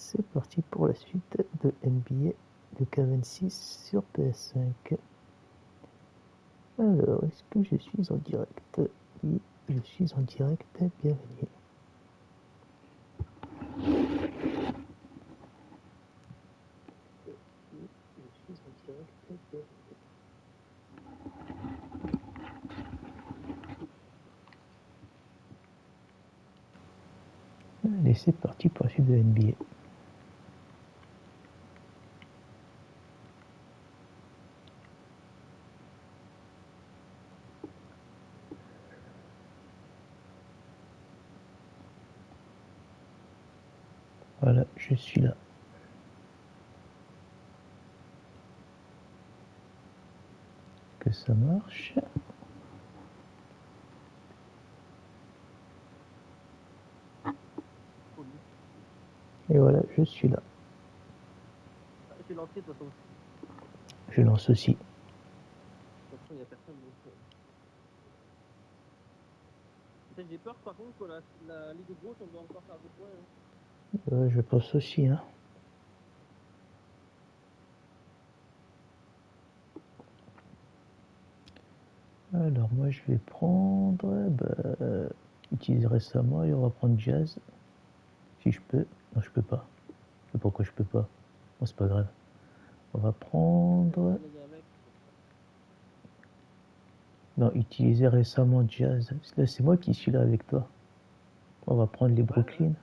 C'est parti pour la suite de NBA de K26 sur PS5. Alors, est-ce que je suis en direct? Oui, je suis en direct, bienvenue. Allez, c'est parti pour la suite de NBA. Voilà, je suis là. Que ça marche. Et voilà, je suis là. J'ai lancé de toute façon. Je lance aussi. De toute façon, il n'y a personne. Donc... J'ai peur par contre que la ligue gauche, on doit encore faire des points. Hein. Je pense aussi, hein. Alors moi je vais prendre, utiliser récemment et on va prendre Jazz. Si je peux. Non, je peux pas. Je sais pourquoi je peux pas. Bon, c'est pas grave. On va prendre... Non, utiliser récemment Jazz. Là, c'est moi qui suis là avec toi. On va prendre les Brooklyn.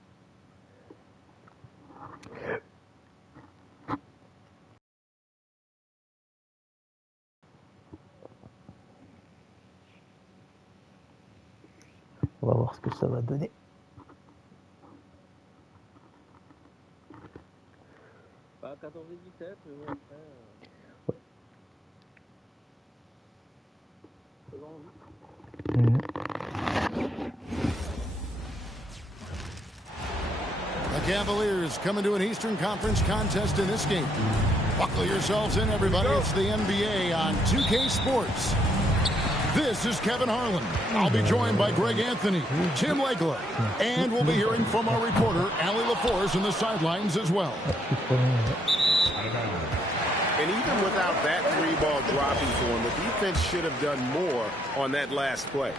On va voir ce que ça va donner. Bah, 14 et 17, mais bon, après... Ouais. C'est bon, oui. The Cavaliers coming to an Eastern Conference contest in this game. Buckle yourselves in, everybody. It's the NBA on 2K Sports. This is Kevin Harlan. I'll be joined by Greg Anthony, Tim Legler, and we'll be hearing from our reporter, Allie LaForce, on the sidelines as well. And even without that three-ball dropping for him, the defense should have done more on that last play.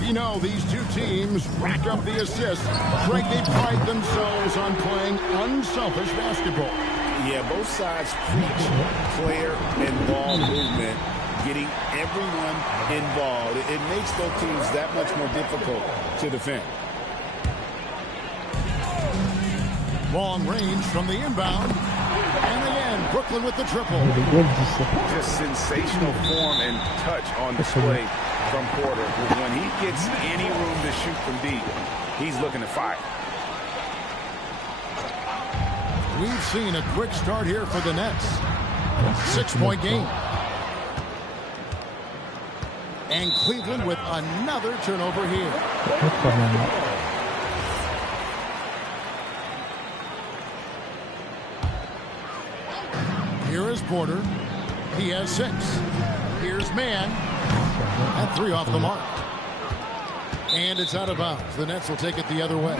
We know these two teams rack up the assists. Greg, they pride themselves on playing unselfish basketball. Yeah, both sides preach player and ball movement, getting everyone involved. It makes those teams that much more difficult to defend. Long range from the inbound. And again, Brooklyn with the triple. Just sensational form and touch on display from Porter. When he gets any room to shoot from deep, he's looking to fire. We've seen a quick start here for the Nets. 6-point game. And Cleveland with another turnover here. Here is Porter. He has 6. Here's Mann. And 3 off the mark. And it's out of bounds. The Nets will take it the other way.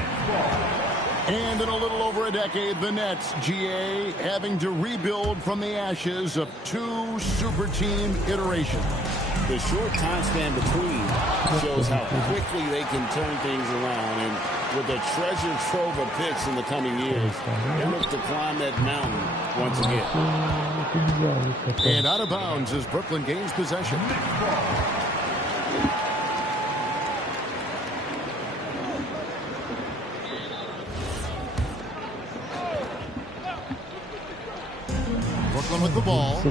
And in a little over a decade, the Nets, GA, having to rebuild from the ashes of 2 super team iterations. The short time span between shows how quickly they can turn things around. And with a treasure trove of picks in the coming years, they look to climb that mountain once again. And out of bounds as Brooklyn gains possession. Brooklyn with the ball.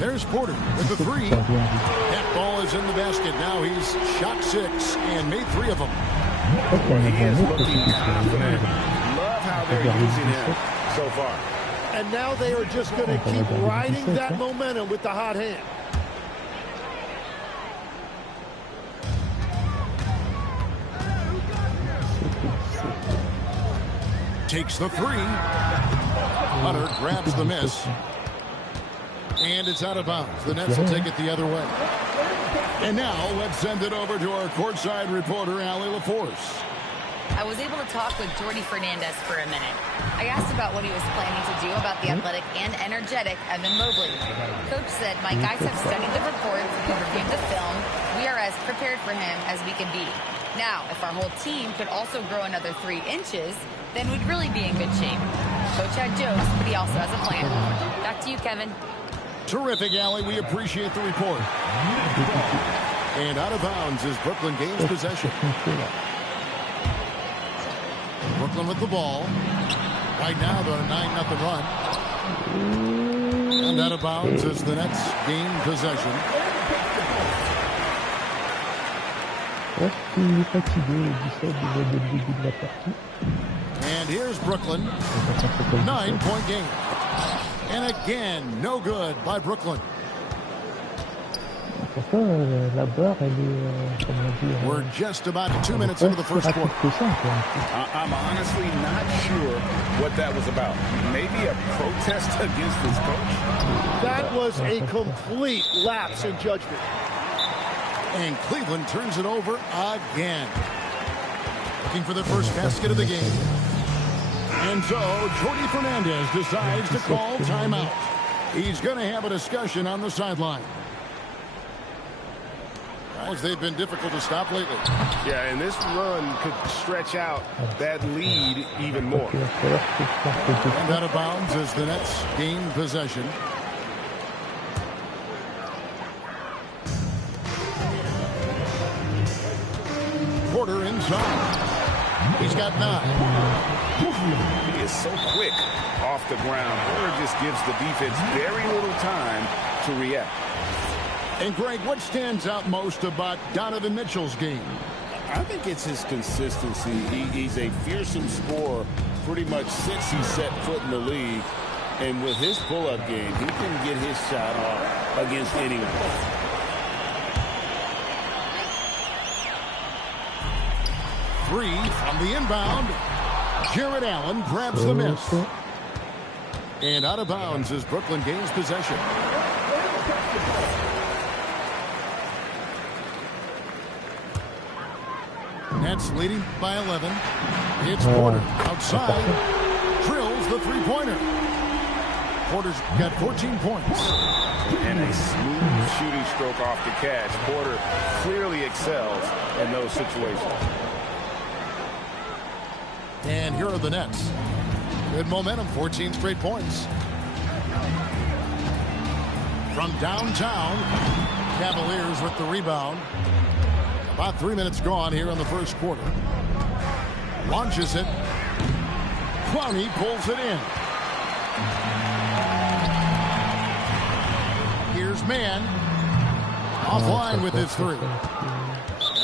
There's Porter with the 3. That ball is in the basket. Now he's shot 6 and made 3 of them. He is looking confident. Love how they're using him so far. And now they are just going to keep riding that momentum with the hot hand. Takes the 3. Hunter grabs the miss. And it's out of bounds. The Nets will take it the other way. And now let's send it over to our courtside reporter, Allie LaForce. I was able to talk with Jordy Fernandez for a minute. I asked about what he was planning to do about the athletic and energetic Evan Mobley. Coach said, my guys have studied the reports, we reviewed the film. We are as prepared for him as we can be. Now, if our whole team could also grow another 3 inches, then we'd really be in good shape. Coach had jokes, but he also has a plan. Back to you, Kevin. Terrific, Allie. We appreciate the report. And out of bounds is Brooklyn gains possession. Brooklyn with the ball. Right now, they're on a 9-0 run. And out of bounds as the Nets gain possession. And here's Brooklyn. 9-point game. And again, no good by Brooklyn. We're just about 2 minutes into the first quarter. I'm honestly not sure what that was about. Maybe a protest against his coach? That was a complete lapse in judgment. And Cleveland turns it over again. Looking for the first basket of the game. And so, Jordy Fernandez decides to call timeout. He's going to have a discussion on the sideline. Guys, they've been difficult to stop lately. Yeah, and this run could stretch out that lead even more. And out of bounds as the Nets gain possession. Porter inside. He's got 9. He is so quick off the ground. Porter just gives the defense very little time to react. And Greg, what stands out most about Donovan Mitchell's game? I think it's his consistency. He's a fearsome scorer pretty much since he set foot in the league. And with his pull-up game, he can get his shot off against anyone. Three from the inbound. Jared Allen grabs the miss. And out of bounds as Brooklyn gains possession. Nets leading by 11. It's Porter outside. Drills the three-pointer. Porter's got 14 points. And a smooth shooting stroke off the catch. Porter clearly excels in those situations. And here are the Nets. Good momentum, 14 straight points. From downtown, Cavaliers with the rebound. About 3 minutes gone here in the first quarter. Launches it. Clowney pulls it in. Here's Mann. Offline with his 3.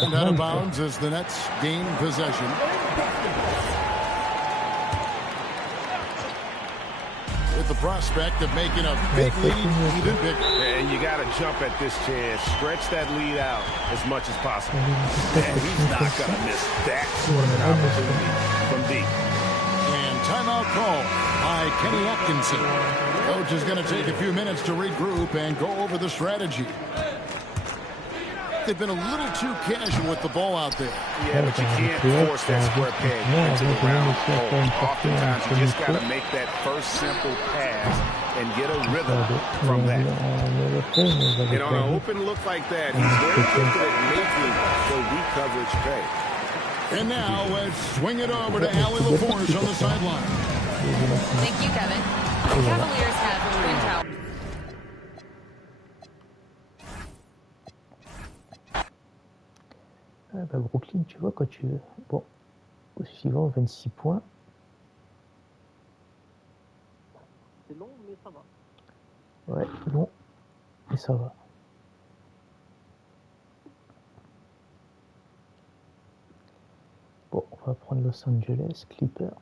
And out of bounds as the Nets gain possession. With the prospect of making a big lead even bigger. And you got to jump at this chance. Stretch that lead out as much as possible. And he's not going to miss that sort of an opportunity from deep. And timeout call by Kenny Atkinson. Coach is going to take a few minutes to regroup and go over the strategy. They've been a little too casual with the ball out there. Yeah, but you can't force that square peg into the round hole. Oftentimes, you just got to make that first simple pass and get a rhythm from that. And on an open look like that, he's very good at making the weak coverage pay. And now let's swing it over to Allie LaForce on the sideline. Thank you, Kevin. The Cavaliers have twin towers. Ah bah Brooklyn, tu vois, quand tu veux. Bon, au suivant, 26 points. C'est long, mais ça va. Ouais, bon, mais ça va. Bon, on va prendre Los Angeles, Clippers.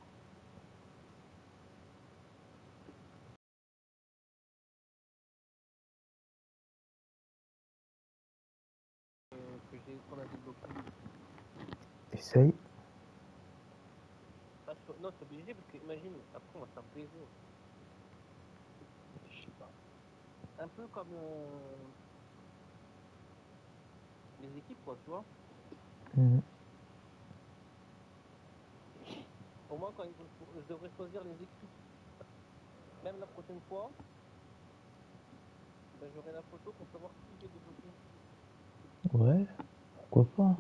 Qu'on a débloqué. Essaye. Non, c'est obligé parce que imagine, après on va se faire baiser. Je sais pas. Un peu comme les équipes, quoi, tu vois. Au moins, quand je devrais choisir les équipes, même la prochaine fois, ben, j'aurai la photo pour savoir qui j'ai débloqué. Ouais, pourquoi pas.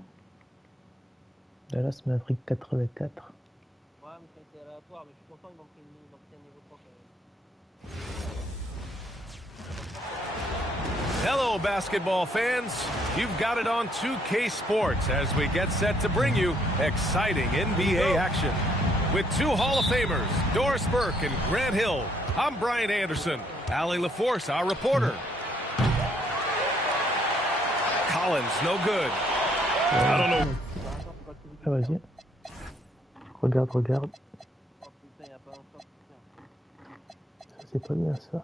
Dallas Maverick 84. Ouais, mais ça a été aléatoire, mais je suis content, ils m'ont pris un niveau 3 quand même. Hello, basketball fans. You've got it on 2K Sports as we get set to bring you exciting NBA action. With two Hall of Famers, Doris Burke and Grant Hill, I'm Brian Anderson. Allie LaForce, our reporter. Collins, no good. I don't know. Ah, vas-y. Regarde. Oh putain, y'a pas un shot, putain. Ça, c'est pas bien, ça.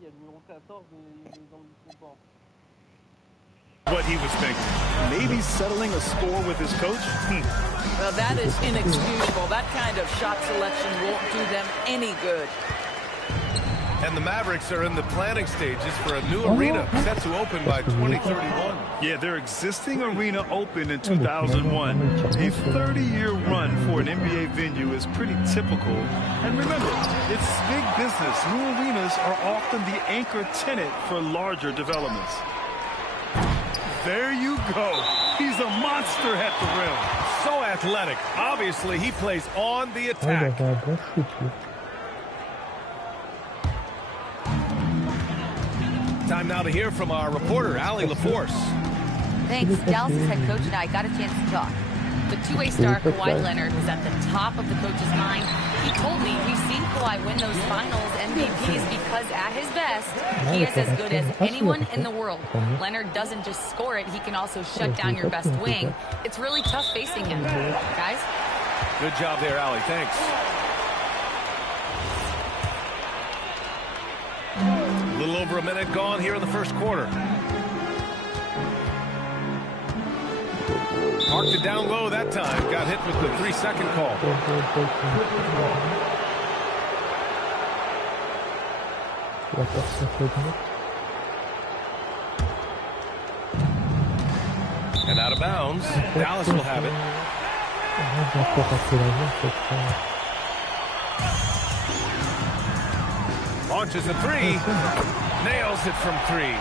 Il y a le numéro 14 dans le banc. What he was thinking. Maybe settling a score with his coach? Well, that is inexcusable. That kind of shot selection won't do them any good. And the Mavericks are in the planning stages for a new arena set to open by 2031. Yeah, their existing arena opened in 2001. A 30-year run for an NBA venue is pretty typical. And remember, it's big business. New arenas are often the anchor tenant for larger developments. There you go. He's a monster at the rim. So athletic. Obviously, he plays on the attack. Time now to hear from our reporter, Allie LaForce. Thanks. Dallas's head coach and I got a chance to talk. The two-way star Kawhi Leonard was at the top of the coach's mind. He told me we've seen Kawhi win those finals MVPs because at his best, he is as good as anyone in the world. Leonard doesn't just score it, he can also shut down your best wing. It's really tough facing him. Guys? Good job there, Allie. Thanks. A little over a minute gone here in the first quarter. Parked it down low that time. Got hit with the 3-second call. And out of bounds. Dallas will have it. Launches a three. Nails it from three.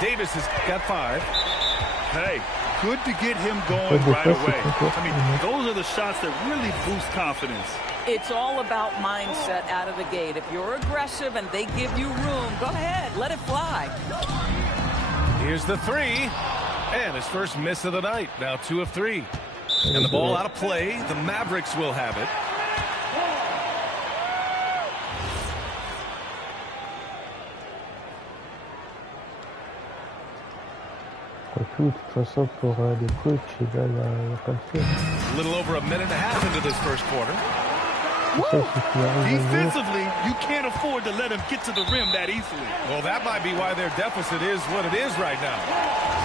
Davis has got 5. Hey, good to get him going right away. I mean, those are the shots that really boost confidence. It's all about mindset out of the gate. If you're aggressive and they give you room, go ahead, let it fly. Here's the 3. And his first miss of the night. Now 2 of 3. And the ball out of play. The Mavericks will have it. De toute façon, pour les coachs, il n'y a pas le faire. A little over a minute and a half into this first quarter. Defensively, you can't afford to let him get to the rim that easily. Well, that might be why their deficit is what it is right now.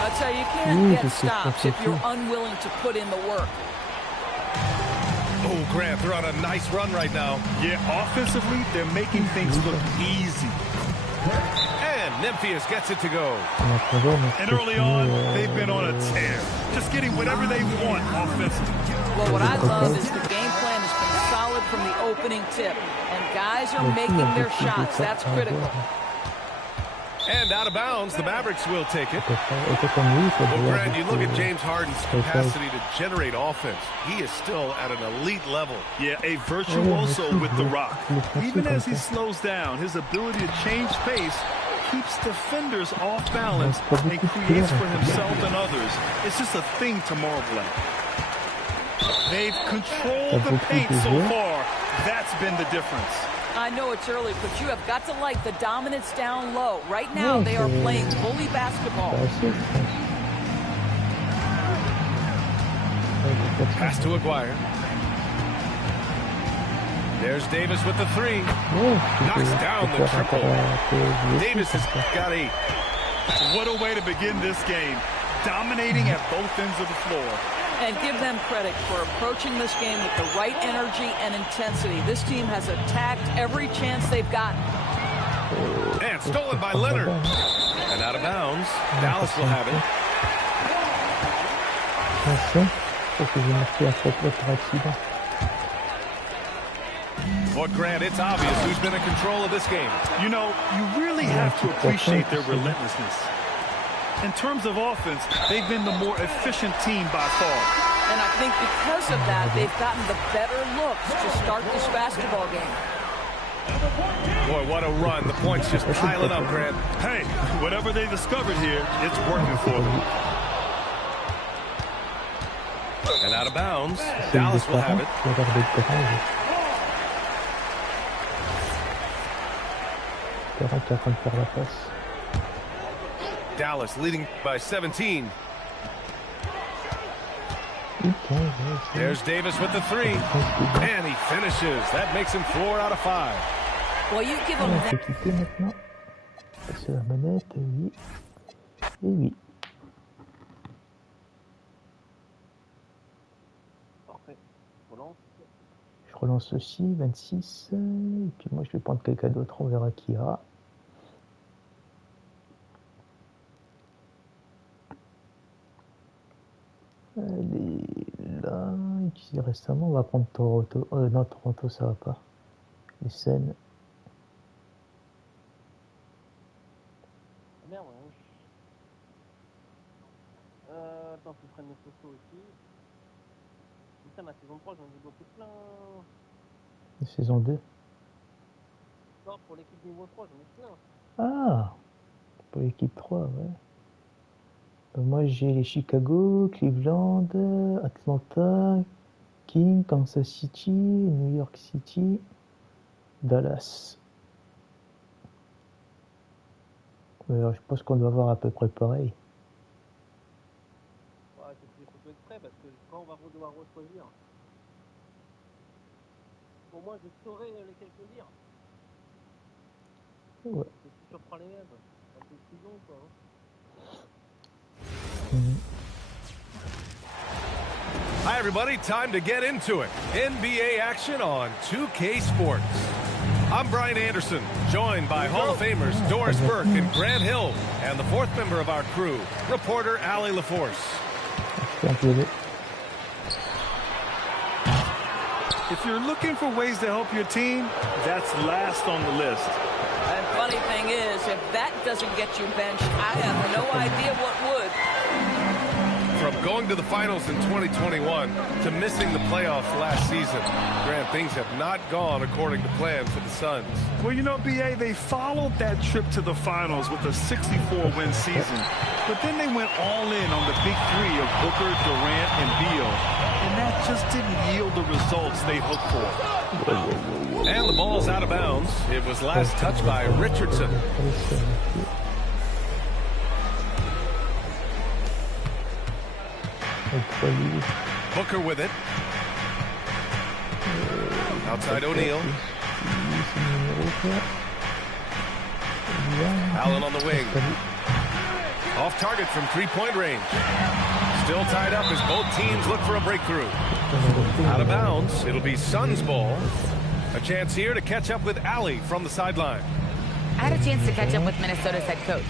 I'll tell you, you can't get stops if you're unwilling to put in the work. Oh, Grant, they're on a nice run right now. Yeah, offensively, they're making things look easy. And Nymphius gets it to go. And early on, they've been on a tear. Just getting whatever they want offensively. Well, what I love is the game plan has been solid from the opening tip. And guys are making their shots. That's critical. And out of bounds, the Mavericks will take it. Well, Grant, you look at James Harden's capacity to generate offense. He is still at an elite level. Yeah, a virtuoso with the rock. Even as he slows down, his ability to change pace keeps defenders off balance and creates for himself and others. It's just a thing to marvel at. They've controlled the paint so far. That's been the difference. I know it's early, but you have got to like the dominance down low. Right now, they are playing bully basketball. Pass to Aguirre. There's Davis with the 3. Knocks down the triple. Davis has got 8. What a way to begin this game. Dominating at both ends of the floor. And give them credit for approaching this game with the right energy and intensity. This team has attacked every chance they've gotten. And stolen by Leonard. And out of bounds. Dallas will have it. crois que j'ai marqué un faute par accident. For Grant, it's obvious who's been in control of this game. You know, you really have to appreciate their relentlessness. In terms of offense, they've been the more efficient team by far. And I think because of that, they've gotten the better looks to start this basketball game. Boy, what a run. The points just piling up, Grant. Hey, whatever they discovered here, it's working for them. And out of bounds, Dallas will have it. Dallas leading by 17. There's Davis with the three. And he finishes. That makes him 4 out of 5. Well, you give him that. Sur la manette, oui. Et oui. Parfait. Relance. Je relance aussi, 26. Et puis moi, je vais prendre quelqu'un d'autre. On verra qui ira. Allez, là, utilisé récemment, on va prendre Toronto. Non, Toronto, ça va pas. Les scènes. Ah merde, ouais. Attends, faut que je prenne mes photos aussi. Putain, ma saison 3, j'en ai beaucoup plein. Saison 2. Non, pour l'équipe niveau 3, j'en ai plein. Ah, pour l'équipe 3, ouais. Moi j'ai les Chicago, Cleveland, Atlanta, King, Kansas City, New York City, Dallas. Alors, je pense qu'on doit avoir à peu près pareil. Ouais, c'est des photos exprès parce que quand on va devoir rechoisir, au moins je saurai lesquels choisir. Ouais. Si tu surprends les mêmes, c'est un peu plus long quoi. Hein. Hi, everybody. Time to get into it. NBA action on 2K Sports. I'm Brian Anderson, joined by Hall of Famers Doris Burke and Grant Hill, and the fourth member of our crew, reporter Allie LaForce. If you're looking for ways to help your team, that's last on the list. And funny thing is, if that doesn't get you benched, I have no idea what would. From going to the finals in 2021 to missing the playoffs last season, Grant, things have not gone according to plan for the Suns. Well, you know, B.A., they followed that trip to the finals with a 64-win season. But then they went all in on the big three of Booker, Durant, and Beal. And that just didn't yield the results they hoped for. And the ball's out of bounds. It was last touched by Richardson. Booker with it. Outside O'Neal. Allen on the wing. Off target from three-point range. Still tied up as both teams look for a breakthrough. Out of bounds. It'll be Suns ball. A chance here to catch up with Allie from the sideline. I had a chance to catch up with Minnesota's head coach.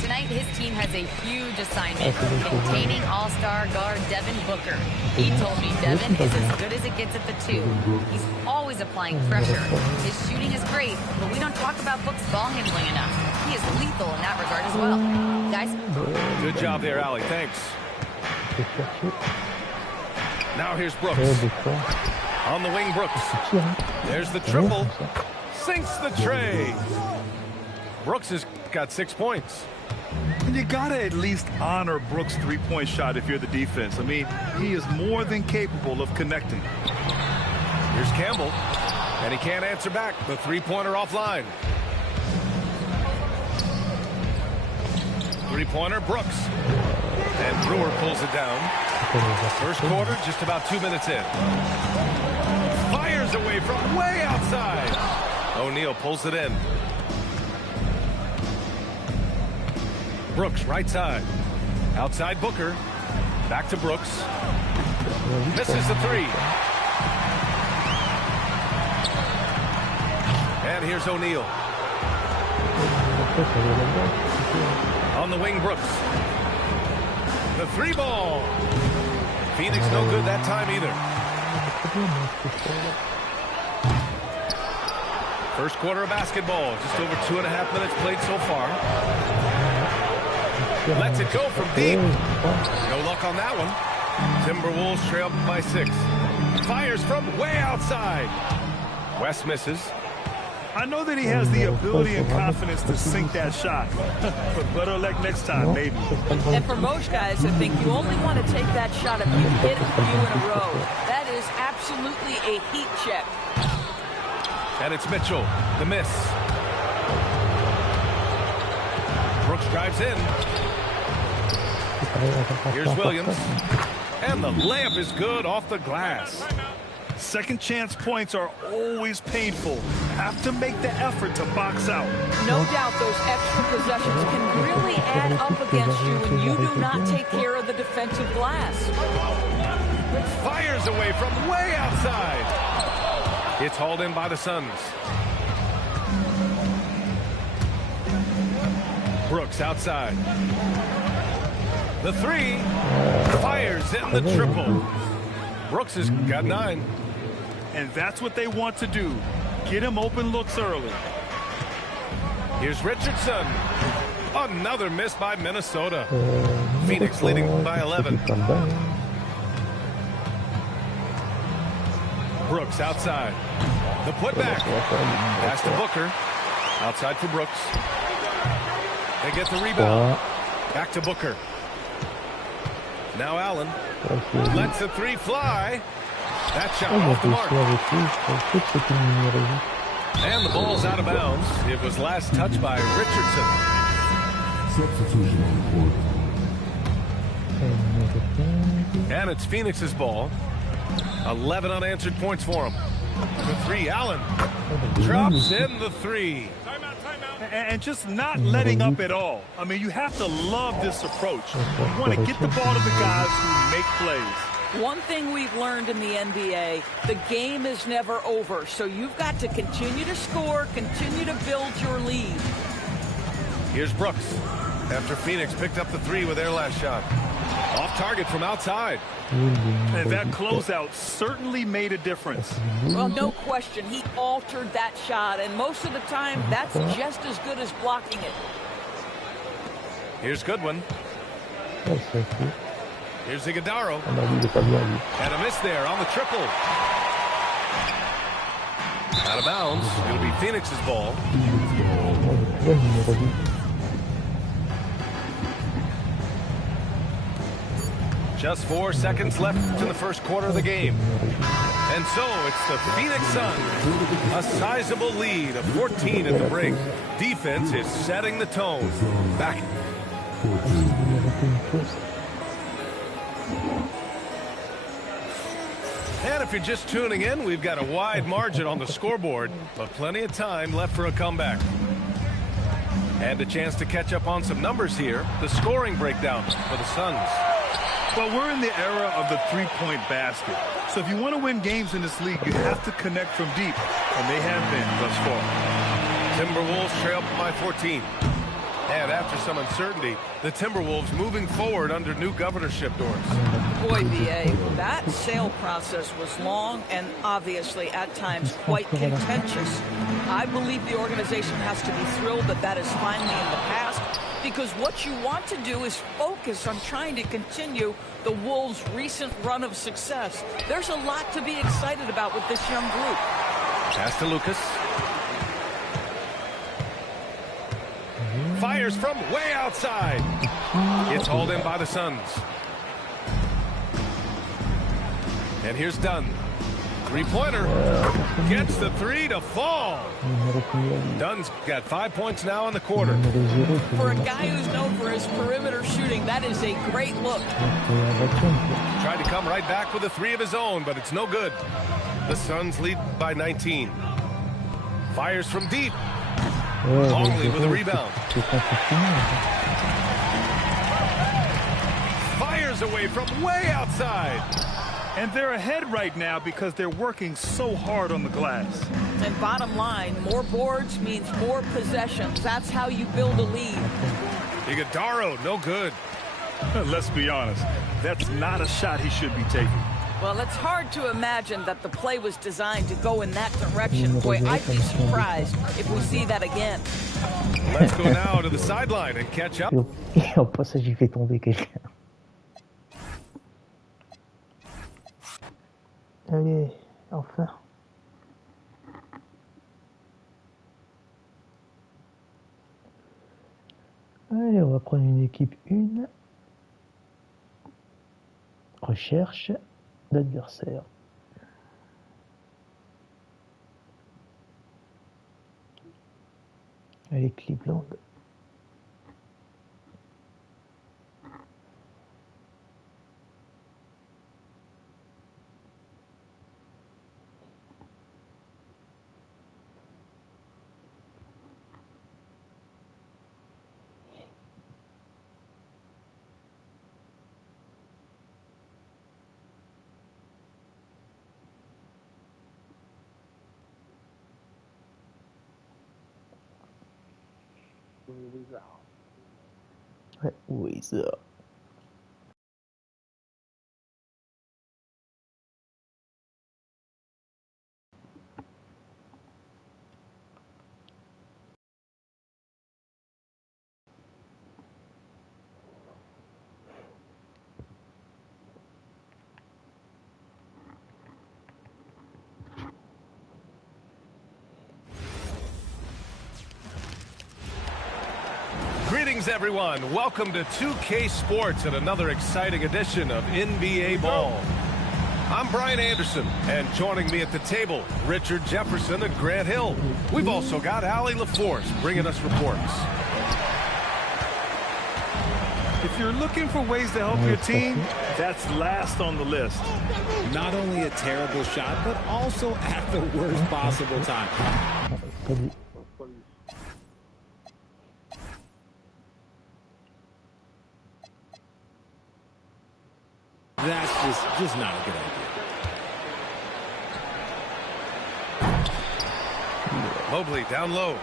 Tonight, his team has a huge assignment, containing all-star guard Devin Booker. He told me Devin is as good as it gets at the two. He's always applying pressure. His shooting is great, but we don't talk about Book's ball handling enough. He is lethal in that regard as well. Guys? Good job there, Allie. Thanks. Now here's Brooks. On the wing, Brooks. There's the triple. Sinks the tray. Brooks has got 6 points. And you got to at least honor Brooks' three-point shot if you're the defense. I mean, he is more than capable of connecting. Here's Campbell, and he can't answer back. The three-pointer offline. Three-pointer, Brooks. And Brewer pulls it down. First quarter, just about 2 minutes in. Fires away from way outside. O'Neal pulls it in. Brooks, right side. Outside Booker. Back to Brooks. Misses the three. And here's O'Neal. On the wing, Brooks. The three ball. Phoenix no good that time either. First quarter of basketball. Just over 2.5 minutes played so far. Lets it go from deep. No luck on that one. Timberwolves trail by 6. Fires from way outside. West misses. I know that he has the ability and confidence to sink that shot. But better luck next time, maybe. And for most guys, I think you only want to take that shot if you hit a few in a row. That is absolutely a heat check. And it's Mitchell. The miss. Brooks drives in. Here's Williams. And the layup is good off the glass. Second chance points are always painful. Have to make the effort to box out. No doubt those extra possessions can really add up against you when you do not take care of the defensive glass. Fires away from way outside. It's hauled in by the Suns. Brooks outside. The 3 fires in the triple. Brooks has got 9. And that's what they want to do. Get him open looks early. Here's Richardson. Another miss by Minnesota. Phoenix leading by 11. Brooks outside. The putback. Pass to Booker. Outside for Brooks. They get the rebound. Back to Booker. Now Allen. Lets the 3 fly. That shot off the mark. And the ball's out of bounds. It was last touched by Richardson. Substitution on And it's Phoenix's ball. 11 unanswered points for him. The 3, Allen. Drops in the 3. And just not letting up at all. I mean, you have to love this approach. You want to get the ball to the guys who make plays. One thing we've learned in the NBA, the game is never over. So you've got to continue to score, continue to build your lead. Here's Brooks. After Phoenix picked up the 3 with their last shot. Off target from outside. And that closeout certainly made a difference. Well, no question. He altered that shot. And most of the time, that's just as good as blocking it. Here's Goodwin. Here's Iguodaro. And a miss there on the triple. Out of bounds. It'll be Phoenix's ball. Just 4 seconds left in the first quarter of the game. And so it's the Phoenix Suns. A sizable lead of 14 at the break. Defense is setting the tone. Back. And if you're just tuning in, we've got a wide margin on the scoreboard, but plenty of time left for a comeback. And a chance to catch up on some numbers here. The scoring breakdown for the Suns. Well, we're in the era of the three-point basket. So if you want to win games in this league, you have to connect from deep. And they have been thus far. Timberwolves trail by 14. And after some uncertainty, the Timberwolves moving forward under new governorship doors. Boy, VA, that sale process was long and obviously at times quite contentious. I believe the organization has to be thrilled that that is finally in the past, because what you want to do is focus on trying to continue the Wolves' recent run of success. There's a lot to be excited about with this young group. Pass to Lucas. Fires from way outside. It's hauled in by the Suns. And here's Dunn. Three-pointer. Gets the 3 to fall. Dunn's got 5 points now in the quarter. For a guy who's known for his perimeter shooting, that is a great look. Tried to come right back with a 3 of his own, but it's no good. The Suns lead by 19. Fires from deep. Longley with a rebound. Fires away from way outside. And they're ahead right now because they're working so hard on the glass. And bottom line, more boards means more possessions. That's how you build a lead. Iguodaro, no good. Let's be honest. That's not a shot he should be taking. Well, it's hard to imagine that the play was designed to go in that direction. Boy, I'd be surprised if we see that again. Let's go now to the sideline and catch up. Et au passage, il fait tomber quelqu'un. Allez, enfin. Allez, on va prendre une équipe 1. Recherche d'adversaire. Allez, Cleveland. Ouais, Wizard. Greetings, everyone. Welcome to 2K Sports and another exciting edition of NBA Ball. I'm Brian Anderson, and joining me at the table, Richard Jefferson and Grant Hill. We've also got Allie LaForce bringing us reports. If you're looking for ways to help your team, that's last on the list. Not only a terrible shot, but also at the worst possible time. That's just not a good idea. Mobley down low.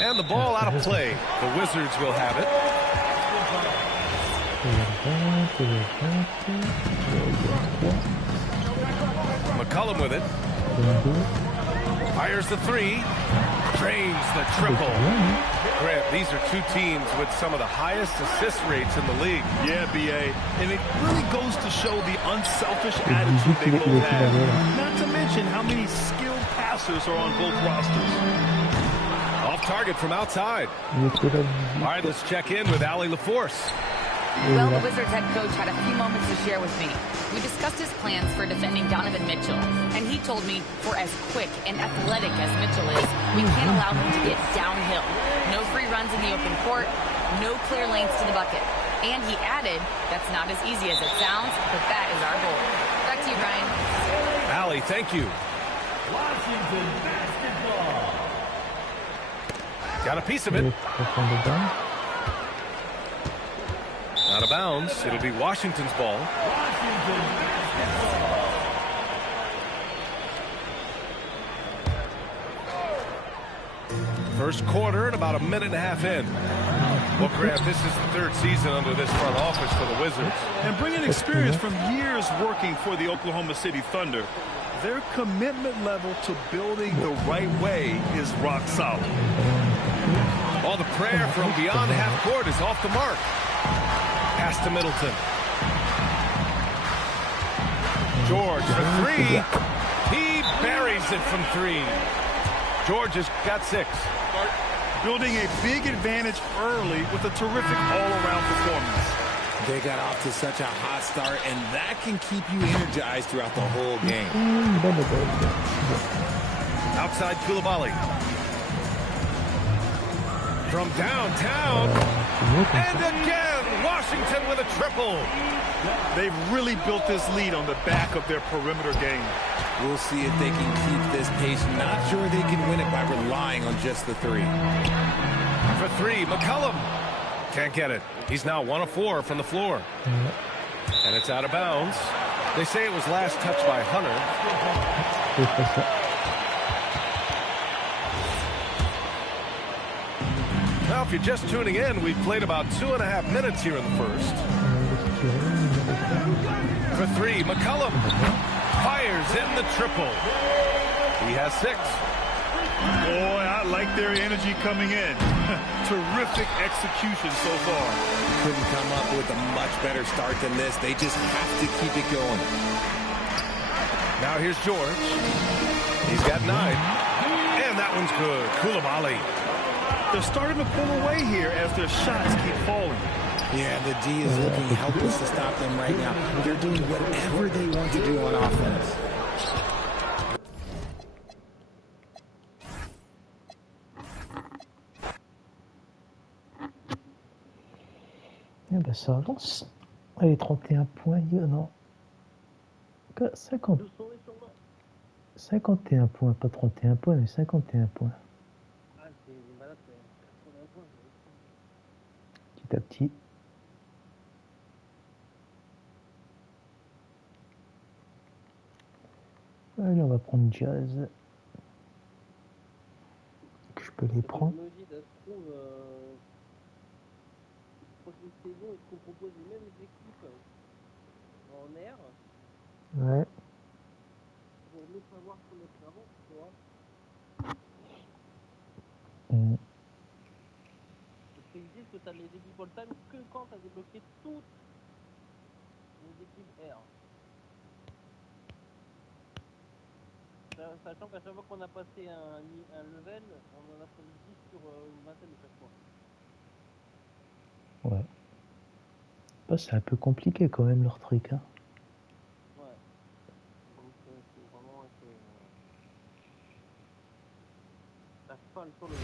And the ball out of play. The Wizards will have it. McCollum with it. Fires the three. Drains the triple. Grant, these are two teams with some of the highest assist rates in the league. Yeah, B.A. And it really goes to show the unselfish attitude they both have. Not to mention how many skilled passers are on both rosters. Off target from outside. All right, let's check in with Allie LaForce. Well, the Wizards head coach had a few moments to share with me. We discussed his plans for defending Donovan Mitchell, and he told me for as quick and athletic as Mitchell is, we can't allow him to get downhill. No free runs in the open court, no clear lanes to the bucket. And he added, that's not as easy as it sounds, but that is our goal. Back to you, Brian. Allie, thank you. Washington basketball. Got a piece of it. Out of bounds. It'll be Washington's ball. First quarter and about a minute and a half in. Well, Grant, this is the third season under this front office for the Wizards. And bringing experience from years working for the Oklahoma City Thunder, their commitment level to building the right way is rock solid. All the prayer from beyond half court is off the mark. Pass to Middleton. George for three. He buries it from three. George has got 6. Building a big advantage early with a terrific all-around performance. They got off to such a hot start, and that can keep you energized throughout the whole game. Outside Koulibaly. From downtown. And again, Washington with a triple. They've really built this lead on the back of their perimeter game. We'll see if they can keep this pace. Not sure they can win it by relying on just the three. For three, McCollum. Can't get it. He's now 1 of 4 from the floor. And it's out of bounds. They say it was last touched by Hunter. Now Now, if you're just tuning in, we've played about 2.5 minutes here in the first. For three, McCullum fires in the triple. He has 6. Boy, I like their energy coming in. Terrific execution so far. Couldn't come up with a much better start than this. They just have to keep it going. Now here's George. He's got 9. And that one's good. Koulibaly. They're starting to pull away here as their shots keep falling. Yeah, the D is looking helpless to stop them right now. They're doing whatever they want to do on offense. Eh ben ça avance. Allez, 31 points, non. 50. 51 points, pas 31 points, mais 51 points. Ah, c'est malade, c'est 80 points. Petit à petit. Allez, on va prendre Jazz. Que je peux les prendre. Prochaine saison, est-ce qu'on propose les mêmes équipes en air? Ouais. Pour mieux savoir qu'on est avant, tu vois. Parce qu'ils disent que tu as les équipes all-time que quand tu as débloqué toutes les équipes air. Sachant qu'à chaque fois qu'on a passé un level, on en a fait 10 sur une vingtaine de chaque fois. Ouais. Bah, c'est un peu compliqué quand même leur truc. Hein. Ouais. Donc c'est vraiment la folle sur le.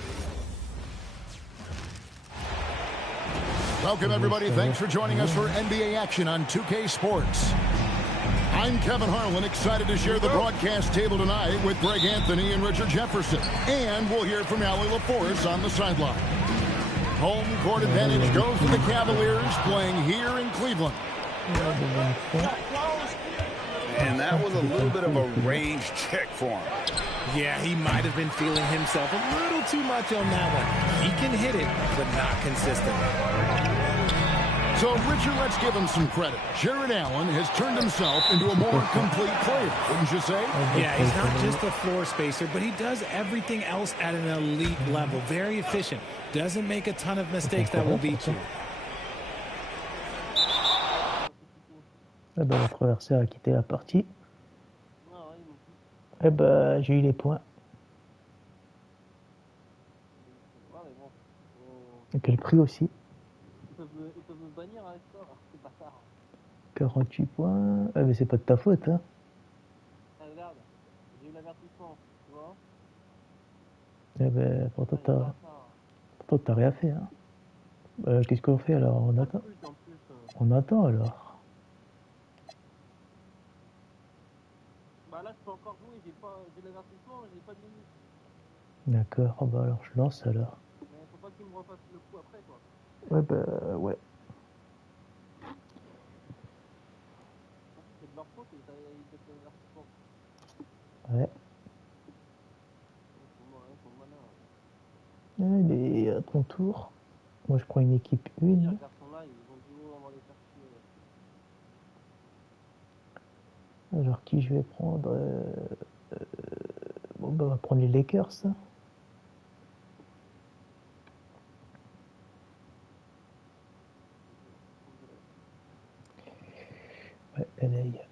Welcome, everybody. Thanks for joining us for NBA action on 2K Sports. I'm Kevin Harlan, excited to share the broadcast table tonight with Greg Anthony and Richard Jefferson. And we'll hear from Allie LaForce on the sideline. Home court advantage goes to the Cavaliers, playing here in Cleveland. And that was a little bit of a range check for him. Yeah, he might have been feeling himself a little too much on that one. He can hit it, but not consistently. So, Richard, let's give him some credit. Jared Allen has turned himself into a more complete player, wouldn't you say? Yeah, he's not just a floor spacer, but he does everything else at an elite level. Very efficient. Doesn't make a ton of mistakes that will beat you. Eh ben, notre adversaire a quitté la partie. Eh ben, j'ai eu les points. Et quel prix aussi? Ils peuvent me bannir avec ça, c'est bâtard. 48 points. Ah, mais c'est pas de ta faute, hein. Ah, regarde, j'ai eu l'avertissement, tu vois. Eh ben, pourtant t'as rien fait, hein. Qu'est-ce qu'on fait alors? On attend. On attend alors. Bah là, je peux encore jouer, j'ai l'avertissement, j'ai pas de limite. D'accord, oh bah alors je lance alors. Mais faut pas qu'ils me refassent le coup après, quoi. Ouais, bah, ouais. C'est de leur faute, ils mettent l'avertissement. Ouais. Ils sont malins. Allez, à ton tour. Moi je prends une équipe 1. Ces garçons-là, ils ont dit oh, on va les faire chier. Alors qui je vais prendre bon bah on va prendre les Lakers. Ouais, LA.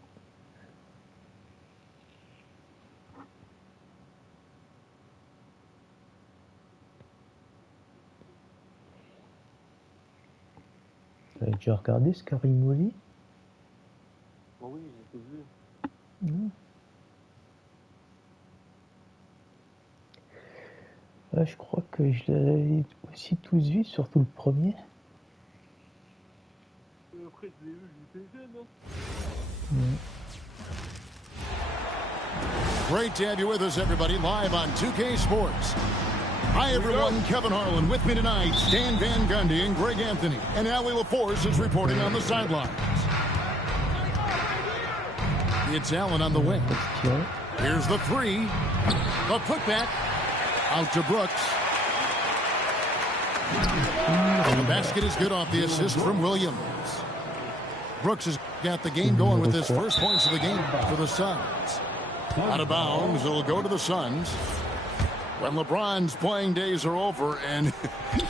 Vous avez déjà regardé ce Karim Movie? Bon oui, j'ai tout vu. Non. Ouais, je crois que je l'avais aussi tous vu, surtout le premier. Après, je l'ai vu, j'étais jeune, hein. Great to have you with us, everybody, live on 2K Sports. Hi, everyone. Kevin Harlan with me tonight. Stan Van Gundy and Greg Anthony. And Allie LaForce is reporting on the sidelines. It's Allen on the wing. Here's the three. The putback. Out to Brooks. The basket is good off the assist from Williams. Brooks has got the game going with his first points of the game for the Suns. Out of bounds, it'll go to the Suns. When LeBron's playing days are over, and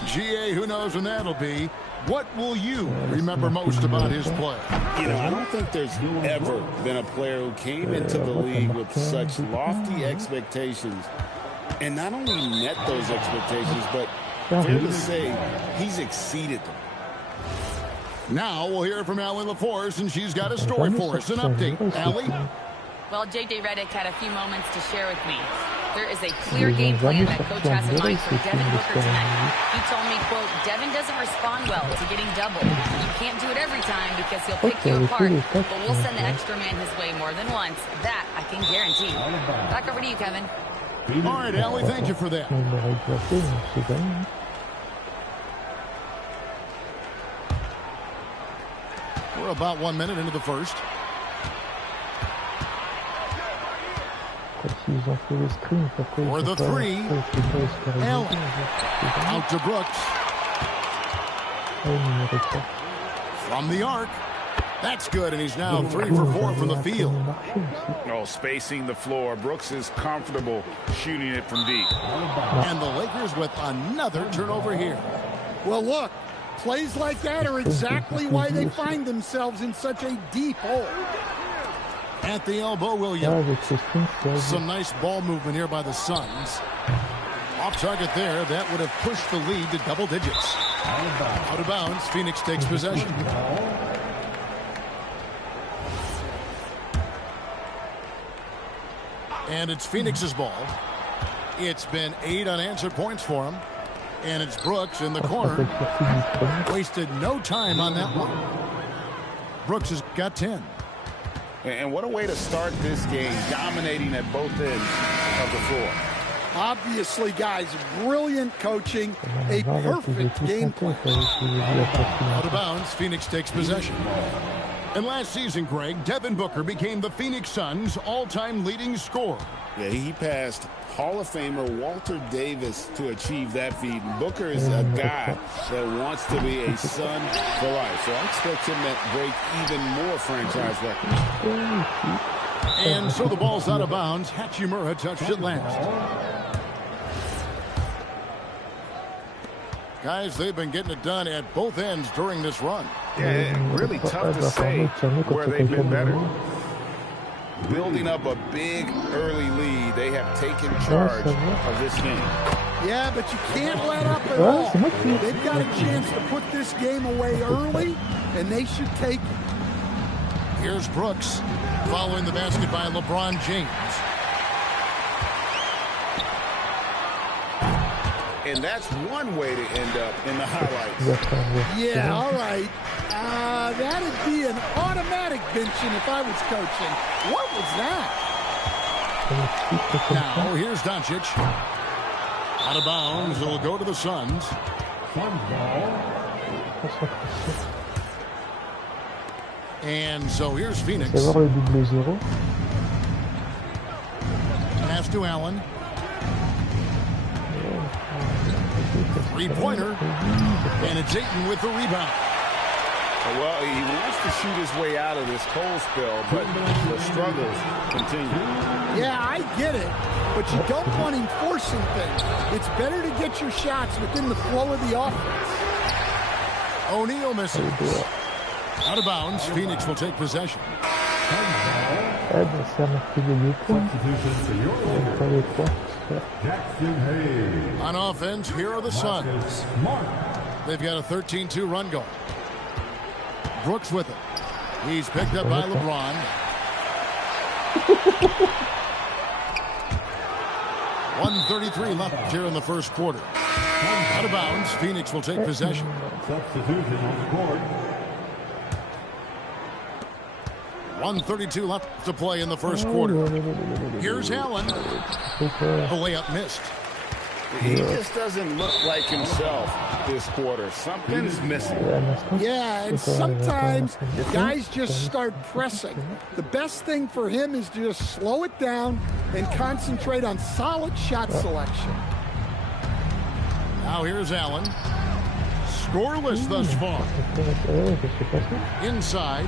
GA, who knows when that'll be, what will you remember most about his play? You know, I don't think there's ever been a player who came into the league with such lofty expectations and not only met those expectations, but fair to say, he's exceeded them. Now we'll hear from Allie LaForce, and she's got a story for us. An update. Allie? Well, J.J. Redick had a few moments to share with me. There is a clear game plan that Coach has in mind for Devin Booker tonight. He told me, quote, Devin doesn't respond well to getting doubled. You can't do it every time because he'll pick you apart, but we'll send the extra man his way more than once. That I can guarantee. Back over to you, Kevin. All right, Allie, thank you for that. We're about 1 minute into the first. For the three, Allen. Out to Brooks. From the arc. That's good, and he's now 3 for 4 from the field. Oh, spacing the floor. Brooks is comfortable shooting it from deep. And the Lakers with another turnover here. Well, look, plays like that are exactly why they find themselves in such a deep hole. At the elbow, Williams. Some nice ball movement here by the Suns. Off target there. That would have pushed the lead to double digits. Out of bounds. Phoenix takes possession. And it's Phoenix's ball. It's been 8 unanswered points for him. And it's Brooks in the corner. Wasted no time on that one. Brooks has got 10. And what a way to start this game, dominating at both ends of the floor. Obviously, guys, brilliant coaching, a perfect game plan. Out of bounds, Phoenix takes possession. And last season, Greg, Devin Booker became the Phoenix Suns' all-time leading scorer. Yeah, he passed Hall of Famer Walter Davis to achieve that feat. And Booker is a guy that wants to be a Sun for life. So I expect him to break even more franchise records. And so the ball's out of bounds. Hachimura touched it last. Guys, they've been getting it done at both ends during this run. Yeah, really tough to say where they've been better. Building up a big early lead, they have taken charge of this game. Yeah, but you can't let up at all. They've got a chance to put this game away early, and they should take it. Here's Brooks following the basket by LeBron James. And that's one way to end up in the highlights. Yeah, all right. That'd be an automatic benching if I was coaching. What was that? Now, here's Doncic. Out of bounds. It'll go to the Suns. And so here's Phoenix. Pass to Allen. Three-pointer. And it's Ayton with the rebound. Well, he wants to shoot his way out of this cold spell, but the struggles continue. Yeah, I get it, but you don't want him forcing things. It's better to get your shots within the flow of the offense. O'Neal misses. Out of bounds, Phoenix will take possession. On offense, here are the Suns. They've got a 13-2 run going. Brooks with it. He's picked up by LeBron. .133 left here in the first quarter. Out of bounds, Phoenix will take possession. Substitution on the court. 1:32 left to play in the first quarter. Here's Allen. The layup missed. He just doesn't look like himself this quarter. Something's missing. Yeah, and sometimes guys just start pressing. The best thing for him is to just slow it down and concentrate on solid shot selection. Now here's Allen. scoreless thus far. Inside,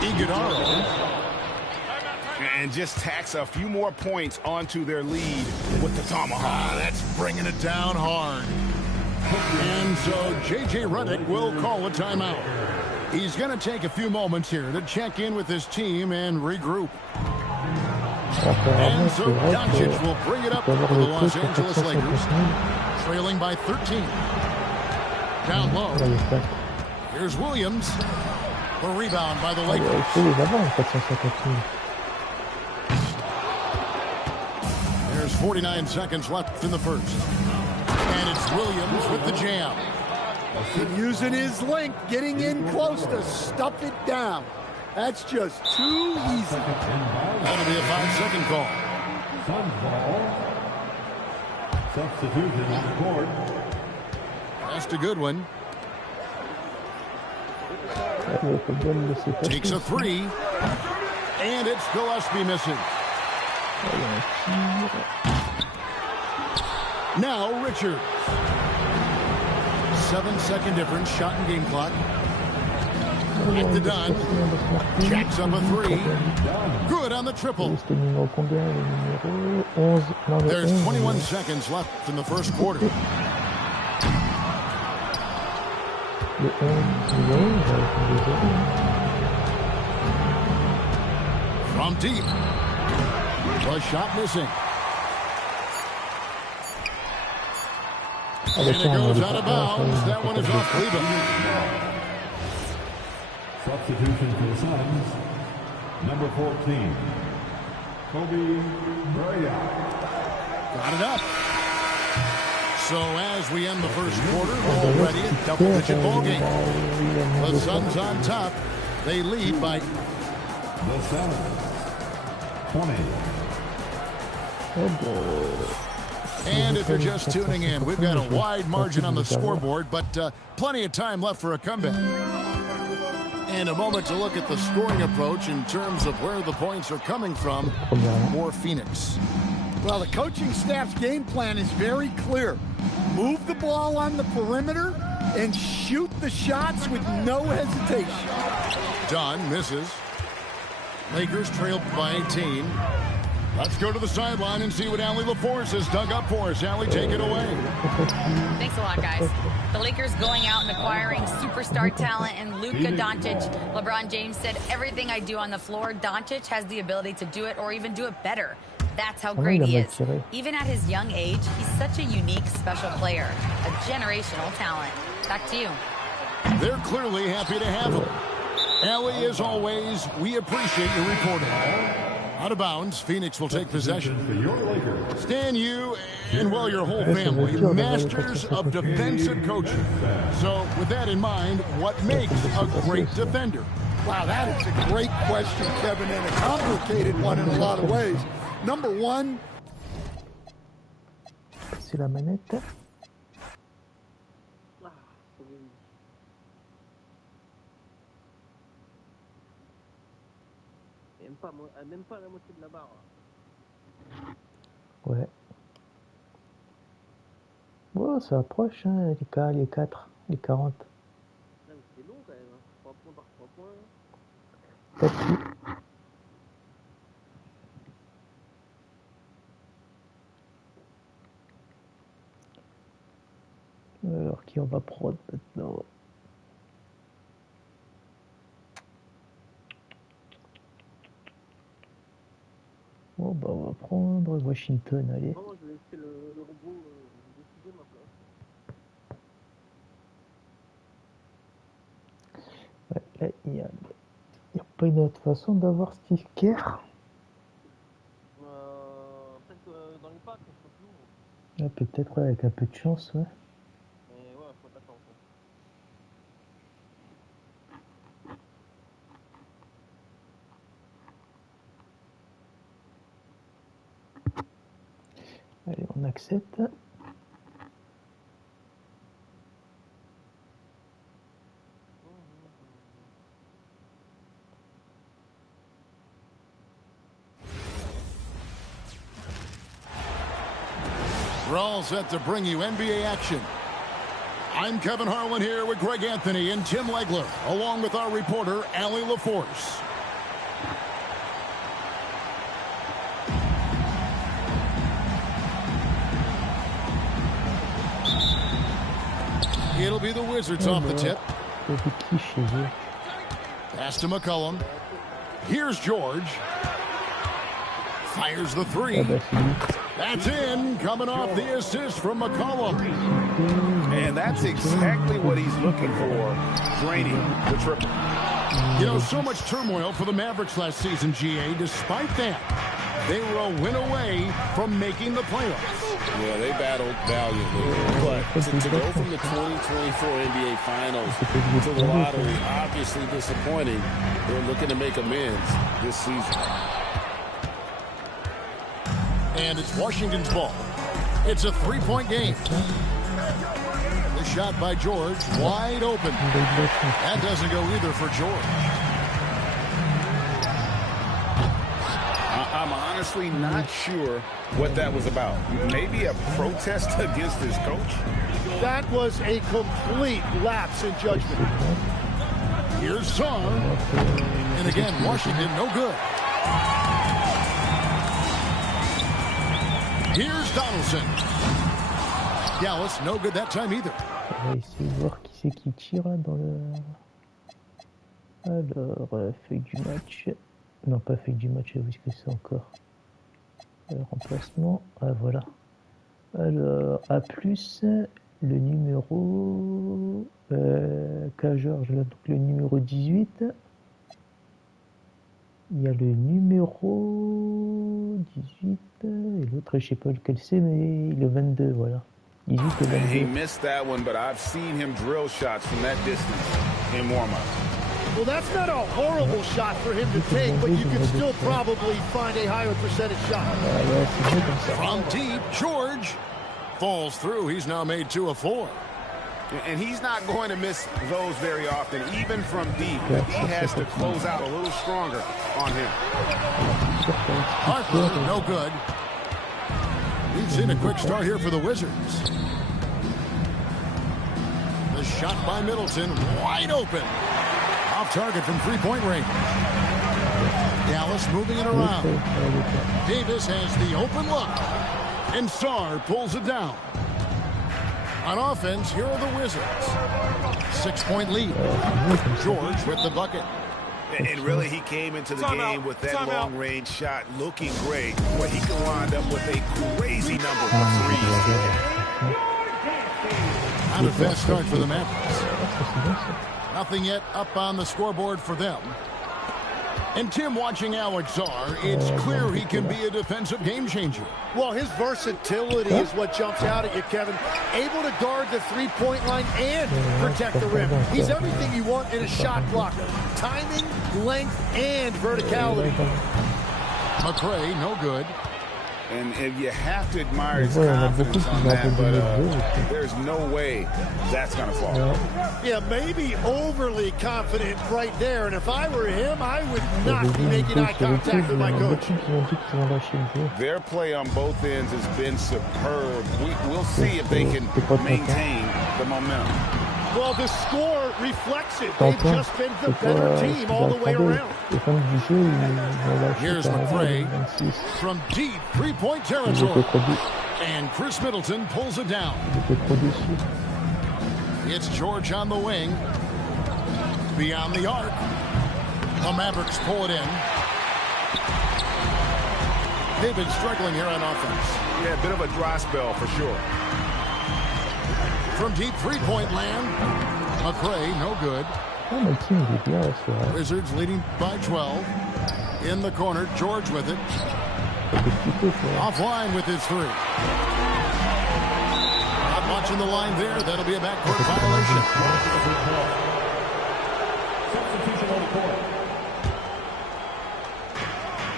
Iguodala. And just tacks a few more points onto their lead with the tomahawk. That's bringing it down hard. And so J.J. Redick will call a timeout. He's going to take a few moments here to check in with his team and regroup. And so Doncic will bring it up for the Los Angeles Lakers, trailing by 13. Down low. Here's Williams. The rebound by the Lakers. There's 49 seconds left in the first. And it's Williams with the jam. Using his length, getting in close to stuff it down. That's just too easy. That'll be a 5-second call. Substitution on the court. That's a good one. Takes a three. And it's Gillespie missing. Now Richard. 7-second difference, shot and game clock. At the done. Jacks up a three. Good on the triple. There's 21 seconds left in the first quarter. From deep. The shot missing. And it goes out of bounds. That one is off Cleveland. Substitution for the Suns. Number 14, Kobe Bryant. Got it up. So as we end the first quarter, already a double-digit ball game. The Suns on top. They lead by The Suns, 20. And if you're just tuning in, we've got a wide margin on the scoreboard, but plenty of time left for a comeback. And a moment to look at the scoring approach in terms of where the points are coming from for Phoenix. Well, the coaching staff's game plan is very clear. Move the ball on the perimeter and shoot the shots with no hesitation. Dunn misses. Lakers trailed by 18. Let's go to the sideline and see what Allie LaForce has dug up for us. Allie, take it away. Thanks a lot, guys. The Lakers going out and acquiring superstar talent and Luka Doncic. LeBron James said, everything I do on the floor, Doncic has the ability to do it or even do it better. That's how great he is. Even at his young age, he's such a unique, special player. A generational talent. Back to you. They're clearly happy to have him. Allie, as always, we appreciate your reporting. Out of bounds, Phoenix will take possession. Stan, you and, well, your whole family, masters of defensive coaching. So, with that in mind, what makes a great defender? Wow, that is a great question, Kevin, and a complicated one in a lot of ways. Number one. C'est la manette. Même pas la moitié de la barre. Ouais. Bon, ça approche, hein, les 4, les 40. C'est long quand même, hein. 3 points par 3 points. Peut-être. Alors, qui on va prendre maintenant? Bon, bah, on va prendre Washington, allez. Oh, je vais laisser le robot décider maintenant. Ouais, là, il n'y a pas une autre façon d'avoir Steve Kerr. Peut-être dans les packs, je sais plus où. Ouais, peut-être, ouais, avec un peu de chance, ouais. Mais ouais, faut t'attendre. Allez, on accepte. We're all set to bring you NBA action. I'm Kevin Harlan here with Greg Anthony and Tim Legler, along with our reporter, Allie LaForce. It'll be the Wizards off the tip. Pass to McCollum. Here's George. Fires the three. That's in. Coming off the assist from McCollum. And that's exactly what he's looking for. Draining the triple. You know, so much turmoil for the Mavericks last season, GA. Despite that, they were a win away from making the playoffs. Yeah, they battled valiantly. But to go from the 2024 NBA Finals to the lottery, obviously disappointing. They're looking to make amends this season. And it's Washington's ball. It's a three-point game. The shot by George, wide open. That doesn't go either for George. I'm honestly not sure what that was about. Maybe a protest against his coach? That was a complete lapse in judgment. Here's Saison. And again, Washington, no good. Here's Donaldson. Dallas, no good that time either. On va essayer de voir qui c'est qui tire là dans le... Alors, feuille du match. Non, pas feuille du match, où est-ce que c'est encore? Remplacement, ah voilà. Alors, A+, le numéro... K. Georges, là, donc le numéro 18. Il y a le numéro 18, et l'autre, je sais pas lequel c'est, mais le 22, voilà. 18 et 22. He missed that one, but I've seen him drill shots from that distance in warm-up. Well, that's not a horrible shot for him to take, but you can still probably find a higher percentage shot. From deep, George falls through. He's now made 2 of 4. And he's not going to miss those very often, even from deep. He has to close out a little stronger on him. Harper, no good. We've seen a quick start here for the Wizards. The shot by Middleton, wide open. Off target from three-point range. Dallas moving it around. Davis has the open look. And Sarr pulls it down. On offense, here are the Wizards. 6-point lead. George with the bucket. And really, he came into the game with that long-range shot looking great, where he can wind up with a crazy number of threes. Not a fast start for the Mavericks. Nothing yet up on the scoreboard for them. And Tim, watching Alex Sarr, it's clear he can be a defensive game changer. Well, his versatility is what jumps out at you, Kevin. Able to guard the three-point line and protect the rim. He's everything you want in a shot blocker. Timing, length, and verticality. McCray, no good. And you have to admire his confidence on that, but there's no way that's going to fall. Yeah, maybe overly confident right there. And if I were him, I would not be making eye contact with my coach. Their play on both ends has been superb. We'll see if they can maintain the momentum. Well, the score reflects it. They've just been the better team all the way around. Here's McCray from deep three-point territory. And Chris Middleton pulls it down. It's George on the wing. Beyond the arc. The Mavericks pull it in. They've been struggling here on offense. Yeah, a bit of a dry spell for sure. From deep three-point land, McCray, no good. Wizards leading by 12. In the corner, George with it. Offline with his three. Not watching the line there. That'll be a backcourt violation.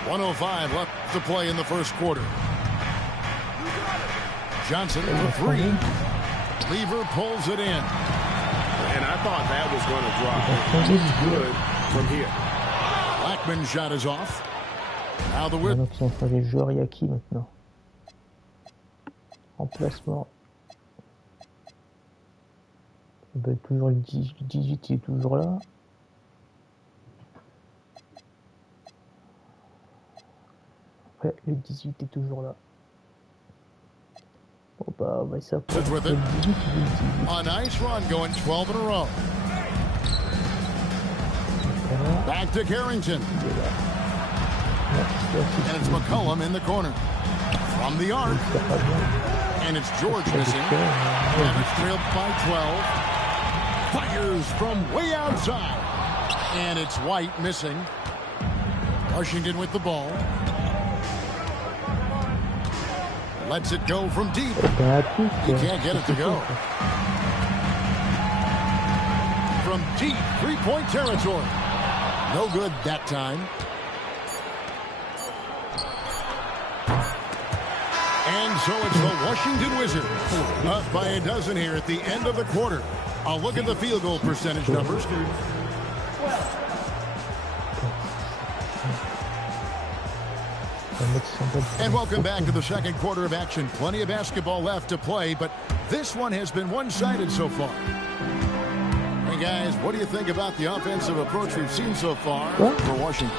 1:05 left to play in the first quarter. Johnson for three. Lever pulls it in. And I thought that was going to drop. It's good from here. Blackman's shot is off. Now the Maintenant qu'ils sont entre les joueurs, il y a qui maintenant? Remplacement. Ben, toujours le 18 il est toujours là. Ouais, le 18 est toujours là. Bon bah on va s'approcher le 18 et le 18. A nice run going 12 in a row. Back to Carrington. And it's McCullum in the corner. From the arc. And it's George missing. And it's trailed by 12. Fires from way outside. And it's White missing. Washington with the ball. Lets it go from deep. He can't get it to go. From deep, three-point territory. No good that time. And so it's the Washington Wizards up by a dozen here at the end of the quarter. I'll look at the field goal percentage numbers. And welcome back to the second quarter of action. Plenty of basketball left to play, but this one has been one-sided so far. Hey, guys, what do you think about the offensive approach we've seen so far for Washington?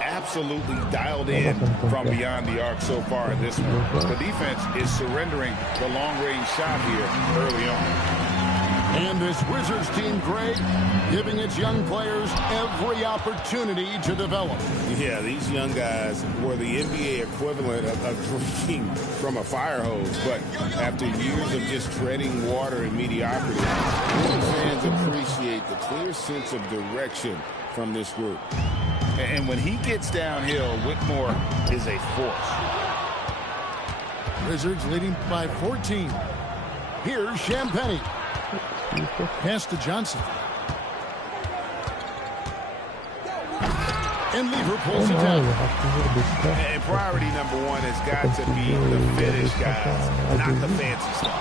Absolutely dialed in from beyond the arc so far in this one. The defense is surrendering the long-range shot here early on. And this Wizards team, Greg, giving its young players every opportunity to develop. Yeah, these young guys were the NBA equivalent of drinking from a fire hose. But after years of just treading water and mediocrity, fans appreciate the clear sense of direction from this group. And when he gets downhill, Whitmore is a force. Wizards leading by 14. Here's Champagnie. Pass to Johnson. And Lever pulls it down. And priority number one has got to be the finish, guys, not the fancy stuff.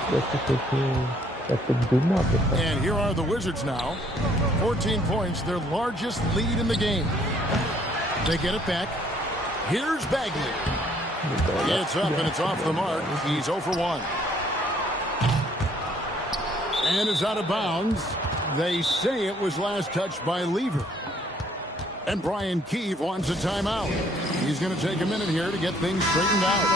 And here are the Wizards now. 14 points, their largest lead in the game. They get it back. Here's Bagley. It's up and it's off the mark. He's 0 for 1. And is out of bounds. They say it was last touched by Lever. And Brian Keefe wants a timeout. He's going to take a minute here to get things straightened out.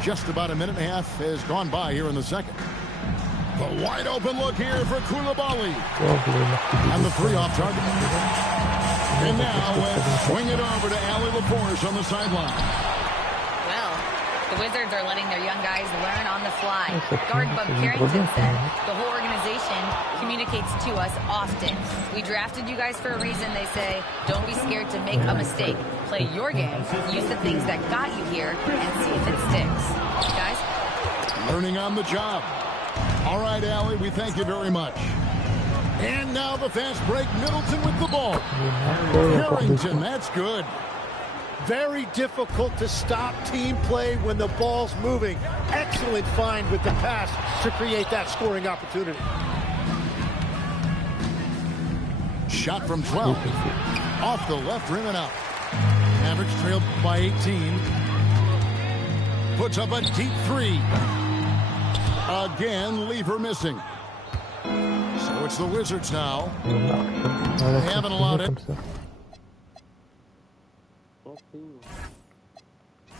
Just about a minute and a half has gone by here in the second. The wide open look here for Koulibaly. And the three off target. And now let's swing it over to Allie LaForce on the sideline. The Wizards are letting their young guys learn on the fly. Guard Bub Carrington said, the whole organization communicates to us often. We drafted you guys for a reason, they say. Don't be scared to make a mistake. Play your game, use the things that got you here, and see if it sticks. Guys? Learning on the job. All right, Allie, we thank you very much. And now the fast break. Middleton with the ball. Carrington, that's good. Very difficult to stop team play when the ball's moving. Excellent find with the pass to create that scoring opportunity. Shot from 12. Off the left rim and out. Mavericks trailed by 18. Puts up a deep three. Again, Lever missing. So it's the Wizards now. They haven't allowed it.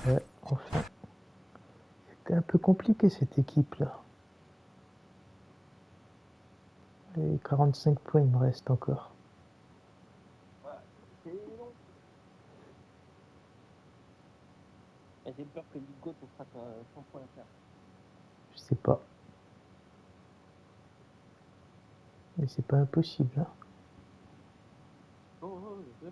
Ouais, enfin. C'était un peu compliqué cette équipe-là. Et 45 points, il me reste encore. J'ai peur que Ligo te frappe 100 points à faire. Je sais pas. Mais c'est pas impossible, hein. Oh, je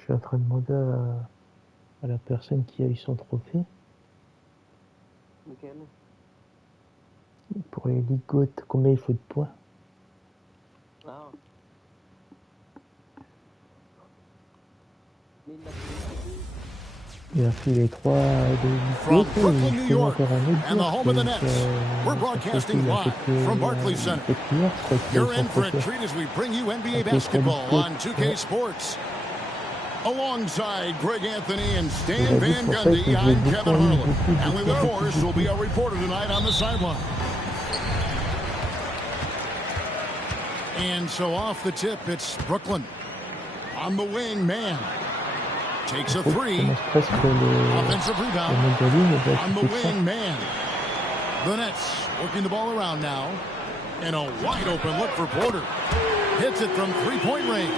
Je suis en train de demander à la personne qui a eu son trophée. nous. Pour les ligotes, combien il faut de points? Ah. 1900. Il a fait les 3 From de Brooklyn, New York, and the home of the Nets, we're broadcasting live from Barclays Center. You're in for a treat as we bring you NBA basketball on 2K Sports. Alongside Greg Anthony and Stan Van Gundy, I'm Kevin Harlan. Allie LaForce will be our reporter tonight on the sideline. And so off the tip, it's Brooklyn. On the wing, man. Takes a three. Offensive rebound. On the wing, man. The Nets working the ball around now. And a wide open look for Porter. Hits it from three-point range.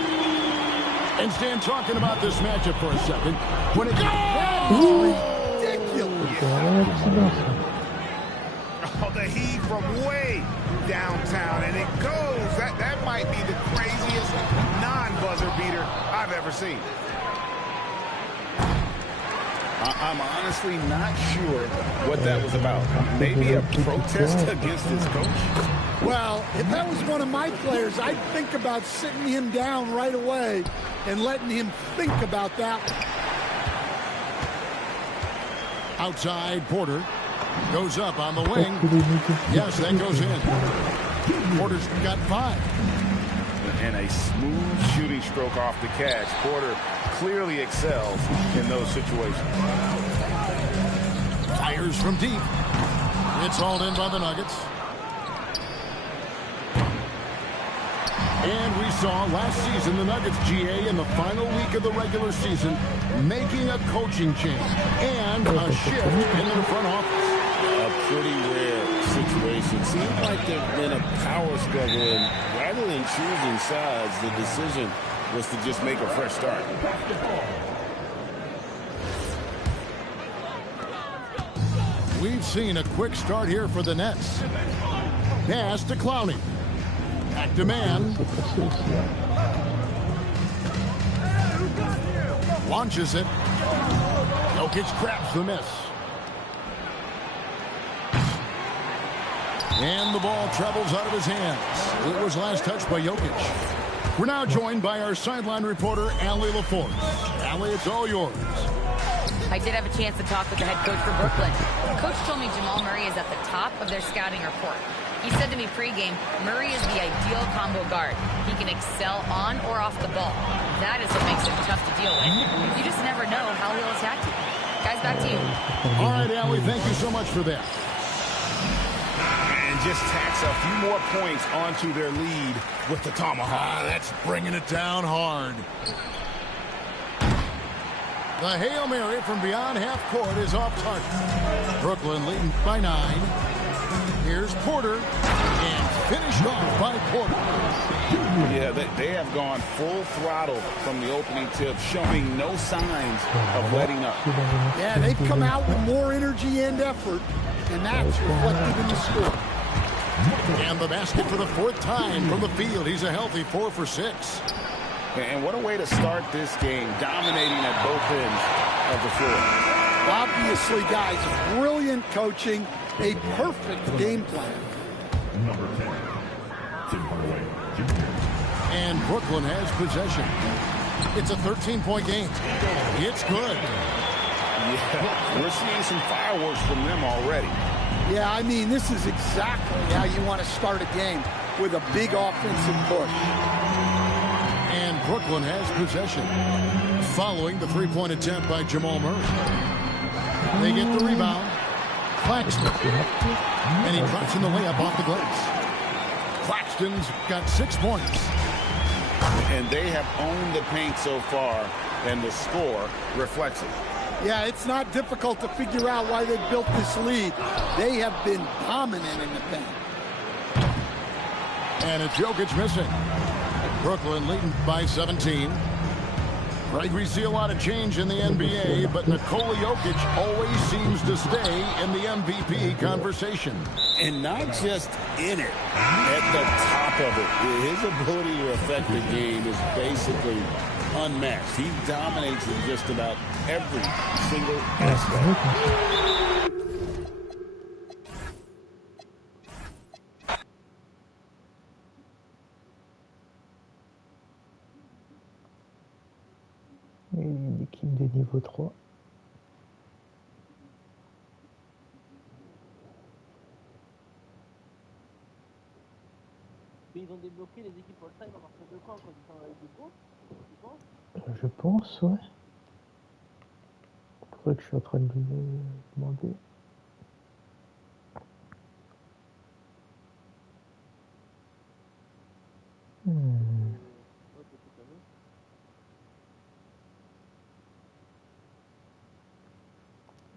And Stan talking about this matchup for a second. When it ridiculous. Oh, the heat from way downtown, and it goes. That might be the craziest non-buzzer beater I've ever seen. I'm honestly not sure what that was about. Maybe a protest against his coach? Well, if that was one of my players, I'd think about sitting him down right away and letting him think about that. Outside, Porter goes up on the wing. Yes, that goes in. Porter's got 5. And a smooth shooting stroke off the catch. Porter clearly excels in those situations. Fires from deep. It's hauled in by the Nuggets. And we saw last season the Nuggets, GA, in the final week of the regular season, making a coaching change and a shift into the front office. A pretty rare situation. Seems like there's been a power struggle, and rather than choosing sides, the decision was to just make a fresh start. We've seen a quick start here for the Nets. Pass to Clowney. Back to man. Launches it. Jokic grabs the miss. And the ball travels out of his hands. It was last touched by Jokic. We're now joined by our sideline reporter, Allie LaForce. Allie, it's all yours. I did have a chance to talk with the head coach for Brooklyn. Coach told me Jamal Murray is at the top of their scouting report. He said to me pregame, Murray is the ideal combo guard. He can excel on or off the ball. That is what makes him tough to deal with. You just never know how he'll attack you. Guys, back to you. All right, Allie, thank you so much for that. And just tacks a few more points onto their lead with the tomahawk. That's bringing it down hard. The Hail Mary from beyond half court is off target. Brooklyn leading by 9. Here's Porter, and finished off by Porter. Yeah, they have gone full throttle from the opening tip, showing no signs of letting up. Yeah, they've come out with more energy and effort, and that's reflected in the score. And the basket for the 4th time from the field. He's a healthy 4 for 6. And what a way to start this game, dominating at both ends of the floor. Obviously, guys, brilliant coaching, a perfect game plan. Number 10, Tim Hardaway Jr. And Brooklyn has possession. It's a 13-point game. It's good. Yeah, we're seeing some fireworks from them already. Yeah, I mean, this is exactly how you want to start a game, with a big offensive push. And Brooklyn has possession. Following the three-point attempt by Jamal Murray. They get the rebound. Claxton. And he drops in the layup off the glass. Claxton's got 6 points. And they have owned the paint so far, and the score reflects it. Yeah, it's not difficult to figure out why they built this lead. They have been dominant in the paint. And it's Jokic missing. Brooklyn leading by 17. Greg, we see a lot of change in the NBA, but Nikola Jokic always seems to stay in the MVP conversation. And not just in it, at the top of it. His ability to affect the game is basically unmatched. He dominates in just about every single aspect. team de niveau 3. Mais ils ont débloqué les équipes all-time à partir de quand ils sont avec des groupes, tu penses? Je pense, ouais. C'est pour ça que je suis en train de lui demander.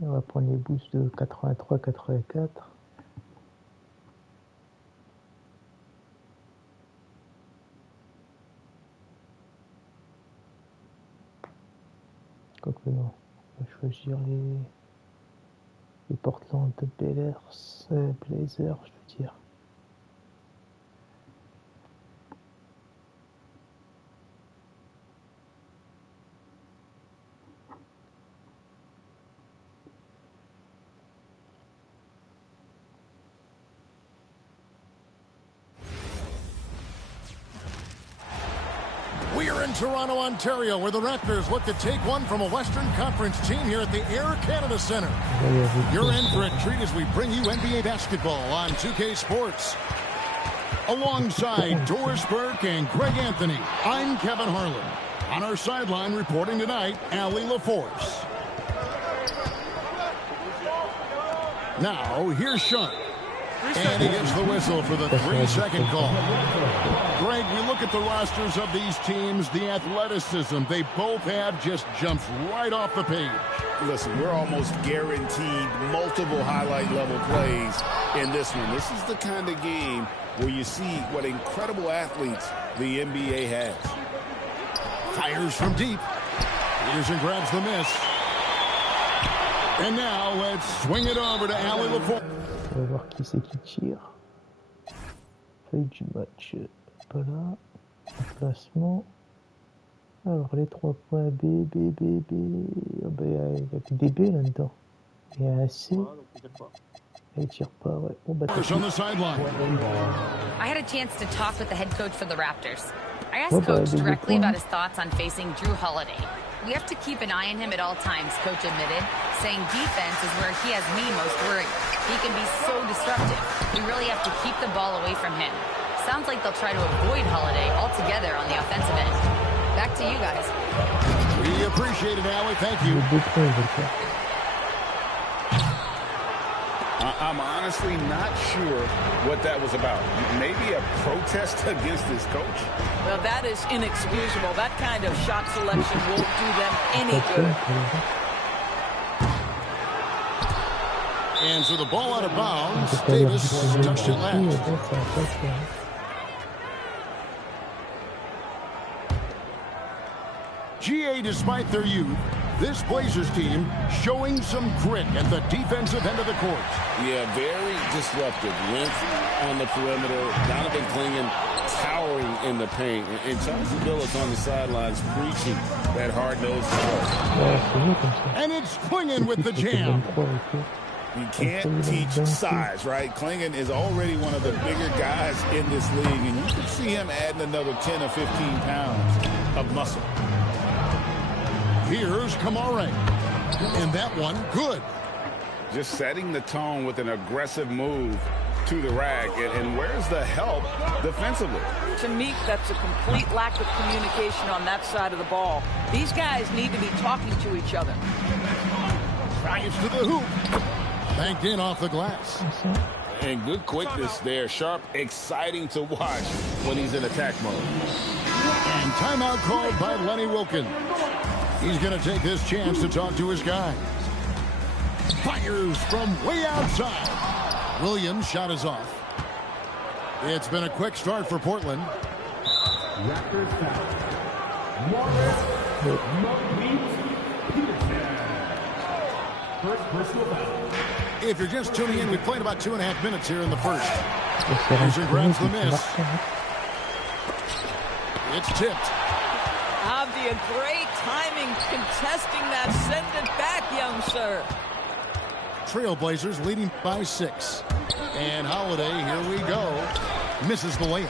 On va prendre les boosts de 83-84. Quoique non, on va choisir les Portland Blazers, je veux dire. We are in Toronto, Ontario, where the Raptors look to take one from a Western Conference team here at the Air Canada Centre. You're in for a treat as we bring you NBA basketball on 2K Sports. Alongside Doris Burke and Greg Anthony, I'm Kevin Harlan. On our sideline reporting tonight, Allie LaForce. Now, here's Sean. And he gives the whistle for the 3-second call. Greg, we look at the rosters of these teams, the athleticism they both have just jumps right off the page. Listen, we're almost guaranteed multiple highlight level plays in this one. This is the kind of game where you see what incredible athletes the NBA has. Fires from deep. Peterson grabs the miss. And now let's swing it over to Allie LaForce. On va voir qui c'est qui tire. Feuille du match. Pas là. Placement. Alors les 3 points B. Oh, ben, il n'y a plus des B là-dedans. Il y a un C. Il tire pas, ouais. Bon, bah, I had a chance to talk with the head coach for the Raptors. I asked Coach directly about his thoughts on facing Drew Holiday. We have to keep an eye on him at all times, Coach admitted, saying defense is where he has me most worried. He can be so disruptive. We really have to keep the ball away from him. Sounds like they'll try to avoid Holiday altogether on the offensive end. Back to you guys. We appreciate it, Allie. Thank you. I'm honestly not sure what that was about. Maybe a protest against his coach? Well, that is inexcusable. That kind of shot selection won't do them any good. And so the ball out of bounds. Davis touched it last. GA, despite their youth, this Blazers team showing some grit at the defensive end of the court. Yeah, very disruptive. Length on the perimeter. Donovan Clingan towering in the paint. And Chauncey Billups on the sidelines preaching that hard-nosed foul. And it's Clingan with the jam. You can't teach size, right? Clingan is already one of the bigger guys in this league, and you can see him adding another 10 or 15 pounds of muscle. Here's Kamare. And that one, good. Just setting the tone with an aggressive move to the rack. And where's the help defensively? To me, that's a complete lack of communication on that side of the ball. These guys need to be talking to each other. Drives to the hoop. Banked in off the glass. And good quickness there. Sharp, exciting to watch when he's in attack mode. And timeout called by Lenny Wilkins. He's going to take this chance to talk to his guys. Fires from way outside. Williams' shot is off. It's been a quick start for Portland. Raptors foul. First personal foul. If you're just tuning in, we played about 2.5 minutes here in the first. Peterson grabs the miss. It's tipped. Avdia, great timing contesting that. Send it back, young sir. Trailblazers leading by 6. And Holiday, here we go, misses the layup.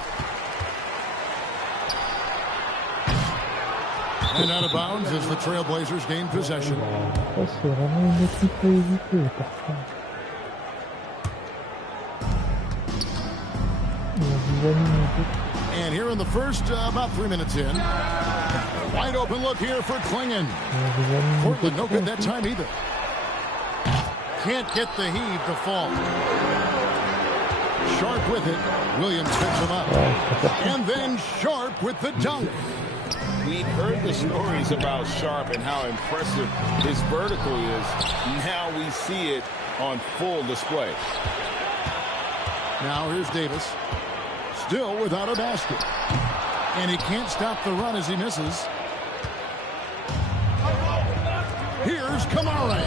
And out of bounds as the Trailblazers gain possession. Ça, c'est vraiment une équipe à éviter, parfois. And here in the first, about 3 minutes in. Wide open look here for Klingon. Portland no good that time either. Can't get the heave to fall. Sharp with it. Williams picks him up. And then Sharp with the dunk. We've heard the stories about Sharp and how impressive his vertical is. Now we see it on full display. Now here's Davis. Still without a basket. And he can't stop the run as he misses. Here's Kamara.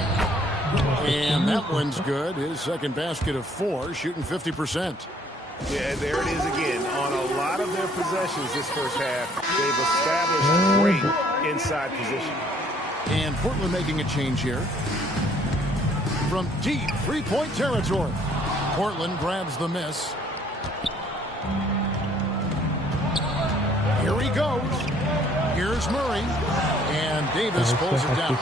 And that one's good. His second basket of 4, shooting 50%. Yeah, there it is again. On a lot of their possessions this first half, they've established great inside position. And Portland making a change here. From deep three-point territory. Portland grabs the miss. Here he goes. Here's Murray. And Davis pulls it down.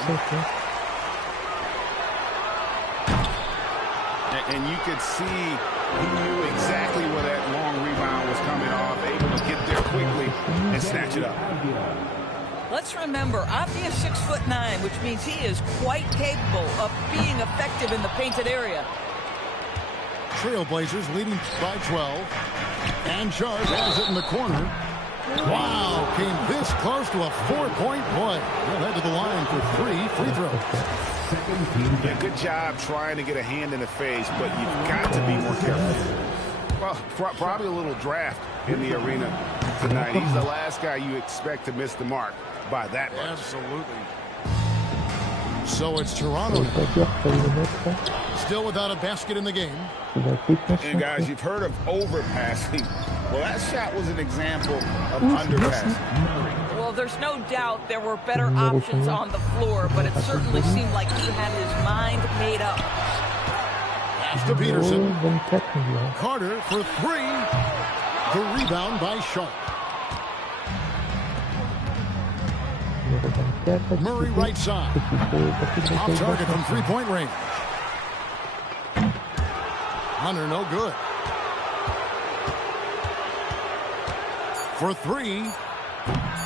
And you could see he knew exactly where that long rebound was coming off, able to get there quickly and snatch it up. Let's remember, Avdiya is 6'9", which means he is quite capable of being effective in the painted area. Trailblazers leading by 12. And Sharp has it in the corner. Wow, came this close to a 4-point play. They'll head to the line for 3 free throws. Yeah, good job trying to get a hand in the face, but you've got to be more careful. Well, probably a little draft in the arena tonight. He's the last guy you expect to miss the mark by that much. Absolutely. So it's Toronto now. Still without a basket in the game. And guys, you've heard of overpassing. Well, that shot was an example of underpassing. Well, there's no doubt there were better options on the floor, but it certainly seemed like he had his mind made up. Pass to Peterson. Carter for 3. The rebound by Sharp. Murray right side. Off target from 3-point range. Hunter no good. For 3.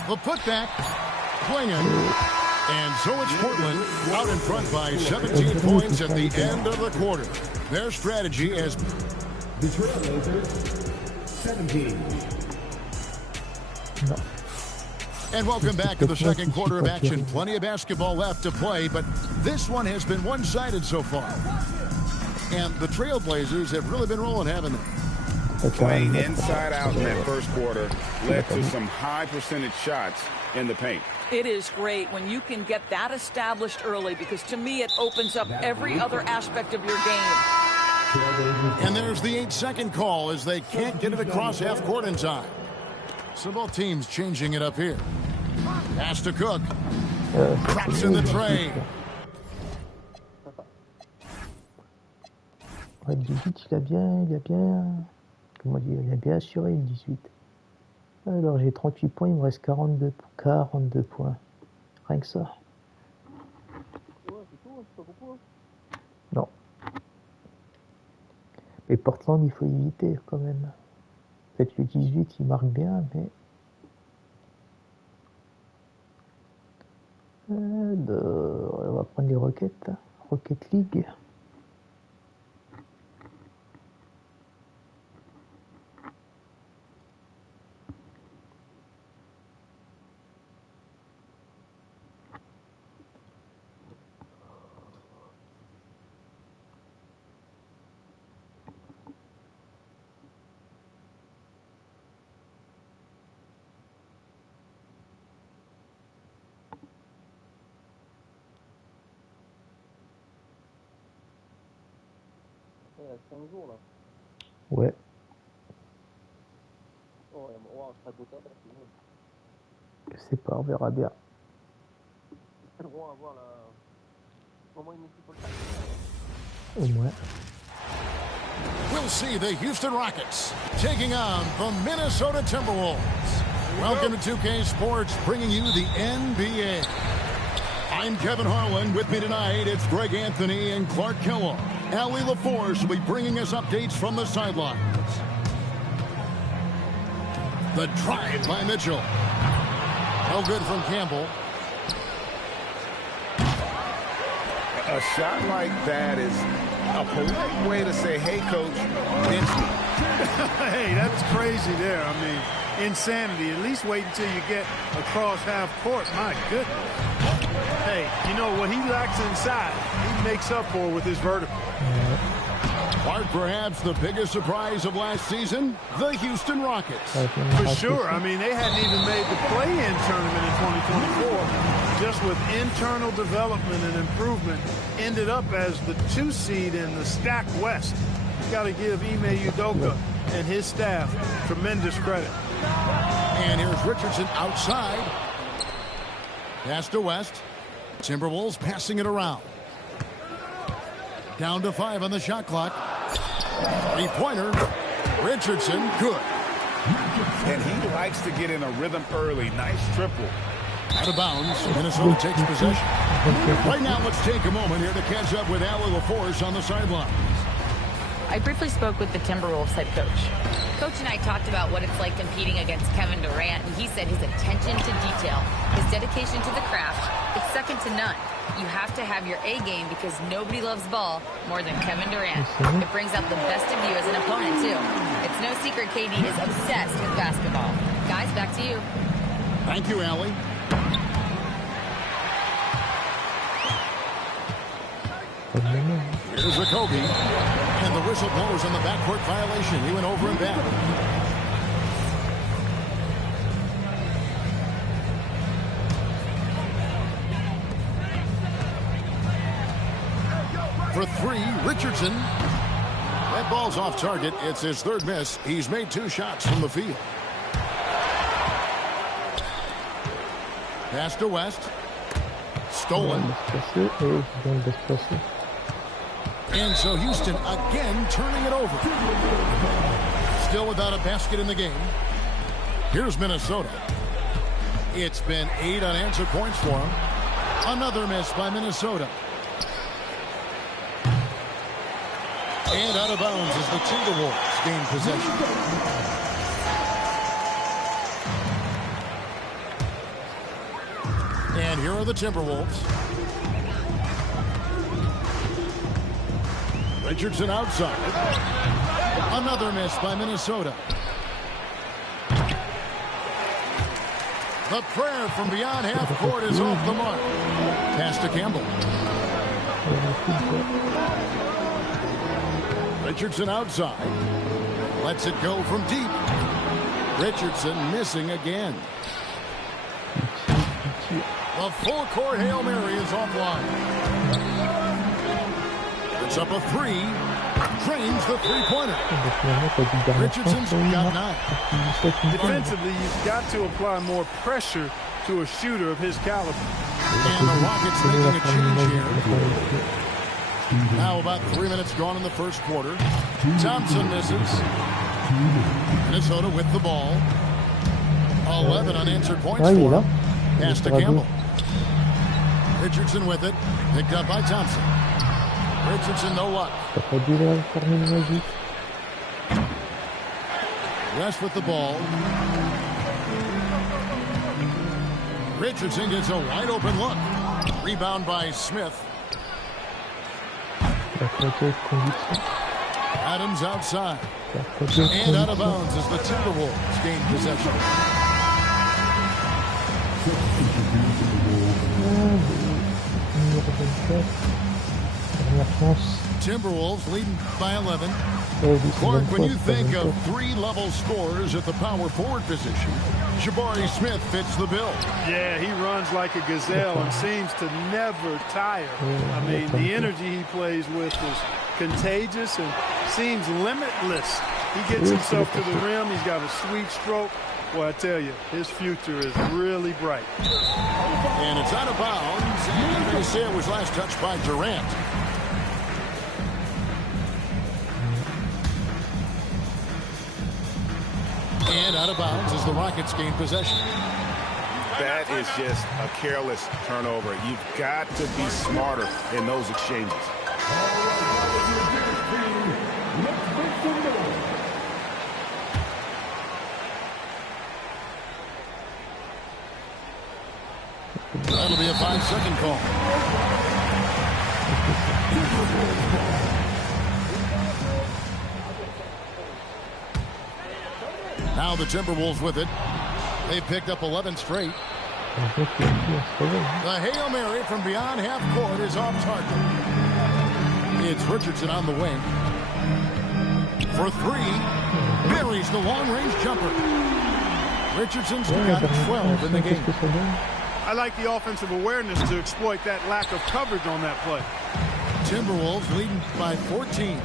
The putback. Klingon. And so it's Portland out in front by 17 points at the end of the quarter. Their strategy is the Trailblazers 17. No. And welcome back to the second quarter of action. Plenty of basketball left to play, but this one has been one-sided so far. And the Trailblazers have really been rolling, haven't they? Playing inside out in that first quarter led to some high percentage shots in the paint. It is great when you can get that established early, because to me it opens up every other aspect of your game. And there's the 8-second call as they can't get it across half court in time. So both teams changing it up here. Pass to Cook. Drops in the tray. Ouais, le 18, il a bien, comment dire, il a bien assuré le 18. Alors j'ai 38 points, il me reste 42 points. Rien que ça. Non. Mais Portland, il faut éviter quand même. Peut-être le 18, il marque bien, mais... on va prendre les Rockets. Rocket League. Il y a 5 jours là. Ouais. Oh, on sera total, Je sais pas, on verra bien. on va avoir au moins une équipe au Au moins. We'll see the Houston Rockets taking on the Minnesota Timberwolves. Welcome to 2K Sports, bringing you the NBA. I'm Kevin Harlan. With me tonight, it's Greg Anthony and Clark Kellogg. Allie LaForce will be bringing us updates from the sidelines. The drive by Mitchell. No good from Campbell. A shot like that is a polite way to say, hey, coach, bench me. Hey, that's crazy there. I mean, insanity. At least wait until you get across half court. My goodness. Hey, you know, what he lacks inside, he makes up for with his vertical. Mark, perhaps the biggest surprise of last season, the Houston Rockets. For sure. I mean, they hadn't even made the play-in tournament in 2024. Just with internal development and improvement, ended up as the 2 seed in the stacked West. Got to give Ime Udoka and his staff tremendous credit. And here's Richardson outside. Pass to West. Timberwolves passing it around. Down to 5 on the shot clock. 3-pointer. Richardson, good. And he likes to get in a rhythm early. Nice triple. Out of bounds. Minnesota takes possession. Right now, let's take a moment here to catch up with Allie LaForce on the sidelines. I briefly spoke with the Timberwolves head coach. Coach and I talked about what it's like competing against Kevin Durant, and he said his attention to detail, his dedication to the craft, it's second to none. You have to have your A game because nobody loves ball more than Kevin Durant. It brings out the best of you as an opponent, too. It's no secret KD is obsessed with basketball. Guys, back to you. Thank you, Allie. Here's a Kobe. And the whistle blows on the backcourt violation. He went over and back. For 3, Richardson. That ball's off target. It's his 3rd miss. He's made 2 shots from the field. Pass to West. Stolen. And so Houston again turning it over. Still without a basket in the game. Here's Minnesota. It's been 8 unanswered points for them. Another miss by Minnesota. And out of bounds as the Timberwolves gain possession. And here are the Timberwolves. Richardson outside. Another miss by Minnesota. The prayer from beyond half court is off the mark. Pass to Campbell. Richardson outside. Lets it go from deep. Richardson missing again. The full court Hail Mary is offline. It's up a 3. Drains the 3-pointer. Richardson's got 9. Defensively, you've got to apply more pressure to a shooter of his caliber. And the Rockets making a change here. Now about 3 minutes gone in the first quarter. Thompson misses. Minnesota with the ball. 11 unanswered points for him. Pass to Campbell. Richardson with it. Picked up by Thompson. Richardson, no luck. West with the ball. Richardson gets a wide open look. Rebound by Smith. Adams outside. And out of bounds as the Timberwolves gain possession. Timberwolves leading by 11. Clark, when you think of 3-level scorers at the power forward position, Jabari Smith fits the bill. Yeah, he runs like a gazelle and seems to never tire. I mean, the energy he plays with is contagious and seems limitless. He gets himself to the rim. He's got a sweet stroke. Well, I tell you, his future is really bright. And it's out of bounds, and they say it was last touched by Durant. And out of bounds as the Rockets gain possession. That is just a careless turnover. You've got to be smarter in those exchanges. That'll be a 5-second call. Now the Timberwolves with it. They picked up 11 straight. The Hail Mary from beyond half court is off target. It's Richardson on the wing. For three, buries the long-range jumper. Richardson's got 12 in the game. I like the offensive awareness to exploit that lack of coverage on that play. Timberwolves leading by 14.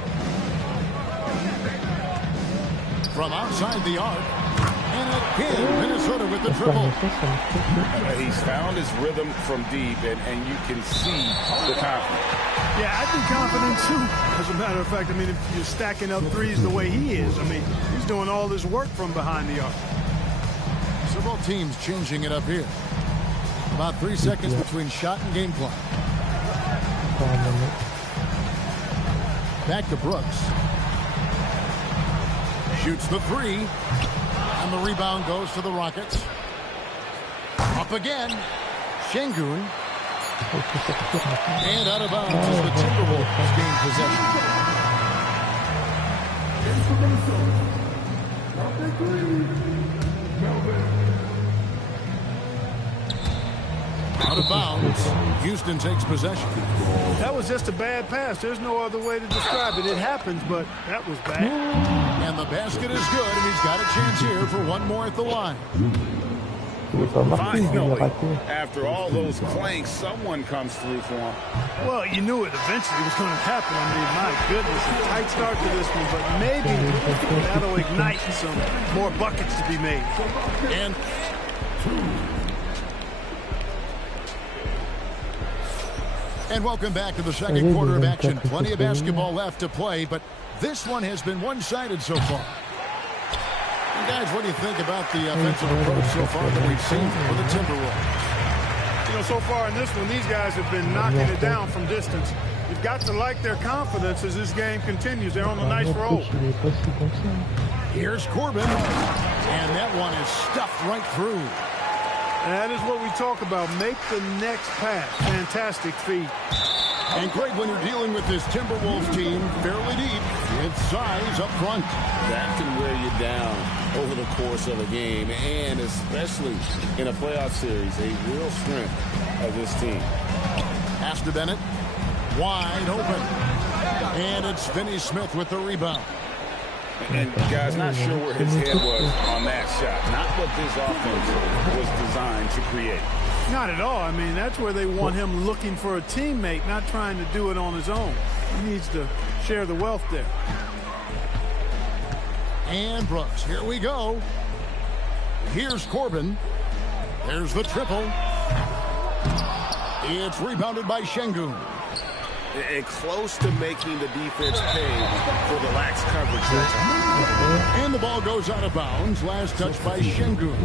From outside the arc. And again, Minnesota with the triple. He's found his rhythm from deep, and you can see the confidence. Yeah, I'd be confident too. As a matter of fact, I mean, if you're stacking up threes the way he is, I mean, he's doing all this work from behind the arc. So both teams changing it up here. About 3 seconds between shot and game clock. Back to Brooks. Shoots the three. And the rebound goes to the Rockets. Up again. Şengün. And out of bounds as the Timberwolves gain possession. Out of bounds. Houston takes possession. That was just a bad pass. There's no other way to describe it. It happens, but that was bad. And the basket is good, and he's got a chance here for one more at the line. Finally, after all those clanks, someone comes through for him. Well, you knew it eventually was going to happen. I mean, my goodness, a tight start to this one, but maybe that'll ignite some more buckets to be made. And welcome back to the second quarter of action. Plenty of basketball left to play, but this one has been one-sided so far. And guys, what do you think about the offensive approach so far that we've seen for the Timberwolves? You know, so far in this one, these guys have been knocking it down from distance. You've got to like their confidence as this game continues. They're on a nice roll. Here's Corbin, and that one is stuffed right through. That is what we talk about. Make the next pass. Fantastic feed. And Greg, when you're dealing with this Timberwolves team fairly deep, it's size up front. That can wear you down over the course of a game, and especially in a playoff series, a real strength of this team. Pass to Bennett. Wide open. And it's Finney Smith with the rebound. And guys, not sure where his head was on that shot. Not what this offense was designed to create. Not at all. I mean, that's where they want him looking for a teammate, not trying to do it on his own. He needs to share the wealth there. And Brooks, here we go. Here's Corbin. There's the triple. It's rebounded by Şengün. And close to making the defense pay for the lax coverage that time. And the ball goes out of bounds. Last touch by Şengün.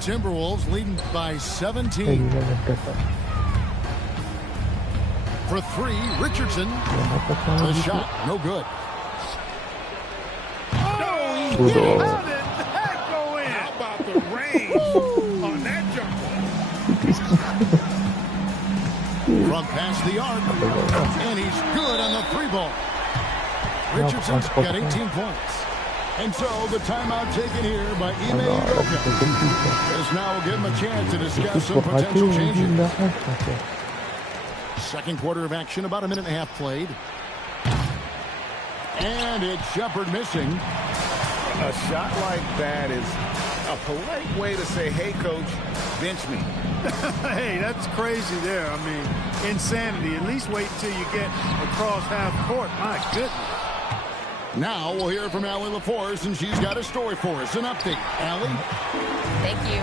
Timberwolves leading by 17. For three, Richardson. The shot, no good. How did that go in? How about the range on that jumper? From past the arc. And he's good on the three ball. Richardson's got 18 points. And so the timeout taken here by Ime Udoka. As now will give him a chance to discuss some potential changes. Second quarter of action, about a minute and a half played. And it's Shepard missing. A shot like that is a polite way to say, hey, coach, bench me. Hey, that's crazy there. I mean, insanity. At least wait until you get across half court. My goodness. Now we'll hear from Allie LaForce, and she's got a story for us. An update. Allie? Thank you.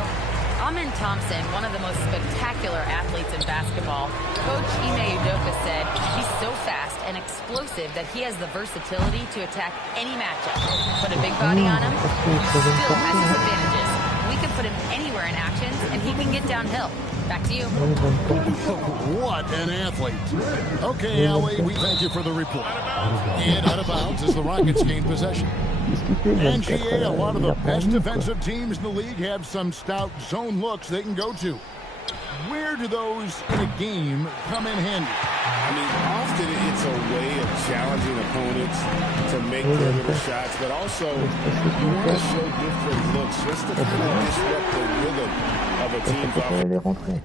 Amin Thompson, one of the most spectacular athletes in basketball, Coach Ime Udoka said he's so fast and explosive that he has the versatility to attack any matchup. Put a big body on him, he still has his advantages. We can put him anywhere in actions, and he can get downhill. Back to you. What an athlete. Okay, Allie, we thank you for the report. And out of bounds as the Rockets gain possession. And GA, a lot of the best defensive teams in the league have some stout zone looks they can go to. Where do those in a game come in handy? I mean, often it's a way of challenging opponents to make their little shots, but also you want to show different looks just to kind of disrupt the rhythm of a team's offense. Elle est rentrée.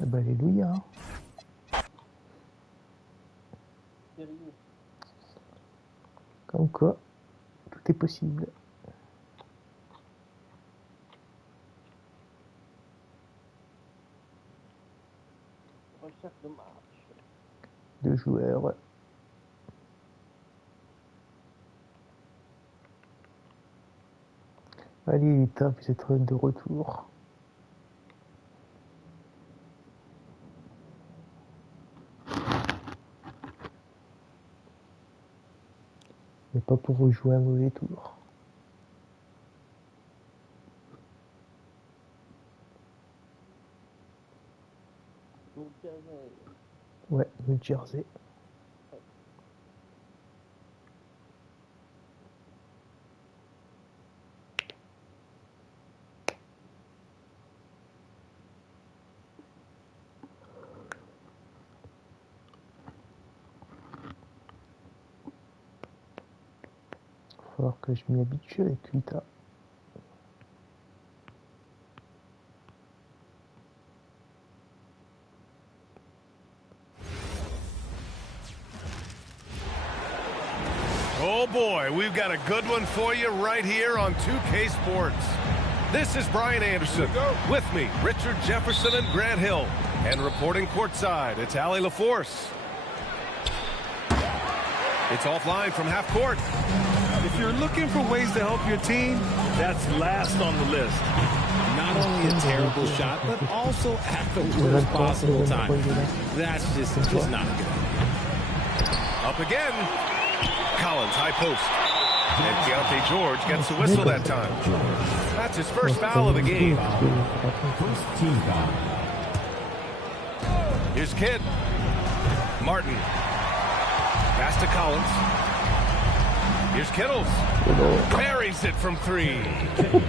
Eh ben, alléluia. Comme quoi, tout est possible. Recherche de match. 2 joueurs. Allez, il est temps, vous êtes de retour. Mais pas pour vous jouer un mauvais tour. Ouais, New Jersey. Il va falloir que je m'y habitue avec Utah. Oh boy, we've got a good one for you right here on 2K Sports. This is Brian Anderson. With me, Richard Jefferson and Grant Hill. And reporting courtside, it's Allie LaForce. It's offline from half court. If you're looking for ways to help your team, that's last on the list. Not only a terrible shot, but also at the worst possible time. That's just not good. Up again. Collins, high post. And Keontae George gets the whistle that time. That's his first foul of the game. First team foul. Here's Kidd. Martin. Pass to Collins. Here's Kittles. Buries it from 3. You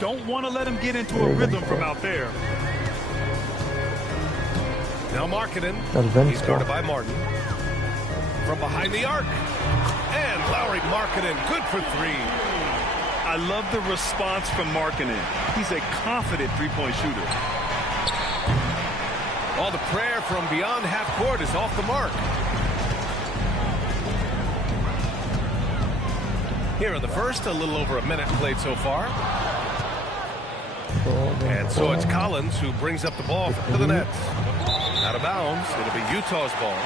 don't want to let him get into a rhythm from out there. Now Markkanen. He's guarded by Martin. From behind the arc. And Lauri Markkanen, good for 3. I love the response from Markkanen. He's a confident three-point shooter. All the prayer from beyond half court is off the mark. Here in the first, a little over a minute played so far. And so it's Collins who brings up the ball to the net. Out of bounds, it'll be Utah's ball.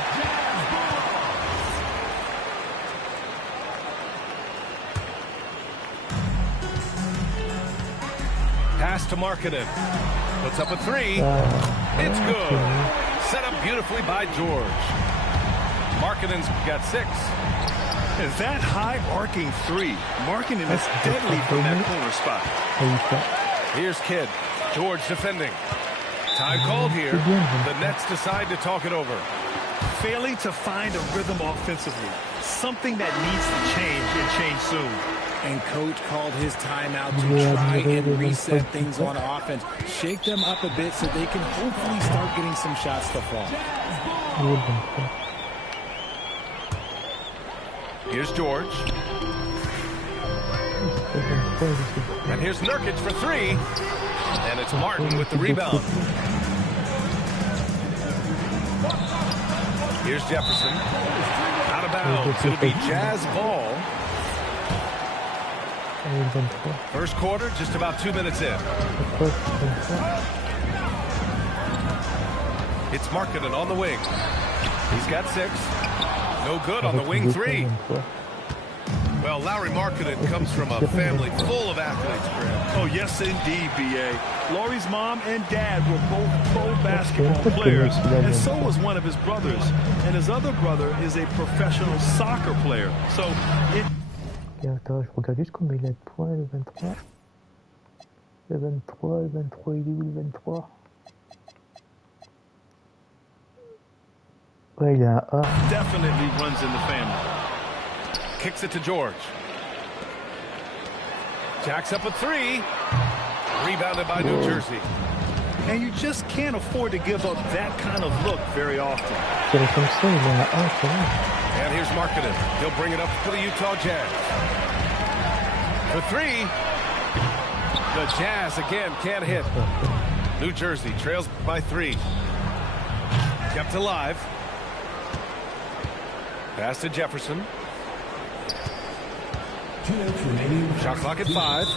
Pass to Markkanen. Puts up a 3. It's good. Set up beautifully by George. Markkanen's got 6. Is that high arcing 3? Markkanen is deadly from that corner spot. Here's Kidd. George defending. Time called here. The Nets decide to talk it over. Failing to find a rhythm offensively. Something that needs to change and change soon. And coach called his timeout to try and reset things on offense. Shake them up a bit so they can hopefully start getting some shots to fall. Here's George. And here's Nurkic for 3. And it's Martin with the rebound. Here's Jefferson. Out of bounds. It'll be Jazz ball. First quarter, just about 2 minutes in. It's Markkanen on the wing. He's got 6. No good on the wing 3. Well, Lauri Markkanen comes from a family full of athletes, Grant. Oh, yes, indeed, B.A. Laurie's mom and dad were both pro basketball players, and so was one of his brothers. And his other brother is a professional soccer player. So it... Attends, je regarde juste combien il a de points, le 23. Le 23, il est où le 23? Ouais, il a un A. Definitely runs in the family. Kicks it to George. Jacks up a three. Rebounded by New Jersey. And you just can't afford to give up that kind of look very often. C'est comme ça, il a un A, c'est vrai. And here's Markkanen. He'll bring it up for the Utah Jazz. For three. The Jazz again can't hit. New Jersey trails by 3. Kept alive. Pass to Jefferson. Shot clock at 5.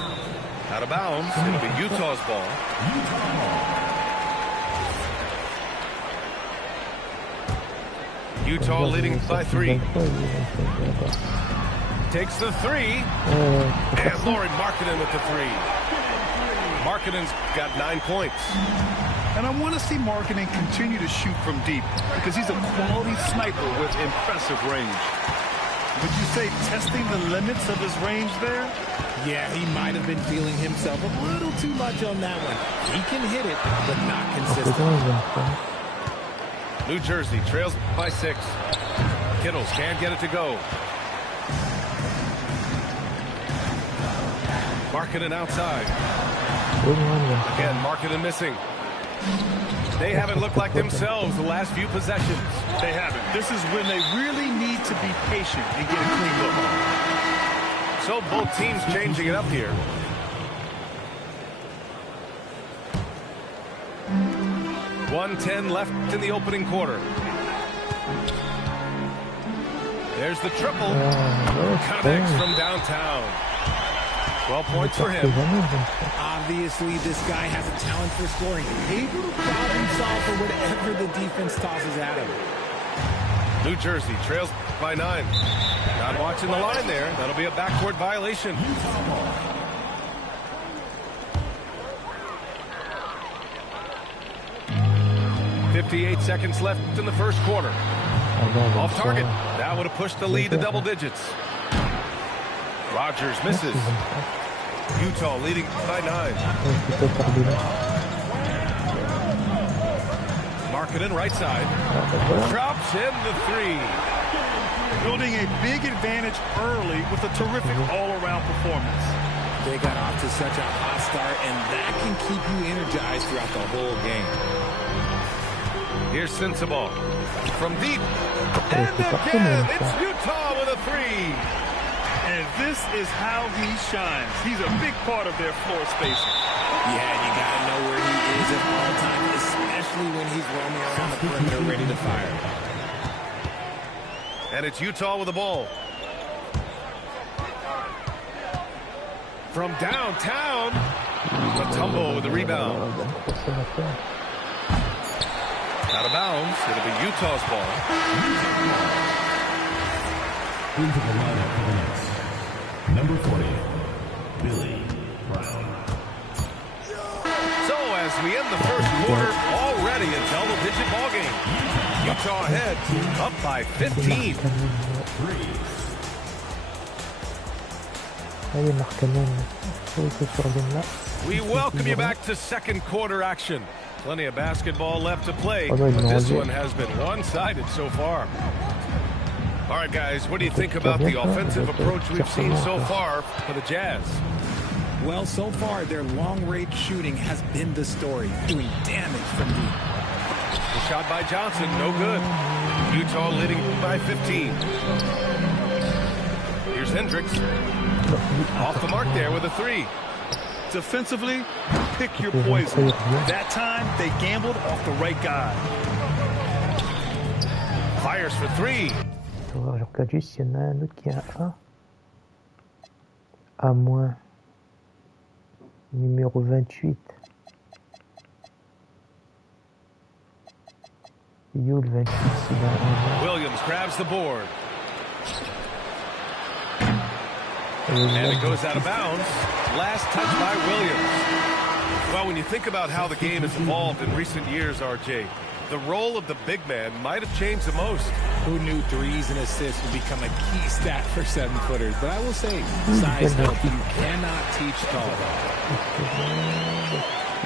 Out of bounds. It'll be Utah's ball. Utah leading by 3. Takes the 3. And Lauren Markkanen with the 3. Markkanen's got 9 points. And I want to see Markkanen continue to shoot from deep because he's a quality sniper with impressive range. Would you say testing the limits of his range there? Yeah, he might have been feeling himself a little too much on that one. He can hit it, but not consistently. New Jersey trails by 6. Kittles can't get it to go. Markkanen outside. Again, Markkanen missing. They haven't looked like themselves the last few possessions. They haven't. This is when they really need to be patient and get a clean look. So both teams changing it up here. .110 left in the opening quarter. There's the triple. Connects from downtown. 12 points for him. Obviously, this guy has a talent for scoring. Able to problem solve for whatever the defense tosses at him. New Jersey trails by 9. Not watching the line there. That'll be a backcourt violation. 58 seconds left in the first quarter. Off target. That would have pushed the lead to double digits. Rogers misses. Utah leading by 9. Markkanen right side. Drops in the 3. Building a big advantage early with a terrific all-around performance. They got off to such a hot start, and that can keep you energized throughout the whole game. Here's Sensabaugh from deep. And again, it's Utah with a 3. And this is how he shines. He's a big part of their floor spacing. Yeah, you got to know where he is at all times, especially when he's roaming around the perimeter ready to fire. And it's Utah with the ball. From downtown, Mutombo with the rebound. Out of bounds. It'll be Utah's ball. Into the lineup for the Nets. Number 40, Billy Brown. So as we end the first quarter, already a double-digit ball game. Utah ahead, up by 15. We welcome you back to second quarter action. Plenty of basketball left to play, but this one has been one-sided so far. All right, guys, what do you think about the offensive approach we've seen so far for the Jazz? Well, so far, their long-range shooting has been the story, doing damage from deep. The shot by Johnson, no good. Utah leading by 15. Here's Hendricks. Off the mark there with a 3. Defensively, pick your poison. That time, they gambled off the right guy. Fires for 3. Je regarde juste s'il y en a un autre qui a un A moins. Numéro 28. Yo, le 28, il a un. Williams grabs the board. And it goes out of bounds. Last touch by Williams. Well, when you think about how the game has evolved in recent years, RJ, the role of the big man might have changed the most. Who knew threes and assists would become a key stat for 7-footers? But I will say, size help. You cannot teach tall.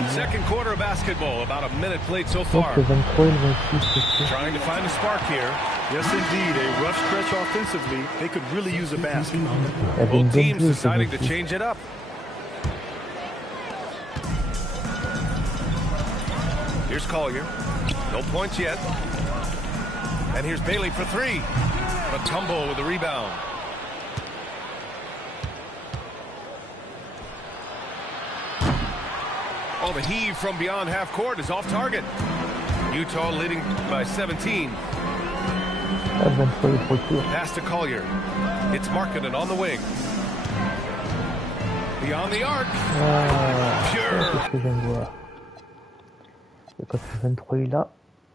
Second quarter of basketball, about a minute played so far. Trying to find a spark here. Yes, indeed. A rough stretch offensively. They could really use a basket. Both teams deciding to change it up. Here's Collier. No points yet. And here's Bailey for three. A tumble with the rebound. Oh, the heave from beyond half court is off target. Utah leading by 17. Pass to Collier. It's Markkanen on the wing. Beyond the arc. Pure. C'est ce que j'aime voir. Et quand le 23 est là,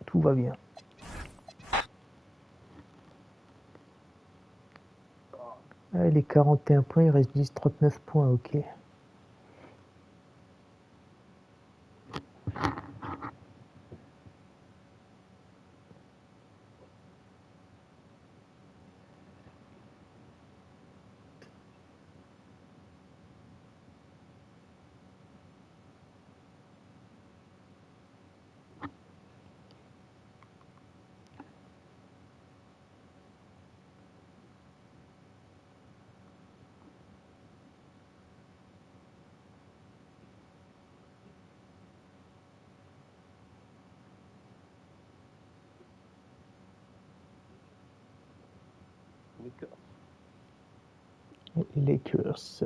tout va bien. Les 41 points, il reste 39 points, ok. Les Lakers.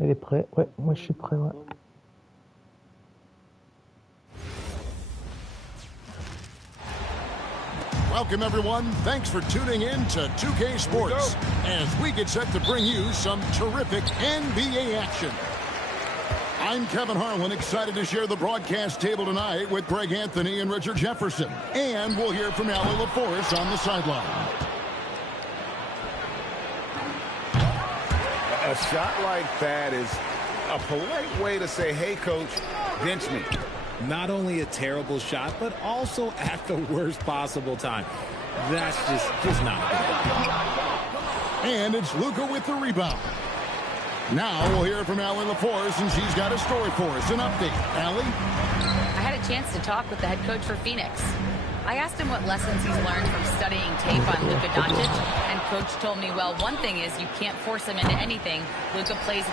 Elle est prête? Ouais, moi je suis prêt, ouais. Welcome, everyone. Thanks for tuning in to 2K Sports as we get set to bring you some terrific NBA action. I'm Kevin Harlan, excited to share the broadcast table tonight with Greg Anthony and Richard Jefferson. And we'll hear from Allie LaForce on the sideline. A shot like that is a polite way to say, hey, coach, bench me. Not only a terrible shot, but also at the worst possible time. That's just not good. And it's Luka with the rebound. Now we'll hear from Allie LaForce, and she's got a story for us. An update. Allie? I had a chance to talk with the head coach for Phoenix. I asked him what lessons he's learned from studying tape on Luka Doncic, and coach told me, well, one thing is you can't force him into anything. Luka plays...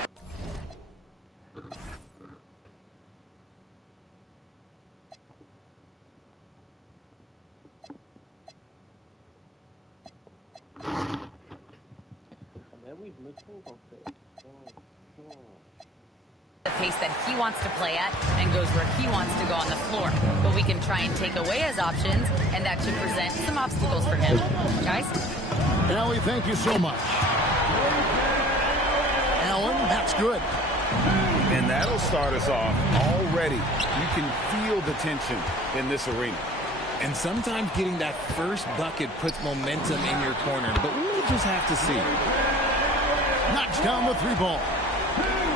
the pace that he wants to play at and goes where he wants to go on the floor. But we can try and take away his options, and that should present some obstacles for him. Guys? Allie, thank you so much. Allen, that's good. And that'll start us off already. You can feel the tension in this arena. And sometimes getting that first bucket puts momentum in your corner, but we'll just have to see. Knocks down the three ball.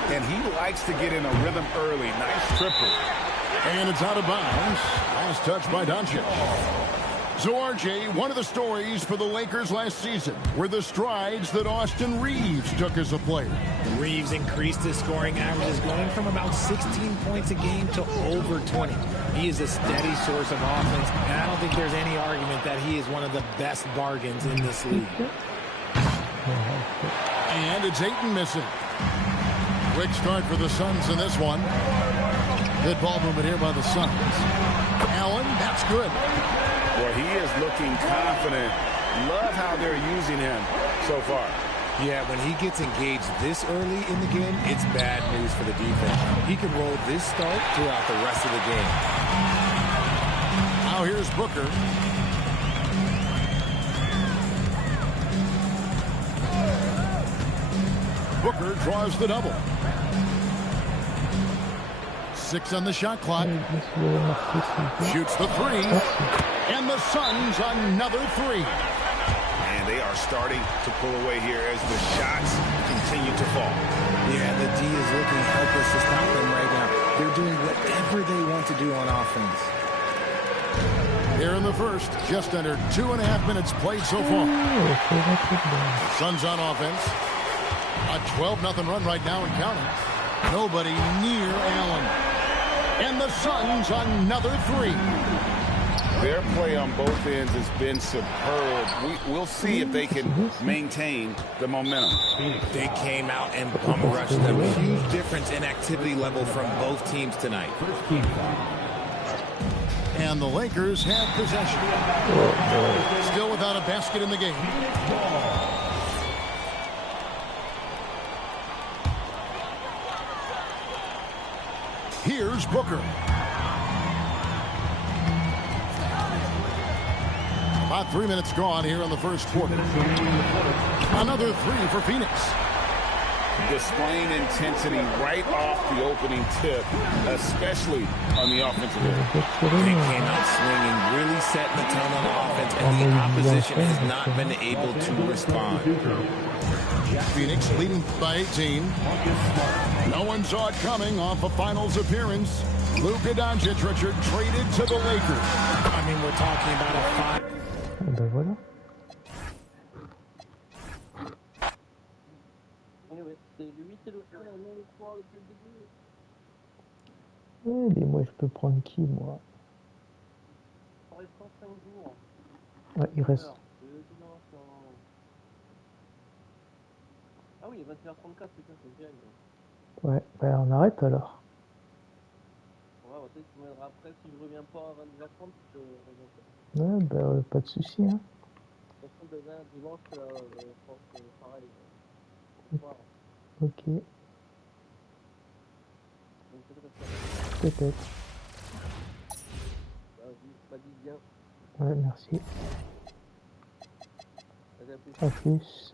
And he likes to get in a rhythm early. Nice triple. And it's out of bounds. Last touch by Doncic. So, RJ, one of the stories for the Lakers last season were the strides that Austin Reeves took as a player. Reeves increased his scoring averages, going from about 16 points a game to over 20. He is a steady source of offense, and I don't think there's any argument that he is one of the best bargains in this league. And it's Ayton missing. Quick start for the Suns in this one. Good ball movement here by the Suns. Allen, that's good. Well, he is looking confident. Love how they're using him so far. Yeah, when he gets engaged this early in the game, it's bad news for the defense. He can roll this start throughout the rest of the game. Now here's Booker. Booker draws the double. 6 on the shot clock. Shoots the 3. And the Suns another 3. And they are starting to pull away here as the shots continue to fall. Yeah, the D is looking helpless to stop them right now. They're doing whatever they want to do on offense. Here in the first, just under 2.5 minutes played so far. Suns on offense. A 12-0 run right now and counting. Nobody near Allen. And the Suns another 3. Their play on both ends has been superb. We'll see if they can maintain the momentum. They came out and bum rushed them. Huge difference in activity level from both teams tonight. And the Lakers have possession. Still without a basket in the game. Here's Booker. About 3 minutes gone here in the first quarter. Another 3 for Phoenix. Displaying intensity right off the opening tip, especially on the offensive end. They came out swinging, really setting the tone on offense, and the opposition has not been able to respond. Phoenix leading by 18. No one saw it coming off a finals appearance. Luka Doncic, Richard, traded to the Lakers. I mean, we're talking about a 5. Ben voilà. C'est le 8 et le 1, la même histoire depuis le début. Ouais, mais moi je peux prendre qui, moi? Il reste 5 jours. Ouais, il reste. Ah oui, 21h34, putain, c'est bien. Ouais, bah on arrête alors. Ouais, on va peut-être se mettre après, si je reviens pas à 22h30, je reviens pas. Ouais, bah pas de soucis, hein. De toute façon, demain, dimanche, je pense que pareil. Ok. Peut-être. Vas-y, bien. Ouais, merci. À plus.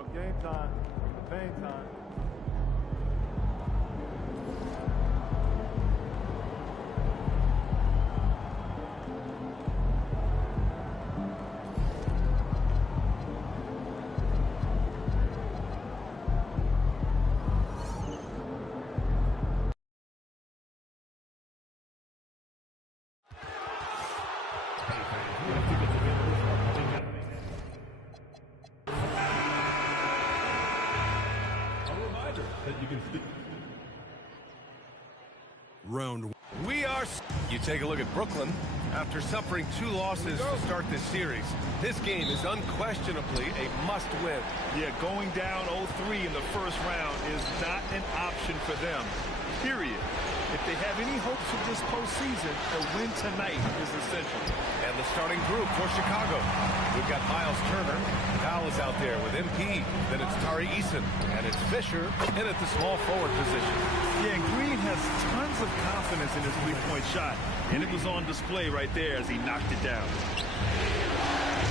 now. Game time. Pain time. Round. You take a look at Brooklyn. After suffering 2 losses to start this series, this game is unquestionably a must-win. Yeah, going down 0-3 in the first round is not an option for them, period. If they have any hopes of this postseason, a win tonight is essential. And the starting group for Chicago. We've got Miles Turner. Powell is out there with MP. Then it's Tari Eason. And it's Fisher in at the small forward position. Yeah, Green has tons of confidence in his three-point shot. And it was on display right there as he knocked it down.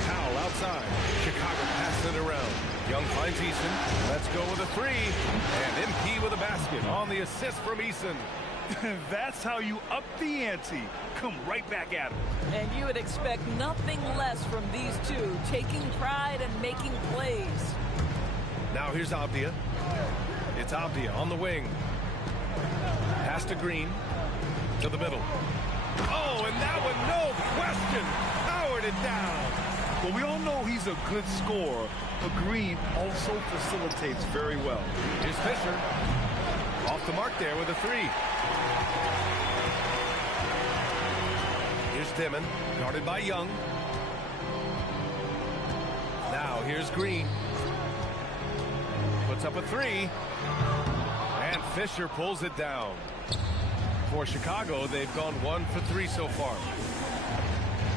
Powell outside. Chicago passing it around. Young finds Eason. Let's go with a 3. And MP with a basket on the assist from Eason. That's how you up the ante. Come right back at him. And you would expect nothing less from these two, taking pride and making plays. Now here's Abdia. It's Abdia on the wing. Pass to Green. To the middle. Oh, and that one, no question, powered it down. Well, we all know he's a good scorer, but Green also facilitates very well. Here's Fisher. Off the mark there with a 3. Here's Timmon, guarded by Young. Now here's Green. Puts up a 3. And Fisher pulls it down. For Chicago, they've gone 1 for 3 so far.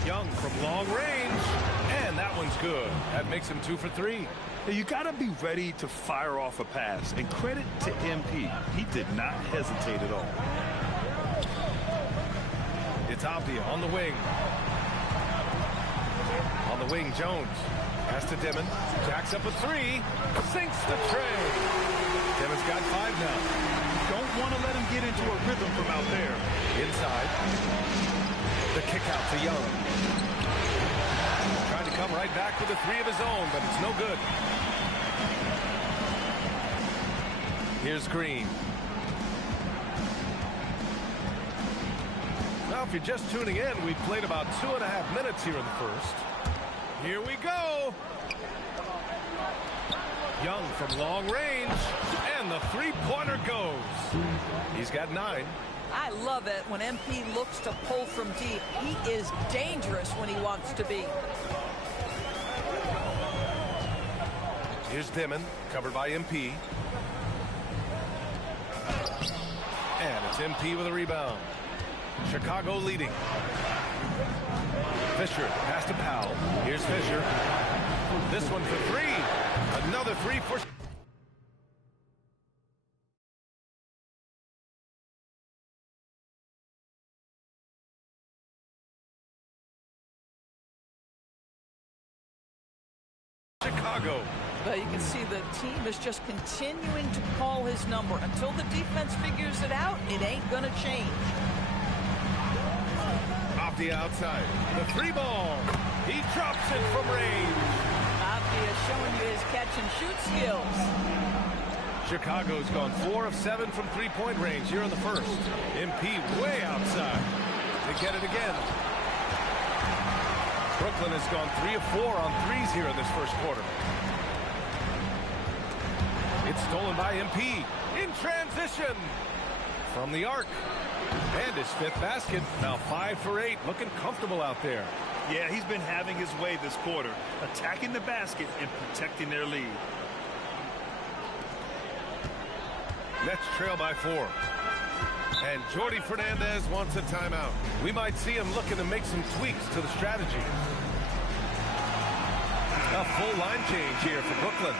Young from long range. And that one's good. That makes him 2 for 3. You got to be ready to fire off a pass. And credit to MP. He did not hesitate at all. It's Abdia on the wing. On the wing, Jones. Pass to Dimon. Jacks up a 3. Sinks the tray. Dimon's got 5 now. Don't want to let him get into a rhythm from out there. Inside. The kick out to Young. Trying to come right back with a 3 of his own, but it's no good. Here's Green. Now, if you're just tuning in, we've played about 2.5 minutes here in the first. Here we go. Young from long range, and the 3-pointer goes. He's got 9. I love it when MP looks to pull from deep. He is dangerous when he wants to be. Here's Dimon, covered by MP. And it's MP with a rebound. Chicago leading. Fisher, pass to Powell. Here's Fisher. This one for 3. Another 3 for... Chicago. But you can see the team is just continuing to call his number. Until the defense figures it out, it ain't going to change. Off the outside. The 3 ball. He drops it from range. Abdi is showing you his catch-and-shoot skills. Chicago's gone 4 of 7 from 3-point range here in the first. MP way outside. They get it again. Brooklyn has gone 3 of 4 on 3s here in this first quarter. It's stolen by MP in transition from the arc. And his 5th basket. Now 5 for 8. Looking comfortable out there. Yeah, he's been having his way this quarter, attacking the basket and protecting their lead. Nets trail by 4. And Jordi Fernandez wants a timeout. We might see him looking to make some tweaks to the strategy. A full line change here for Brooklyn.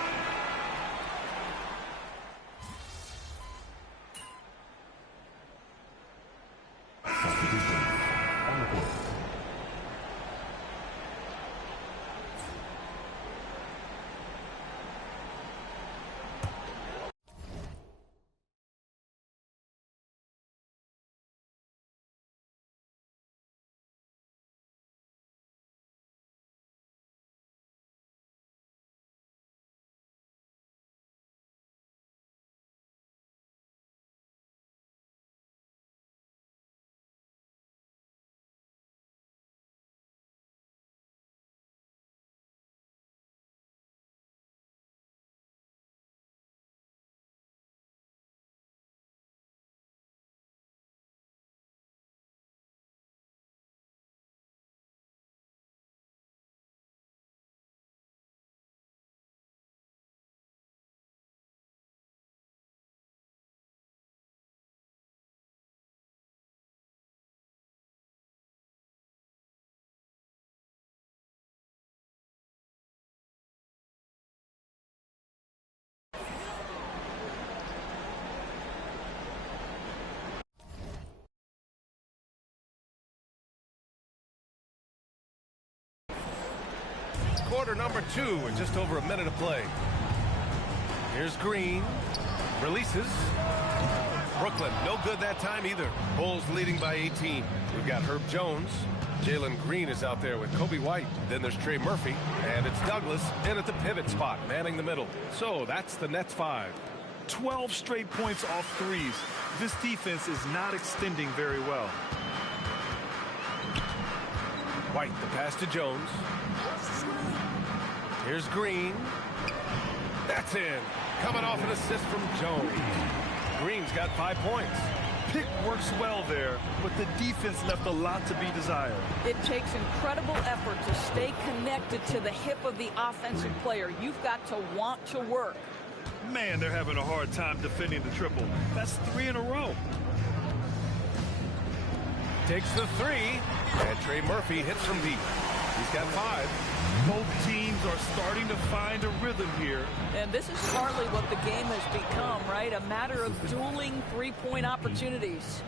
quarter number 2 with just over a minute of play. Here's Green. Releases. Brooklyn, no good that time either. Bulls leading by 18. We've got Herb Jones. Jalen Green is out there with Kobe White. Then there's Trey Murphy. And it's Douglas in at the pivot spot, manning the middle. So that's the Nets 5. 12 straight points off threes. This defense is not extending very well. White, the pass to Jones. Here's Green. That's in. Coming off an assist from Jones. Green's got 5 points. Pick works well there, but the defense left a lot to be desired. It takes incredible effort to stay connected to the hip of the offensive player. You've got to want to work. Man, they're having a hard time defending the triple. That's 3 in a row. Takes the 3, and Trey Murphy hits from deep. He's got 5. Both teams are starting to find a rhythm here. And this is partly what the game has become, right? A matter of dueling three-point opportunities.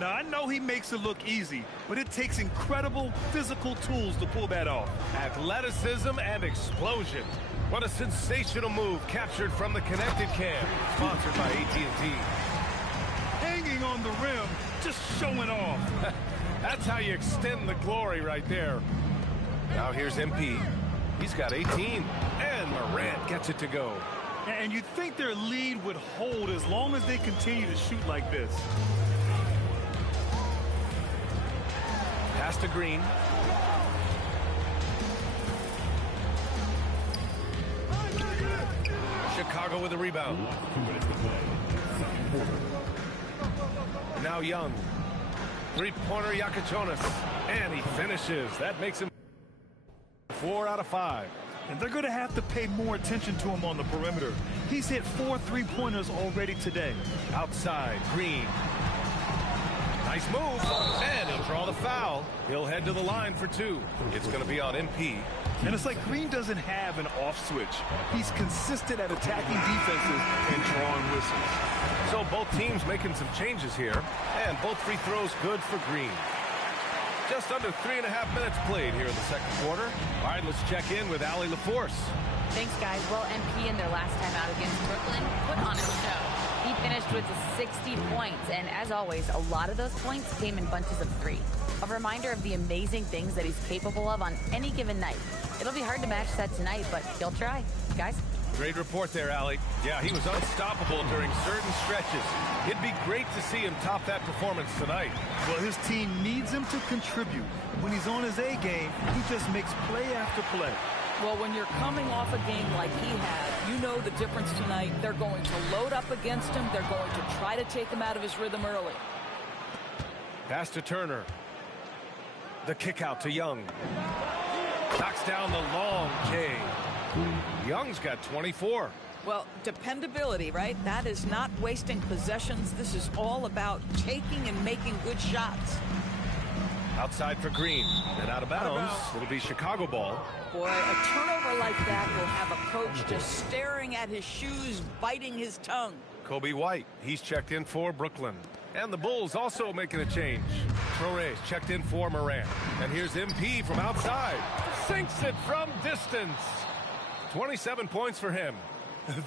Now, I know he makes it look easy, but it takes incredible physical tools to pull that off. Athleticism and explosion. What a sensational move captured from the connected cam. Sponsored by AT&T. Hanging on the rim, just showing off. That's how you extend the glory right there. Now here's MP. He's got 18. And Morant gets it to go. And you'd think their lead would hold as long as they continue to shoot like this. Pass to Green. Chicago with a rebound. Now Young. Three-pointer Yakachonis. And he finishes. That makes him 4 out of 5. And they're going to have to pay more attention to him on the perimeter. He's hit 4 3-pointers already today. Outside, Green. Nice move. And he'll draw the foul. He'll head to the line for 2. It's going to be on MP. And it's like Green doesn't have an off switch. He's consistent at attacking defenses and drawing whistles. So both teams making some changes here. And both free throws good for Green. Just under 3.5 minutes played here in the second quarter. All right, let's check in with Allie LaForce. Thanks, guys. Well, MP in their last time out against Brooklyn put on a show. He finished with 60 points, and as always, a lot of those points came in bunches of 3. A reminder of the amazing things that he's capable of on any given night. It'll be hard to match that tonight, but he'll try. Guys? Great report there, Allie. Yeah, he was unstoppable during certain stretches. It'd be great to see him top that performance tonight. Well, his team needs him to contribute. When he's on his A game, he just makes play after play. Well, when you're coming off a game like he had, you know the difference tonight. They're going to load up against him. They're going to try to take him out of his rhythm early. Pass to Turner. The kick out to Young. Knocks down the long J. Young's got 24. Well, dependability, right? That is not wasting possessions. This is all about taking and making good shots. Outside for Green. And out of bounds. It'll be Chicago ball. Boy, a turnover like that will have a coach just staring at his shoes, biting his tongue. Kobe White, he's checked in for Brooklyn. And the Bulls also making a change. Traore's checked in for Morant. And here's MP from outside. Sinks it from distance. 27 points for him.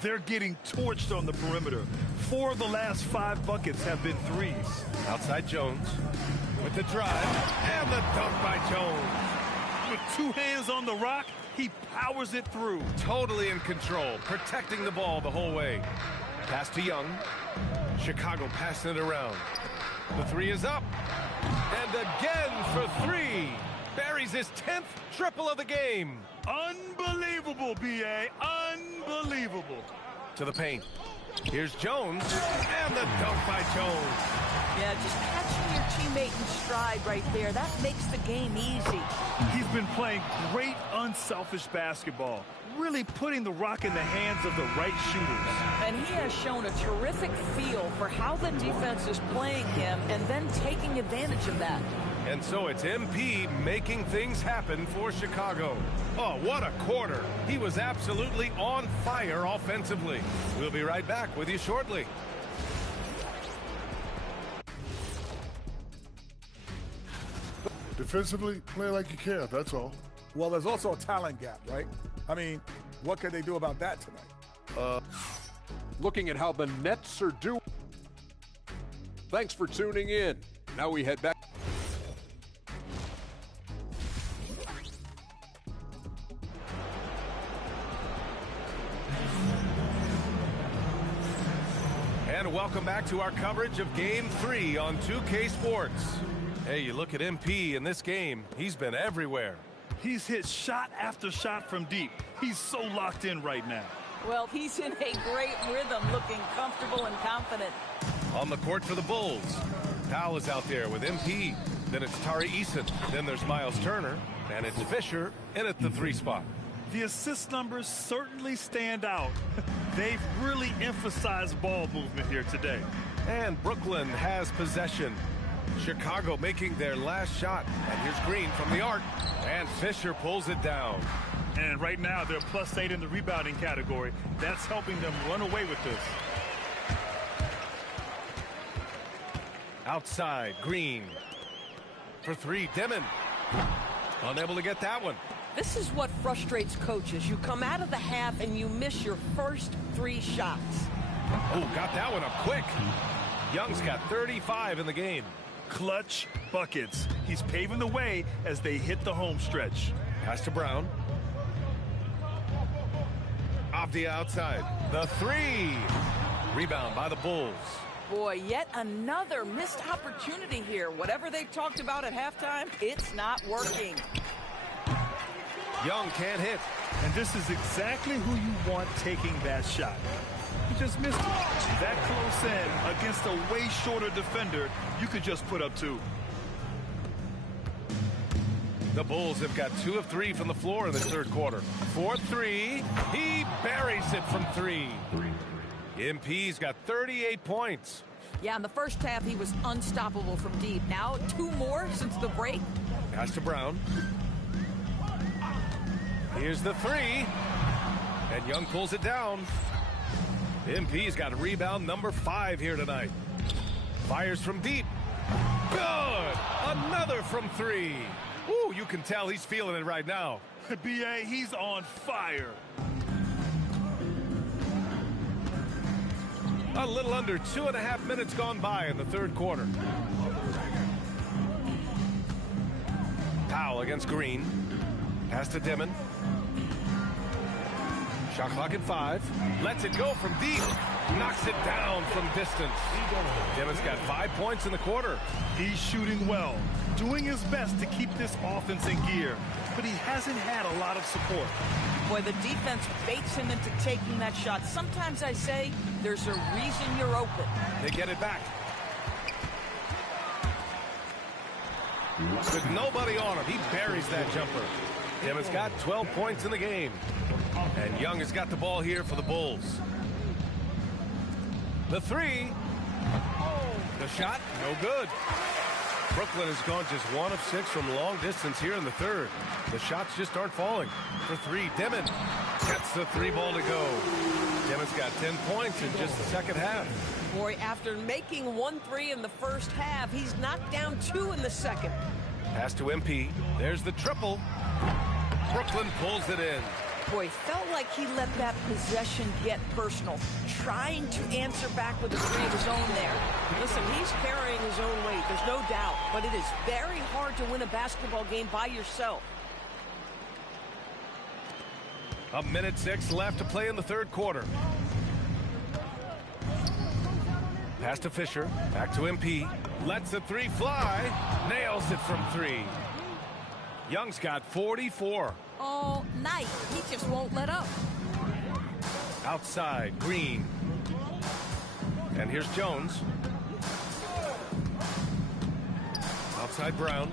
They're getting torched on the perimeter. 4 of the last 5 buckets have been threes. Outside Jones with the drive and the dunk by Jones. With 2 hands on the rock, he powers it through. Totally in control, protecting the ball the whole way. Pass to Young. Chicago passing it around. The 3 is up. And again for 3. Buries his 10th triple of the game. Unbelievable, B.A. Unbelievable. To the paint. Here's Jones. And the dunk by Jones. Yeah, just catching your teammate in stride right there. That makes the game easy. He's been playing great, unselfish basketball. Really putting the rock in the hands of the right shooters. And he has shown a terrific feel for how the defense is playing him and then taking advantage of that. And so it's MP making things happen for Chicago. Oh, what a quarter. He was absolutely on fire offensively. We'll be right back with you shortly. Defensively, play like you care, that's all. Well, there's also a talent gap, right? I mean, what could they do about that tonight? Looking at how the Nets are doing. Thanks for tuning in. Now we head back. And welcome back to our coverage of Game 3 on 2K Sports. Hey, you look at MP in this game, he's been everywhere. He's hit shot after shot from deep. He's so locked in right now. Well, he's in a great rhythm, looking comfortable and confident. On the court for the Bulls, Powell is out there with MP. Then it's Tari Eason. Then there's Miles Turner. And it's Fisher in at the 3 spot. The assist numbers certainly stand out. They've really emphasized ball movement here today. And Brooklyn has possession. Chicago making their last shot. And here's Green from the arc. And Fisher pulls it down. And right now, they're +8 in the rebounding category. That's helping them run away with this. Outside, Green. For 3, Dimon. Unable to get that one. This is what frustrates coaches. You come out of the half and you miss your first 3 shots. Oh, got that one up quick. Young's got 35 in the game. Clutch buckets. He's paving the way as they hit the home stretch. Pass to Brown. Avdia outside. The 3. Rebound by the Bulls. Boy, yet another missed opportunity here. Whatever they talked about at halftime, it's not working. Young can't hit. And this is exactly who you want taking that shot. He just missed it. That close in against a way shorter defender, you could just put up 2. The Bulls have got 2 of 3 from the floor in the third quarter. 4-3. He buries it from 3. MP's got 38 points. Yeah, in the first half, he was unstoppable from deep. Now, 2 more since the break. Pass to Brown. Here's the 3. And Young pulls it down. MP's got rebound number 5 here tonight. Fires from deep. Good! Another from 3. Ooh, you can tell he's feeling it right now. B.A., he's on fire. A little under 2.5 minutes gone by in the third quarter. Powell against Green. Pass to Dimon. Shot clock at 5. Lets it go from deep. Knocks it down from distance. Dimon's got 5 points in the quarter. He's shooting well, doing his best to keep this offense in gear, but he hasn't had a lot of support. Boy, the defense baits him into taking that shot. Sometimes I say there's a reason you're open. They get it back. With nobody on him, he buries that jumper. Dimon's got 12 points in the game. And Young has got the ball here for the Bulls. The 3. The shot, no good. Brooklyn has gone just 1 of 6 from long distance here in the third. The shots just aren't falling. For 3, Dimon gets the 3 ball to go. Dimon's got 10 points in just the second half. Boy, after making 1 3 in the first half, he's knocked down 2 in the second. Pass to MP. There's the triple. Brooklyn pulls it in. Boy, felt like he let that possession get personal, trying to answer back with a 3 of his own there. Listen, he's carrying his own weight, there's no doubt, but it is very hard to win a basketball game by yourself. 1:06 left to play in the third quarter. Pass to Fisher, back to MP, lets the 3 fly, nails it from 3. Young's got 44. All night, he just won't let up. Outside, Green. And here's Jones. Outside, Brown.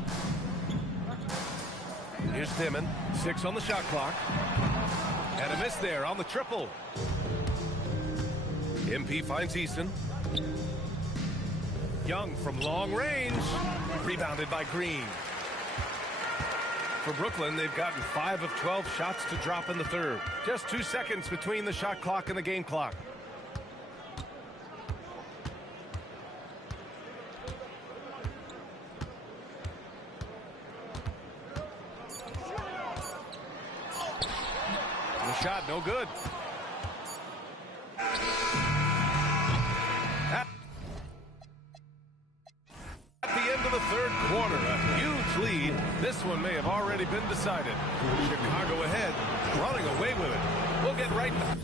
Here's Dimon. 6 on the shot clock. And a miss there on the triple. MP finds Easton. Young from long range. Rebounded by Green. For Brooklyn, they've gotten 5 of 12 shots to drop in the third. Just 2 seconds between the shot clock and the game clock. shot, no good. At the end of the third quarter, a huge lead. This one may have already been decided. Chicago ahead, running away with it. We'll get right back.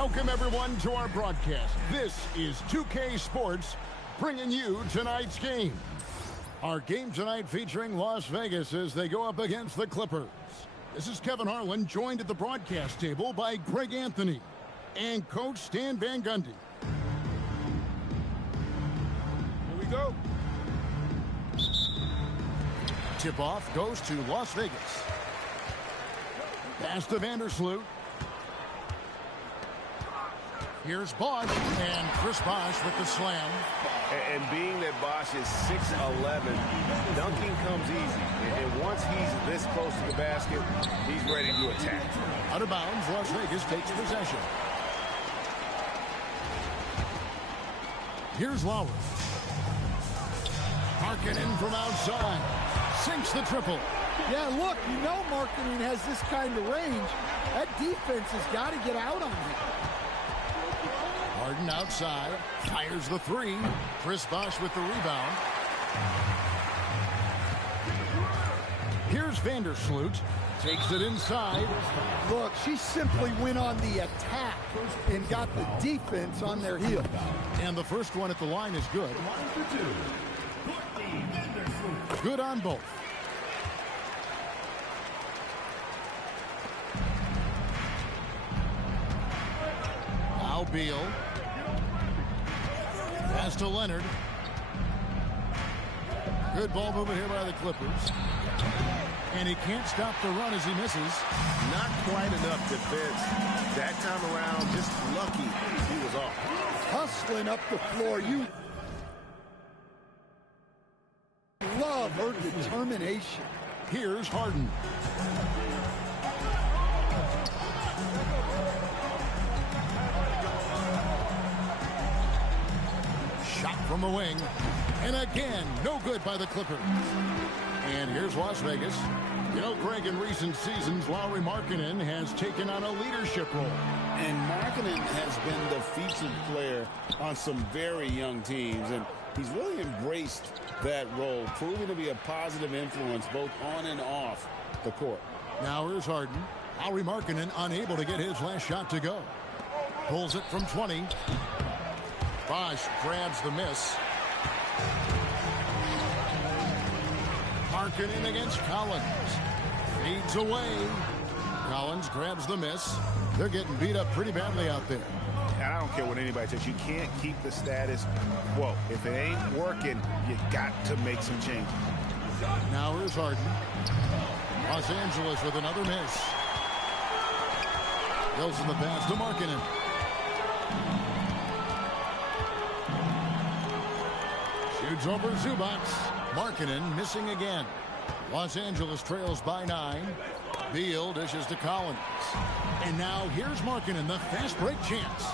Welcome, everyone, to our broadcast. This is 2K Sports, bringing you tonight's game. Our game tonight featuring Las Vegas as they go up against the Clippers. This is Kevin Harlan, joined at the broadcast table by Greg Anthony and Coach Stan Van Gundy. Here we go. Tip-off goes to Las Vegas. Pass to Vandersloot. Here's Bosch, and Chris Bosch with the slam. And being that Bosch is 6'11", dunking comes easy. And once he's this close to the basket, he's ready to attack. Out of bounds, Las Vegas takes possession. Here's Lowry. Markkanen from outside. Sinks the triple. Yeah, look, you know Markkanen has this kind of range. That defense has got to get out on him. Harden outside, fires the three. Chris Bosch with the rebound. Here's Vandersloot, takes it inside. Look, she simply went on the attack and got the defense on their heels. And the first one at the line is good. Good on both. Now Beal. Pass to Leonard. Good ball movement here by the Clippers. And he can't stop the run as he misses. Not quite enough defense. That time around, just lucky he was off. Hustling up the floor. You love her determination. Here's Harden. Shot from the wing. And again, no good by the Clippers. And here's Las Vegas. You know, Greg, in recent seasons, Lauri Markkanen has taken on a leadership role. And Markkanen has been the featured player on some very young teams. And he's really embraced that role, proving to be a positive influence both on and off the court. Now here's Harden. Lauri Markkanen unable to get his last shot to go. Pulls it from 20. Bosch grabs the miss. Markkanen against Collins. Fades away. Collins grabs the miss. They're getting beat up pretty badly out there. And I don't care what anybody says. You can't keep the status quo. If it ain't working, you got to make some changes. Now here's Harden. Los Angeles with another miss. Goes in the pass to Markkanen. Shoots over Zubac. Markkanen missing again. Los Angeles trails by 9. Beal dishes to Collins. And now here's Markkanen, the fast break chance.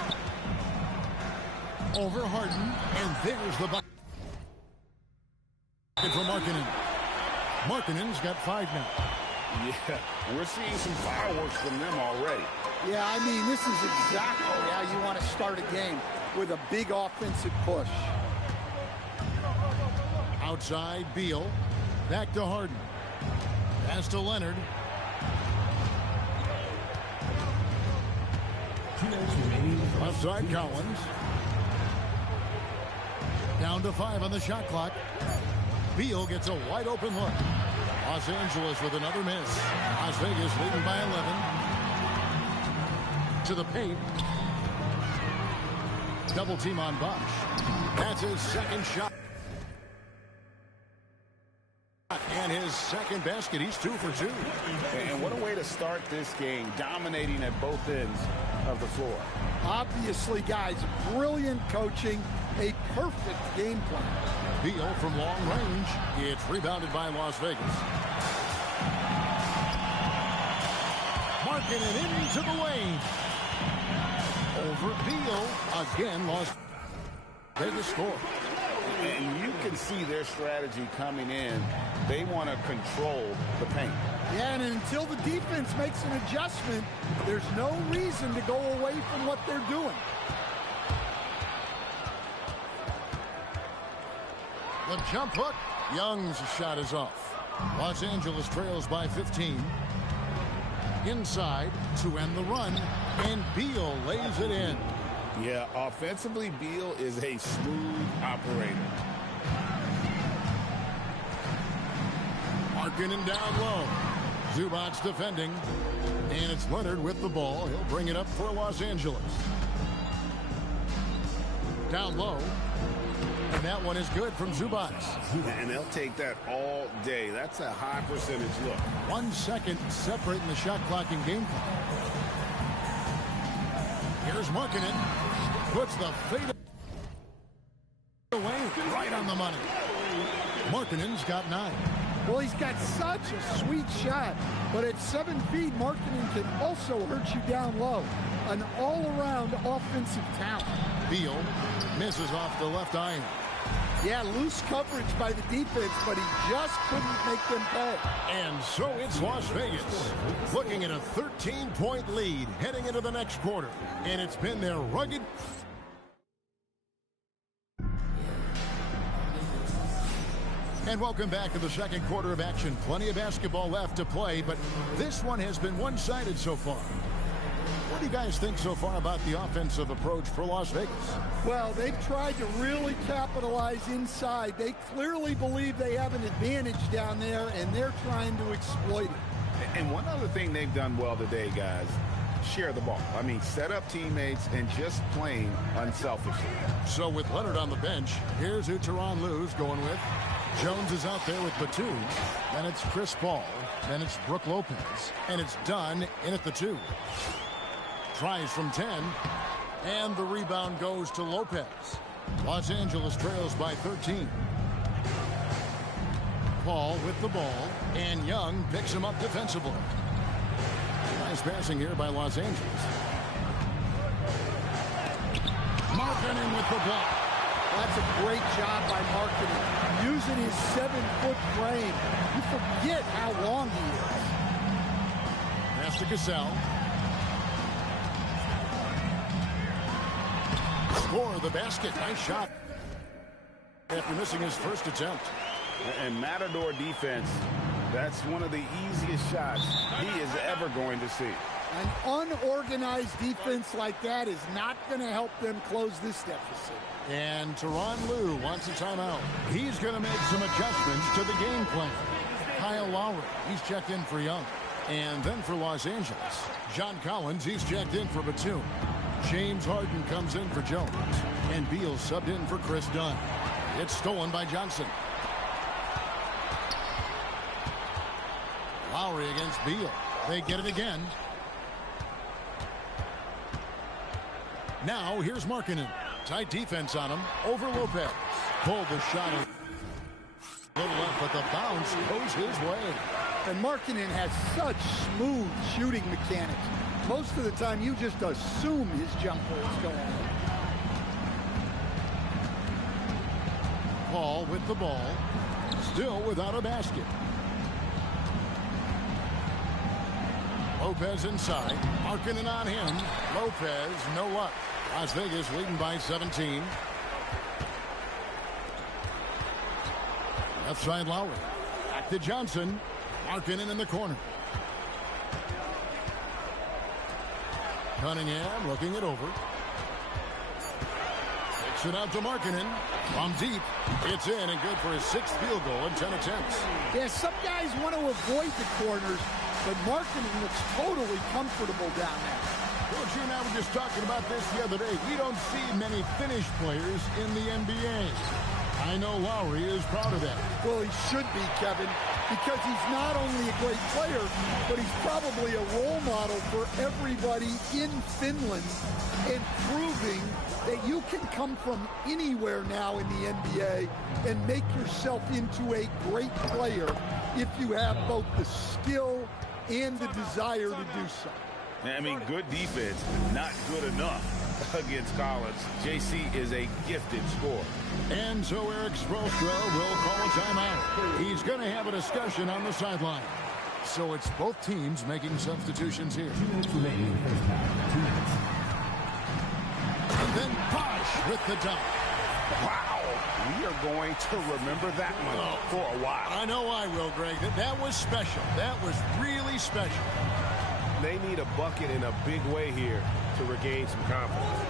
Over Harden, and there's the bucket for Markkanen. Markkanen's got 5 now. Yeah, we're seeing some fireworks from them already. Yeah, I mean, this is exactly how you want to start a game, with a big offensive push. Outside, Beal. Back to Harden. Pass to Leonard. Offside, Collins. Down to 5 on the shot clock. Beal gets a wide open look. Los Angeles with another miss. Las Vegas leading by 11. To the paint. Double team on Bosch. That's his second shot. And his second basket. He's 2 for 2. And what a way to start this game, dominating at both ends of the floor. Obviously, guys, brilliant coaching, a perfect game plan. Beal from long range. It's rebounded by Las Vegas. Markkanen into the lane. Over Beal. Again, Las Vegas score. And you can see their strategy coming in. They want to control the paint. Yeah, and until the defense makes an adjustment, there's no reason to go away from what they're doing. The jump hook. Young's shot is off. Los Angeles trails by 15. Inside to end the run, and Beal lays it in. Yeah, offensively, Beal is a smooth operator. Markkanen down low. Zubac's defending, and it's Leonard with the ball. He'll bring it up for Los Angeles. Down low, and that one is good from Zubac. And they'll take that all day. That's a high percentage look. 1 second separating the shot clock and game clock. Here's Markkanen. Puts the fade away right on the money. Markkanen's got 9. Well, he's got such a sweet shot, but at 7 feet, Markkanen can also hurt you down low. An all-around offensive talent. Beal misses off the left iron. Yeah, loose coverage by the defense, but he just couldn't make them pay. And so it's Las Vegas, looking at a 13-point lead heading into the next quarter. And it's been their rugged... And welcome back to the second quarter of action. Plenty of basketball left to play, but this one has been one-sided so far. What do you guys think so far about the offensive approach for Las Vegas? Well, they've tried to really capitalize inside. They clearly believe they have an advantage down there, and they're trying to exploit it. And one other thing they've done well today, guys, share the ball. I mean, set up teammates and just playing unselfishly. So with Leonard on the bench, here's who Tyronn Lue's going with. Jones is out there with Batum. Then it's Chris Paul. Then it's Brook Lopez. And it's Dunn in at the 2. Tries from 10. And the rebound goes to Lopez. Los Angeles trails by 13. Paul with the ball. And Young picks him up defensively. Nice passing here by Los Angeles. Markkanen with the block. That's a great job by Markkanen. Using his 7-foot frame. You forget how long he is. Pass to Cassell. Score the basket. Nice shot. After missing his first attempt. And Matador defense, that's one of the easiest shots he is ever going to see. An unorganized defense like that is not going to help them close this deficit. And Tyronn Lue wants a timeout. He's going to make some adjustments to the game plan. Kyle Lowry, he's checked in for Young. And then for Los Angeles, John Collins, he's checked in for Batum. James Harden comes in for Jones. And Beal subbed in for Chris Dunn. It's stolen by Johnson. Lowry against Beal. They get it again. Now here's Markkanen. Tight defense on him. Over Lopez. Pulled the shot a little left, but the bounce goes his way. And Markkanen has such smooth shooting mechanics. Most of the time, you just assume his jumper is going on. Paul with the ball. Still without a basket. Lopez inside. Markkanen on him. Lopez, no luck. Las Vegas leading by 17. Left side Lowry. Back to Johnson. Markkanen in the corner. Cunningham looking it over. Takes it out to Markkanen. From deep. It's in and good for his 6th field goal in 10 attempts. Yeah, some guys want to avoid the corners, but Markkanen looks totally comfortable down there. Coach, you and I were just talking about this the other day. We don't see many finished players in the NBA. I know Lowry is proud of that. Well, he should be, Kevin, because he's not only a great player, but he's probably a role model for everybody in Finland and proving that you can come from anywhere now in the NBA and make yourself into a great player if you have both the skill and the desire to do so. I mean, good defense, not good enough against Collins. JC is a gifted scorer. And so Eric Spoelstra will call a timeout. He's going to have a discussion on the sideline. So it's both teams making substitutions here. 2 minutes remaining in the first half. 2 minutes. And then Bosh with the dunk. Wow. We are going to remember that one for a while. I know I will, Greg. That was special. That was really special. They need a bucket in a big way here to regain some confidence.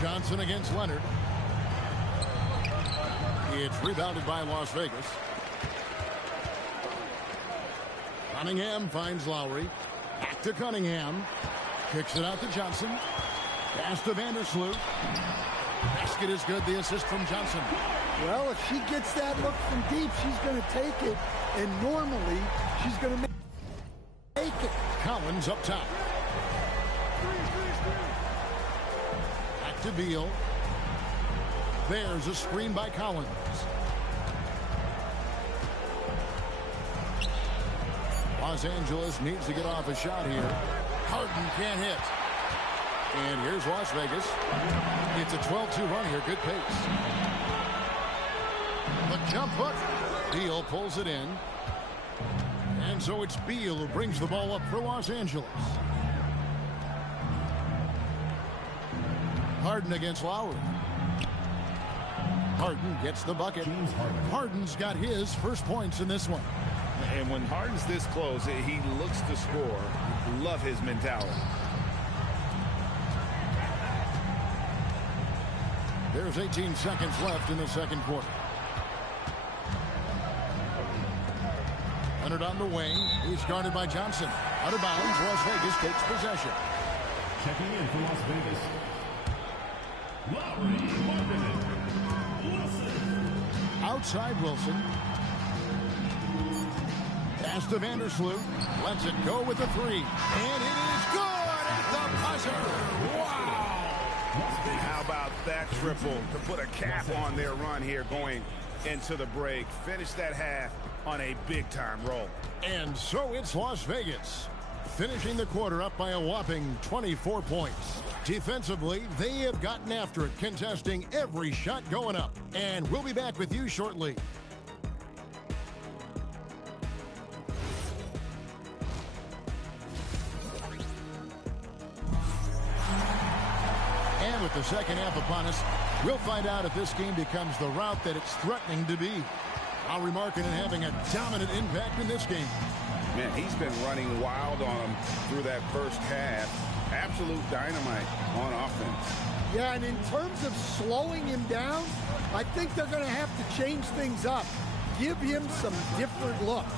Johnson against Leonard. It's rebounded by Las Vegas. Cunningham finds Lowry. Back to Cunningham. Kicks it out to Johnson. Pass to Vandersloot. Basket is good. The assist from Johnson. Well, if she gets that look from deep, she's going to take it. And normally, she's going to make it. Collins up top. Back to Beal. There's a screen by Collins. Los Angeles needs to get off a shot here. Harden can't hit. And here's Las Vegas. It's a 12-2 run here. Good pace. The jump hook. Beal pulls it in. And so it's Beal who brings the ball up for Los Angeles. Harden against Lowry. Harden gets the bucket. Harden's got his first points in this one. And when Harden's this close, he looks to score. Love his mentality. There's 18 seconds left in the second quarter. Leonard on the wing. He's guarded by Johnson. Out of bounds. Las Vegas takes possession. Checking in for Las Vegas. Lowry, Martin, Wilson. Outside Wilson. Pass to Vandersloot. Lets it go with a three. And it is good at the buzzer. Wow. How about that triple to put a cap on their run here going into the break? Finish that half on a big-time roll. And so it's Las Vegas, finishing the quarter up by a whopping 24 points. Defensively, they have gotten after it, contesting every shot going up. And we'll be back with you shortly. And with the second half upon us, we'll find out if this game becomes the route that it's threatening to be. Lowry Markkanen having a dominant impact in this game. Man, he's been running wild on him through that first half. Absolute dynamite on offense. Yeah, and in terms of slowing him down, I think they're going to have to change things up. Give him some different looks.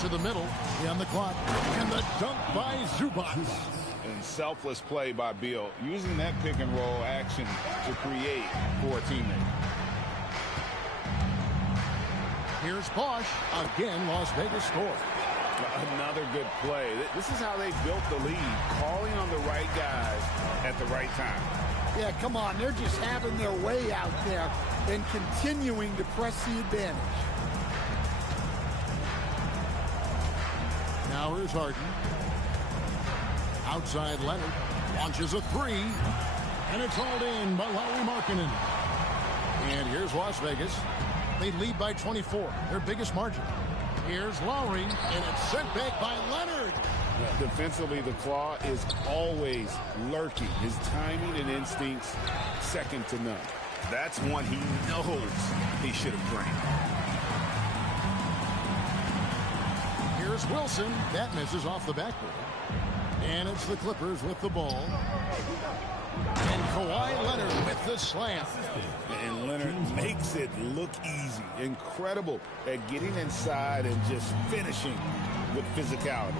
To the middle, on the clock, and the dunk by Zubac. And selfless play by Beal, using that pick and roll action to create for a teammate. Here's Bosch. Again, Las Vegas score. Another good play. This is how they built the lead, calling on the right guys at the right time. Yeah, come on. They're just having their way out there and continuing to press the advantage. Now here's Harden. Outside Leonard. Launches a three. And it's hauled in by Lowry Markkanen. And here's Las Vegas. They lead by 24, their biggest margin. Here's Lowry, and it's sent back by Leonard. Defensively, the claw is always lurking. His timing and instincts, second to none. That's one he knows he should have drained. Here's Wilson. That misses off the backboard. And it's the Clippers with the ball. And Kawhi Leonard with the slam. And Leonard makes it look easy. Incredible at getting inside and just finishing with physicality.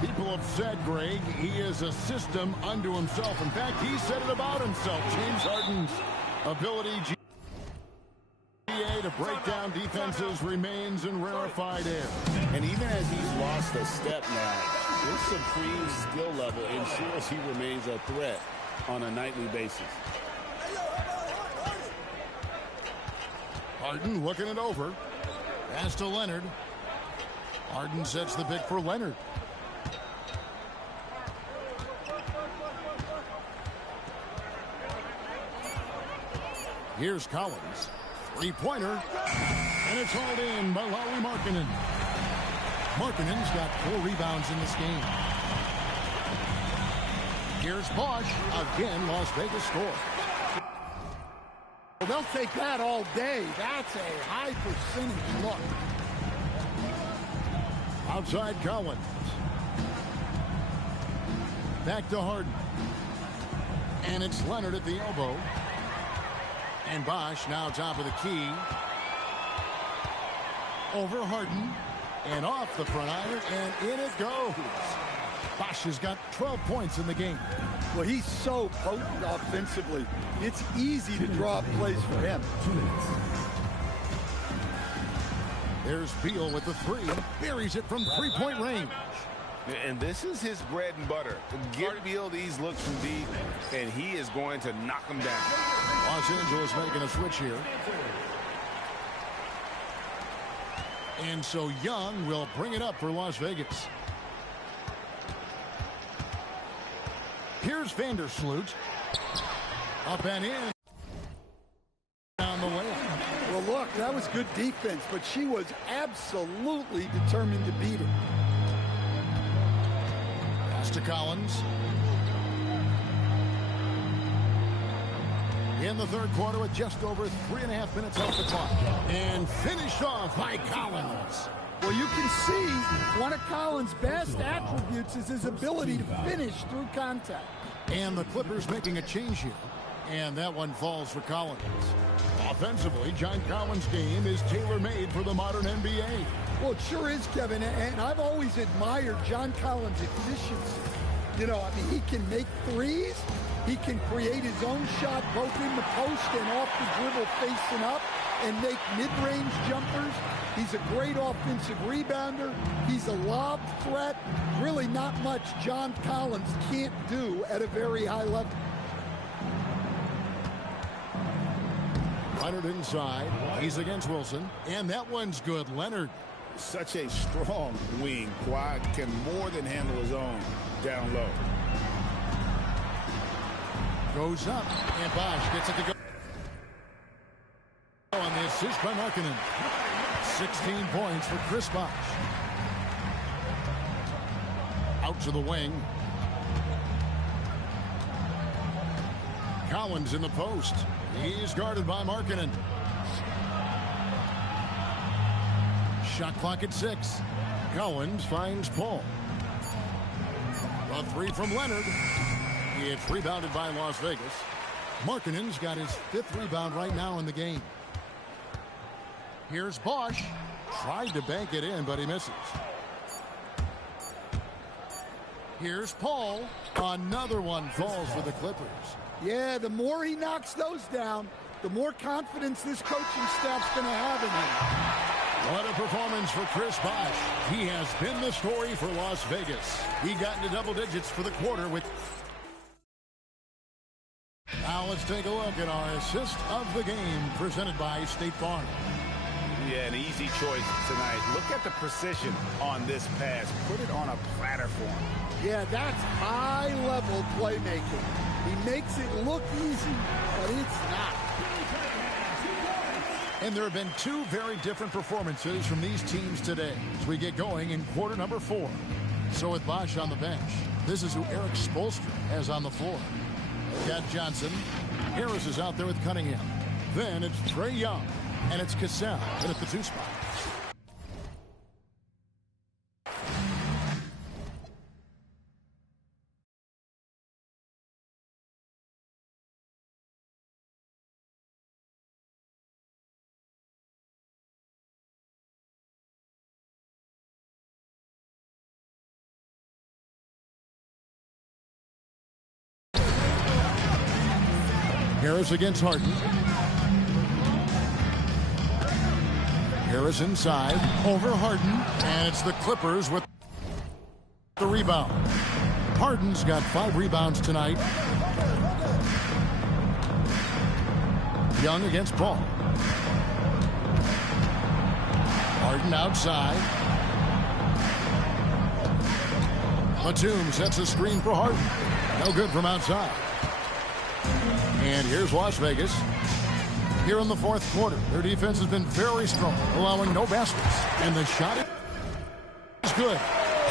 People have said, Greg, he is a system unto himself. In fact, he said it about himself. James Harden's ability to break down defenses remains in rarefied air. And even as he's lost a step now, his supreme skill level ensures he remains a threat on a nightly basis. Harden looking it over. Pass to Leonard. Harden sets the pick for Leonard. Here's Collins. Three-pointer. And it's hauled in by Lowry Markkanen. Markkanen's got 4 rebounds in this game. Here's Bosch. Again, Las Vegas score. Well, they'll take that all day. That's a high percentage look. Outside Collins. Back to Harden. And it's Leonard at the elbow. And Bosch now top of the key. Over Harden. And off the front iron. And in it goes. Bosch has got 12 points in the game. Well, he's so potent offensively. It's easy to draw up plays for him. There's Beal with the three. Buries it from three-point range. And this is his bread and butter. Get Beal these looks from deep, and he is going to knock them down. Los Angeles making a switch here. And so Young will bring it up for Las Vegas. Here's Vandersloot. Up and in. Down the way. Well, look, that was good defense, but she was absolutely determined to beat it. Pass to Collins. In the third quarter with just over 3.5 minutes off the clock. And finished off by Collins. Well, you can see one of Collins' best attributes is his ability to finish through contact. And the Clippers making a change here. And that one falls for Collins. Offensively, John Collins' game is tailor-made for the modern NBA. Well, it sure is, Kevin, and I've always admired John Collins' efficiency. You know, I mean, he can make threes. He can create his own shot both in the post and off the dribble facing up and make mid-range jumpers. He's a great offensive rebounder. He's a lob threat. Really not much John Collins can't do at a very high level. Leonard inside. He's against Wilson. And that one's good. Leonard. Such a strong wing. Kawhi can more than handle his own down low. Goes up. And Bosch gets it to go. On the assist by Markkanen. 16 points for Chris Bosch. Out to the wing. Collins in the post. He's guarded by Markkanen. Shot clock at 6. Collins finds Paul. A three from Leonard. It's rebounded by Las Vegas. Markkanen's got his 5th rebound right now in the game. Here's Bosch. Tried to bank it in, but he misses. Here's Paul. Another one falls for the Clippers. Yeah, the more he knocks those down, the more confidence this coaching staff's going to have in him. What a performance for Chris Bosch. He has been the story for Las Vegas. He got into double digits for the quarter with... Now let's take a look at our assist of the game presented by State Farm. Yeah, an easy choice tonight. Look at the precision on this pass. Put it on a platter for him. Yeah, that's high-level playmaking. He makes it look easy, but it's not. And there have been 2 very different performances from these teams today as we get going in quarter number 4. So with Bosch on the bench, this is who Eric Spoelstra has on the floor. Got Johnson. Harris is out there with Cunningham. Then it's Trae Young. And it's Cassell in at the 2 spot. Harris against Harden. Harris inside, over Harden, and it's the Clippers with the rebound. Harden's got 5 rebounds tonight. Young against Paul. Harden outside. Batum sets a screen for Harden. No good from outside. And here's Las Vegas. Here in the 4th quarter, their defense has been very strong, allowing no baskets. And the shot is good.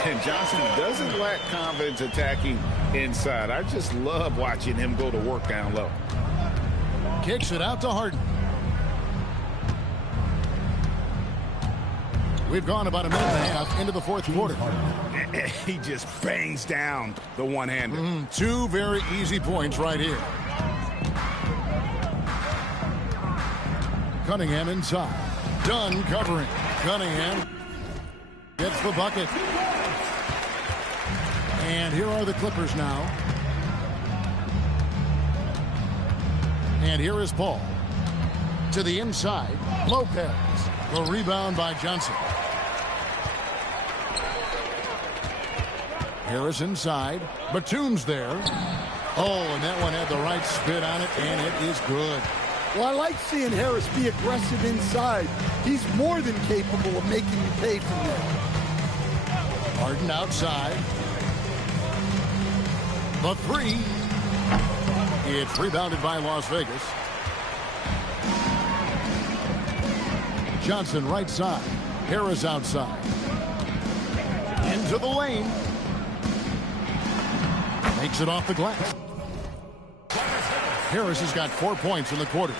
And Johnson doesn't lack confidence attacking inside. I just love watching him go to work down low. Kicks it out to Harden. We've gone about a minute and a half into the fourth quarter. He just bangs down the one-hander. Two very easy points right here. Cunningham inside. Dunn covering. Cunningham gets the bucket. And here are the Clippers now. And here is Paul. To the inside. Lopez. The rebound by Johnson. Harris inside. Batum's there. Oh, and that one had the right spin on it, and it is good. Well, I like seeing Harris be aggressive inside. He's more than capable of making you pay from there. Harden outside. The three. It's rebounded by Las Vegas. Johnson right side. Harris outside. Into the lane. Makes it off the glass. Harris has got 4 points in the quarter.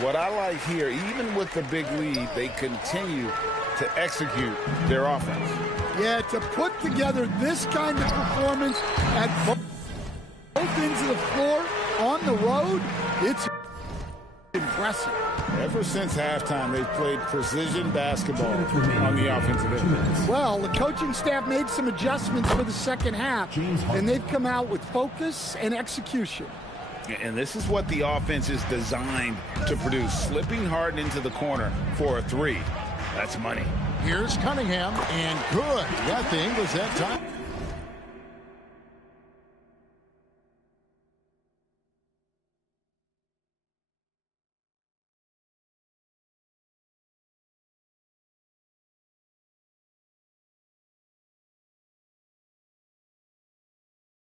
What I like here, even with the big lead, they continue to execute their offense. Yeah, to put together this kind of performance at both ends of the floor on the road, it's impressive. Ever since halftime, they've played precision basketball on the offensive end. Well, the coaching staff made some adjustments for the second half, and they've come out with focus and execution. And this is what the offense is designed to produce. Slipping Harden into the corner for a three. That's money. Here's Cunningham, and good. Got the English that time.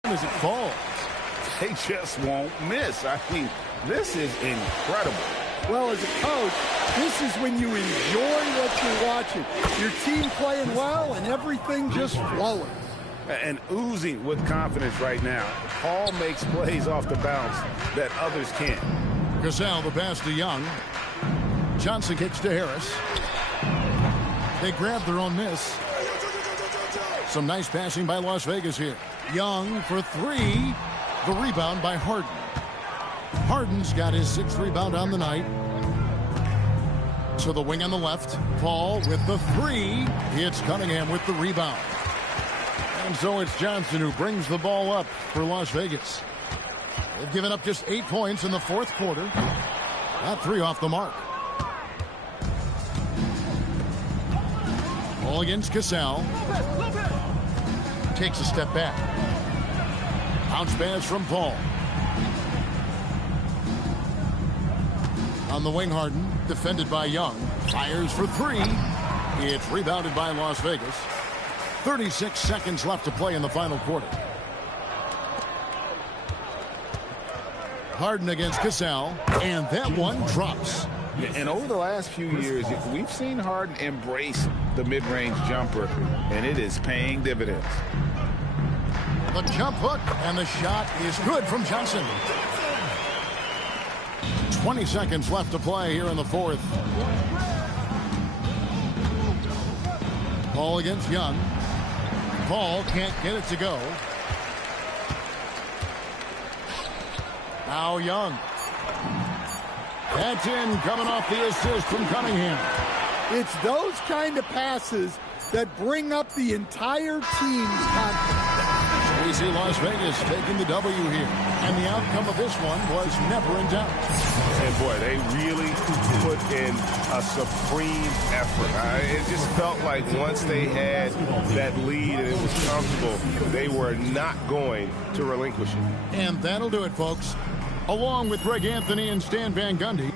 As it falls. They just won't miss. I mean, this is incredible. Well, as a coach, this is when you enjoy what you're watching. Your team playing well and everything just flowing. And oozing with confidence right now. Paul makes plays off the bounce that others can't. Gasol, the pass to Young. Johnson kicks to Harris. They grab their own miss. Some nice passing by Las Vegas here. Young for three. The rebound by Harden. Harden's got his 6th rebound on the night. To the wing on the left. Paul with the three. It's Cunningham with the rebound. And so it's Johnson who brings the ball up for Las Vegas. They've given up just 8 points in the fourth quarter. That three off the mark. Ball against Gasol. Takes a step back. Bounce pass from Paul. On the wing, Harden, defended by Young. Fires for three. It's rebounded by Las Vegas. 36 seconds left to play in the final quarter. Harden against Gasol, and that one drops. And over the last few years, we've seen Harden embrace the mid-range jumper, and it is paying dividends. The jump hook, and the shot is good from Johnson. 20 seconds left to play here in the fourth. Paul against Young. Paul can't get it to go. Now Young. That's in, coming off the assist from Cunningham. It's those kind of passes that bring up the entire team's confidence. We see Las Vegas taking the W here. And the outcome of this one was never in doubt. And boy, they really put in a supreme effort. It just felt like once they had that lead and it was comfortable, they were not going to relinquish it. And that'll do it, folks. Along with Greg Anthony and Stan Van Gundy.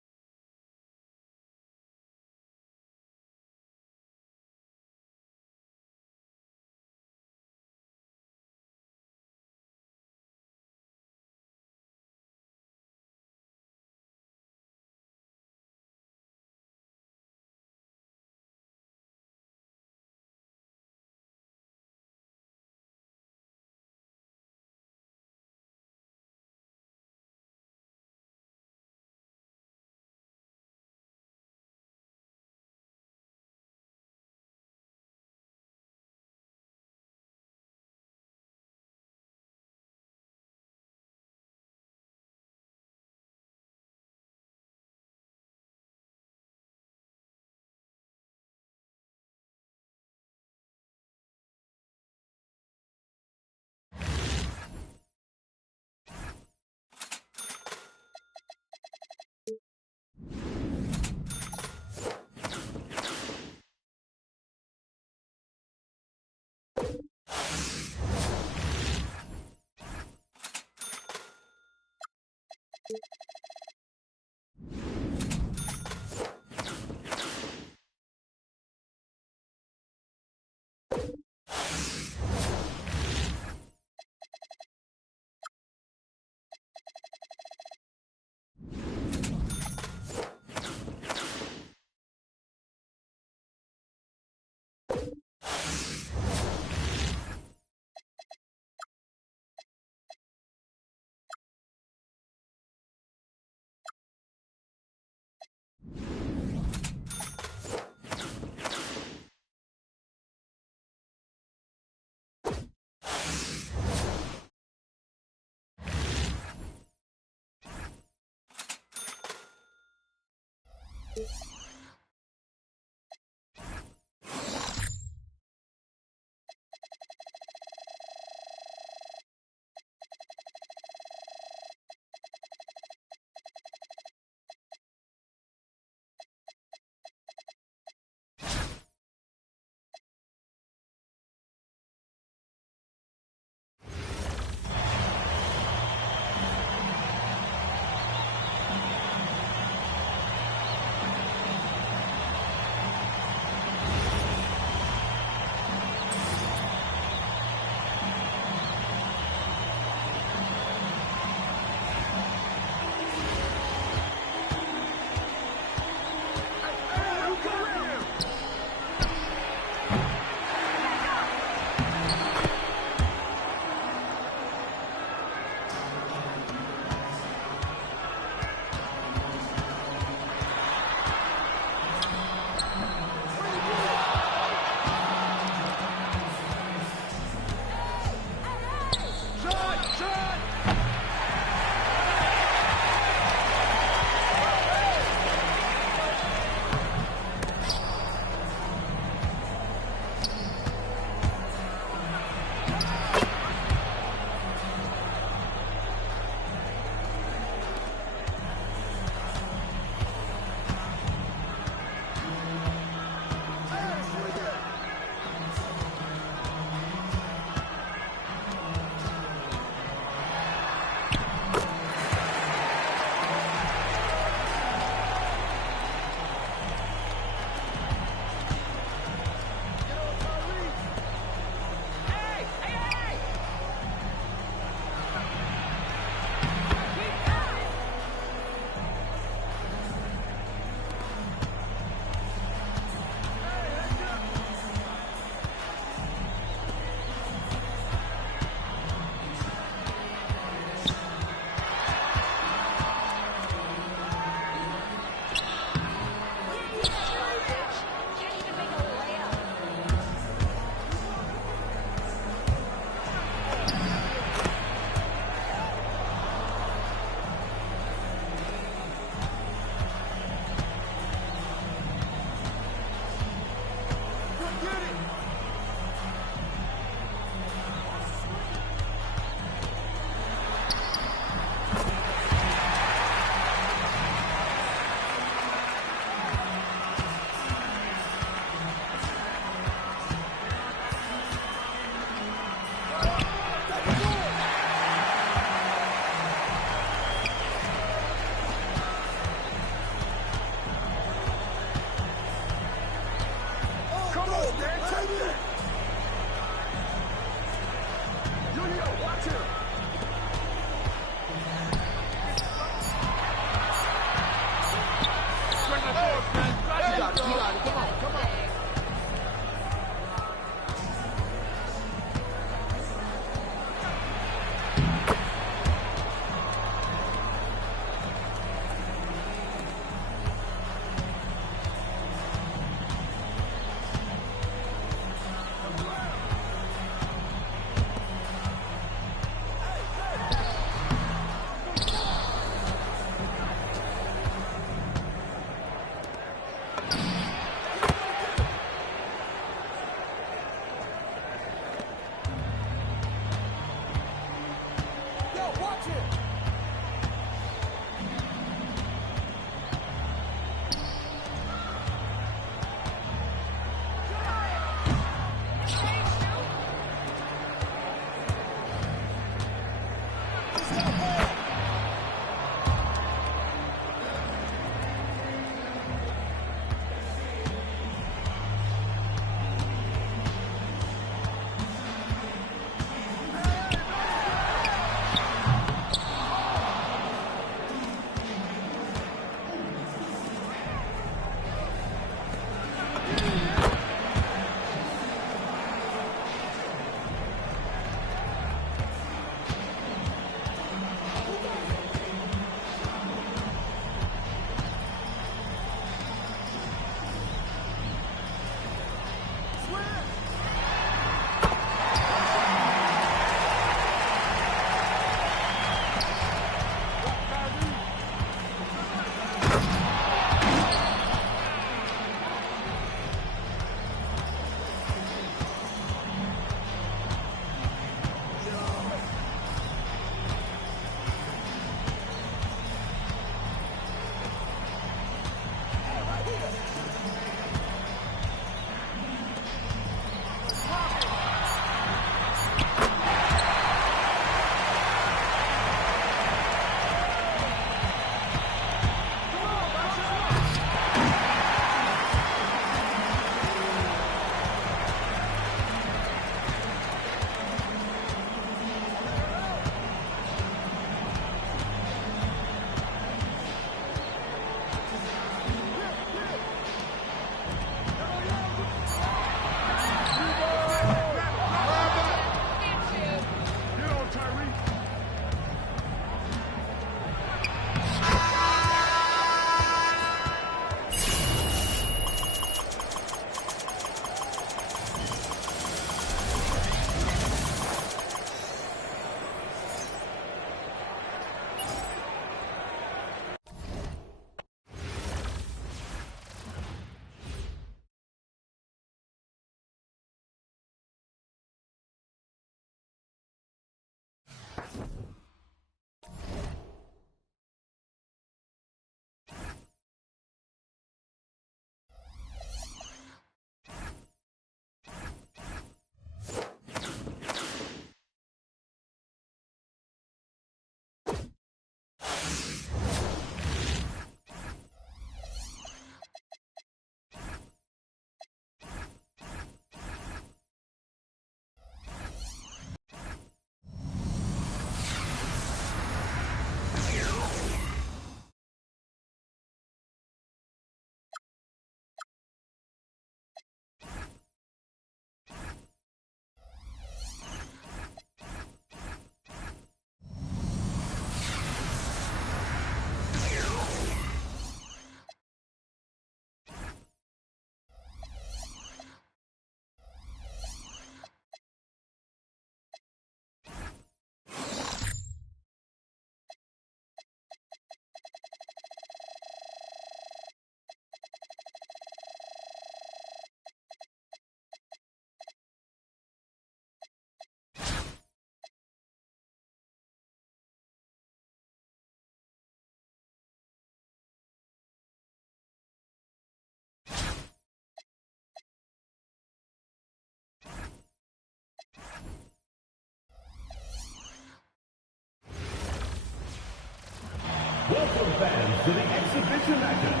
Welcome fans to the exhibition matchup.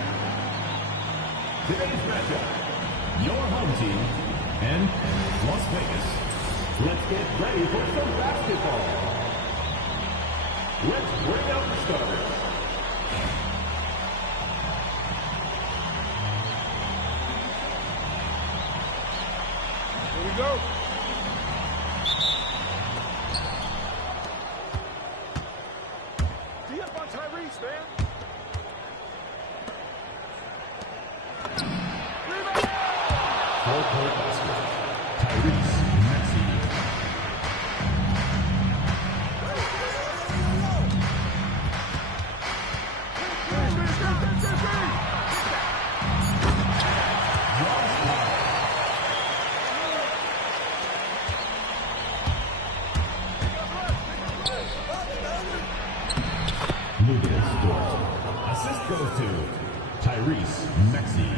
Today's matchup, your home team and Las Vegas. Let's get ready for some basketball. Let's bring out the starters. Here we go. Tee up on Tyrese, man. Four-point basket. Tyrese Maxey. Lucas Dort. Assist goes to Tyrese Maxey.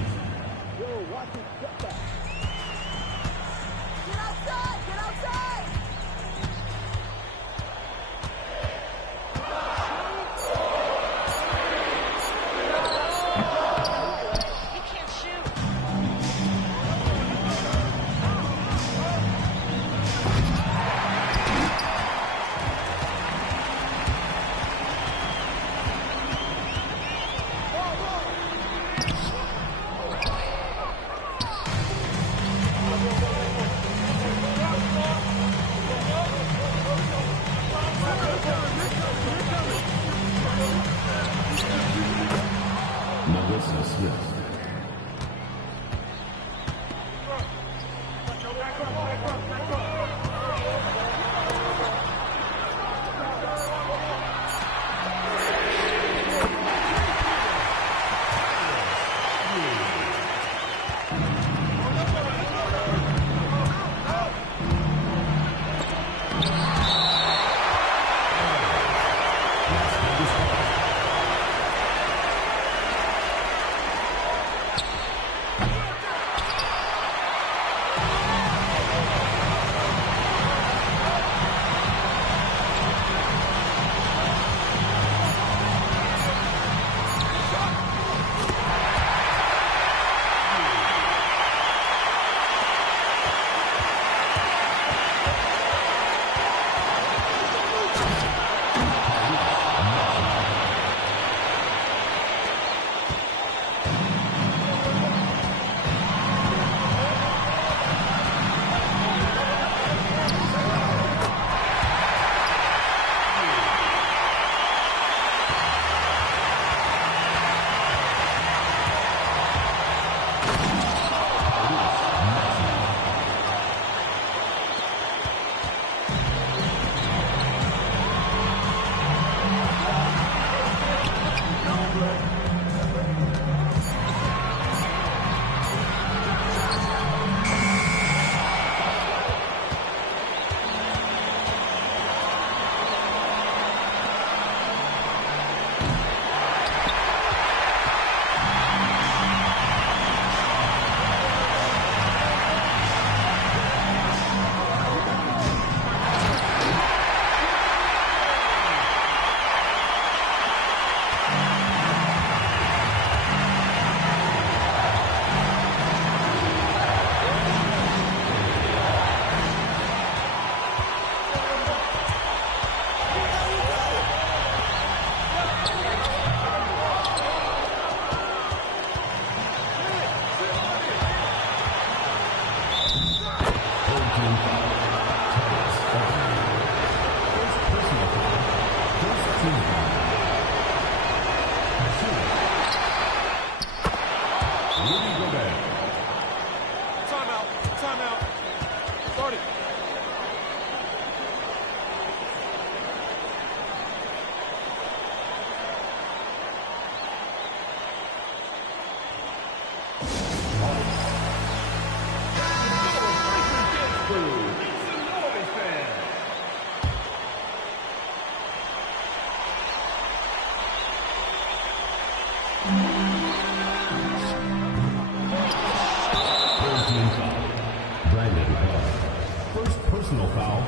personal foul,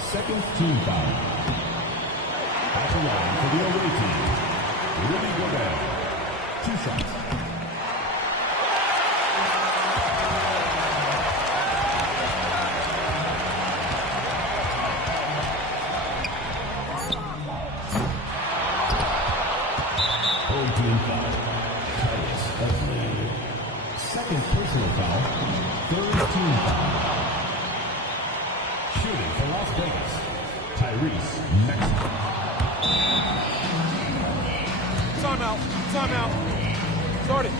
second team foul. At the line for the away team, Rudy Gobert. 2 shots. Team foul. Titus, that's the second personal foul. 3rd team foul. Shooting for Las Vegas, Tyrese Maxey. Timeout. Timeout. Start it.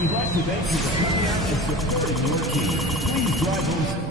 We'd like to thank you for coming out and supporting your team. Please drive home.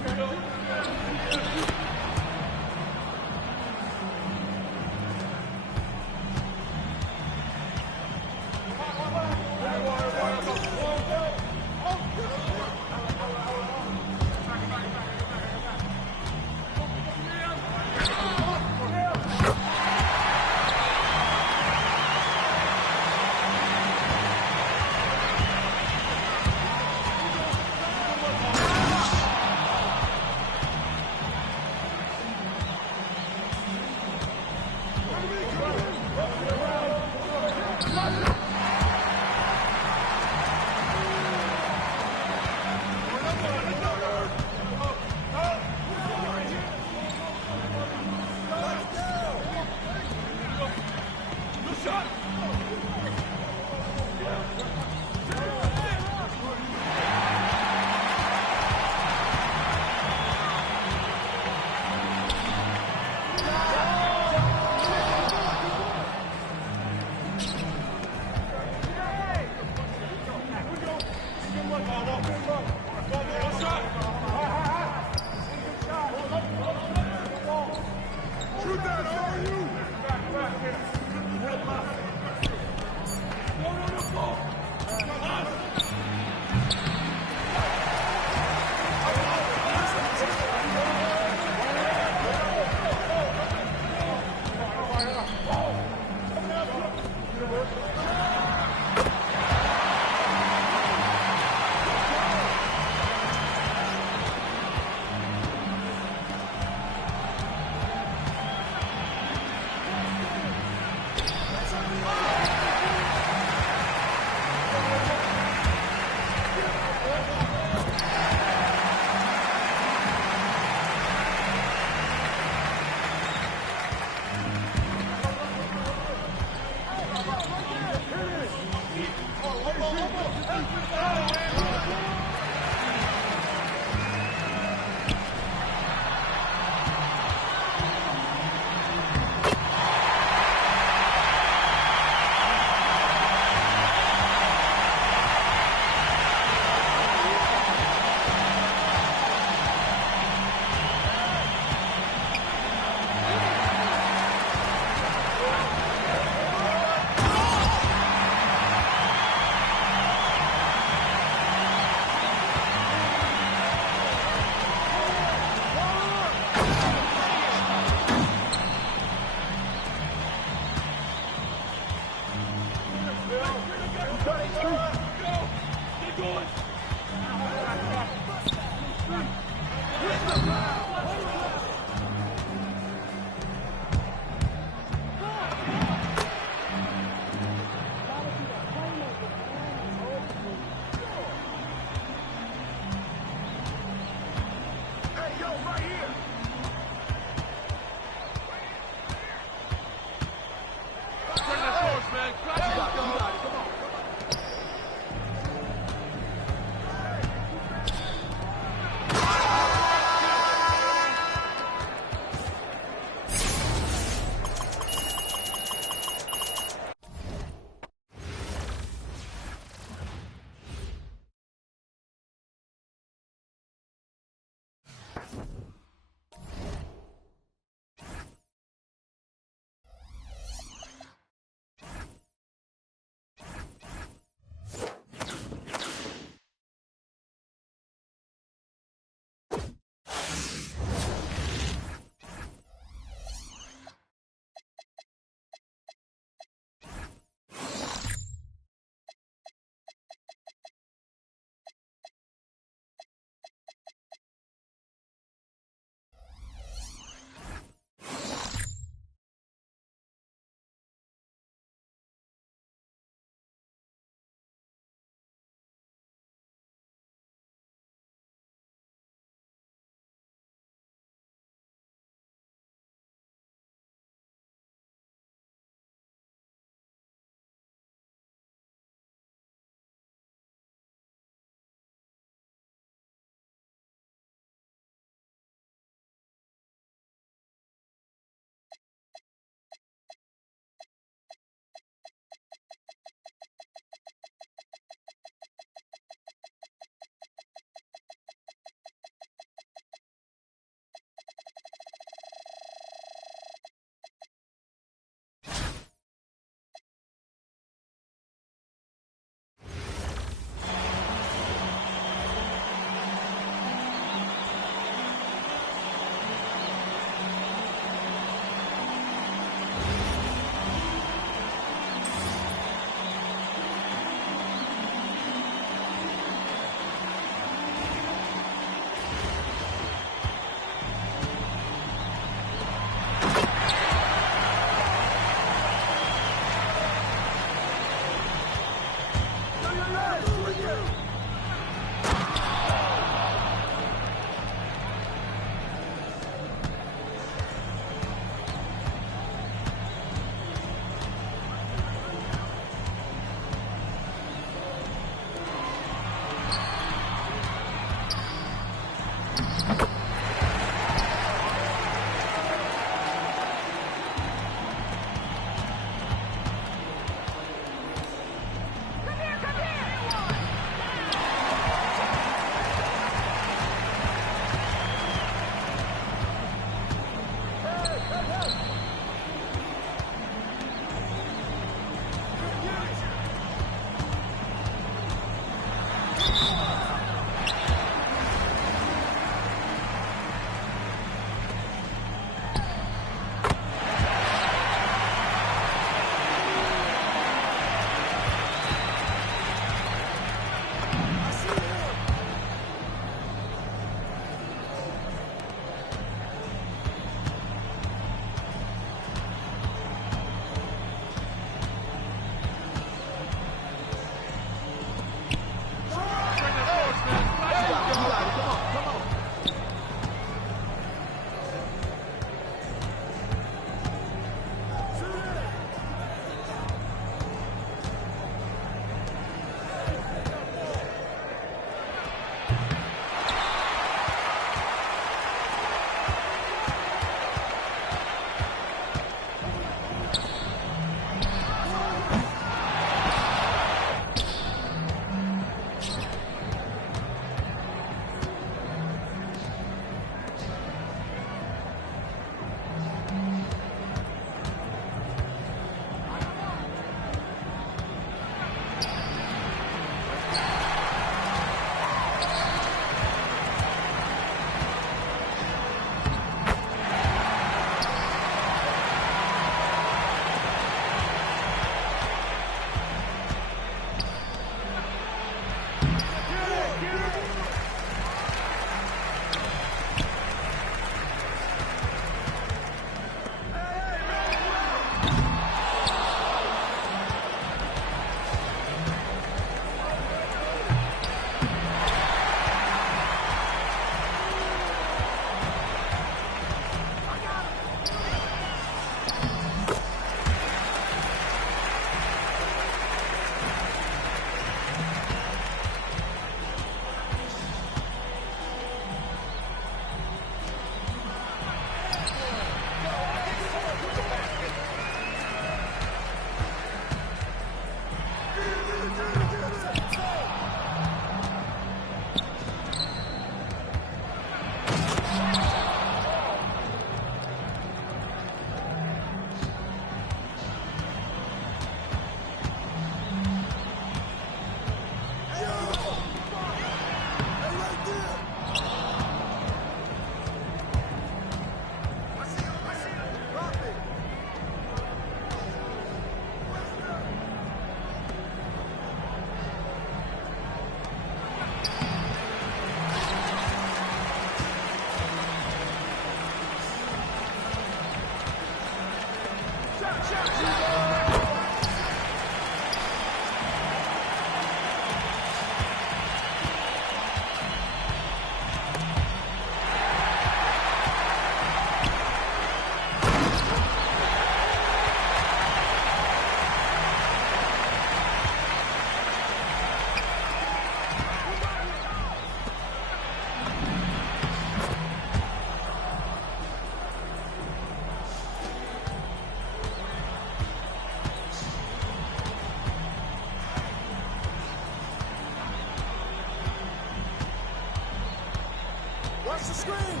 Watch the screen.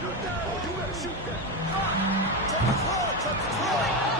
Shoot that. Oh, you better shoot that. Take the throw. Take the throw.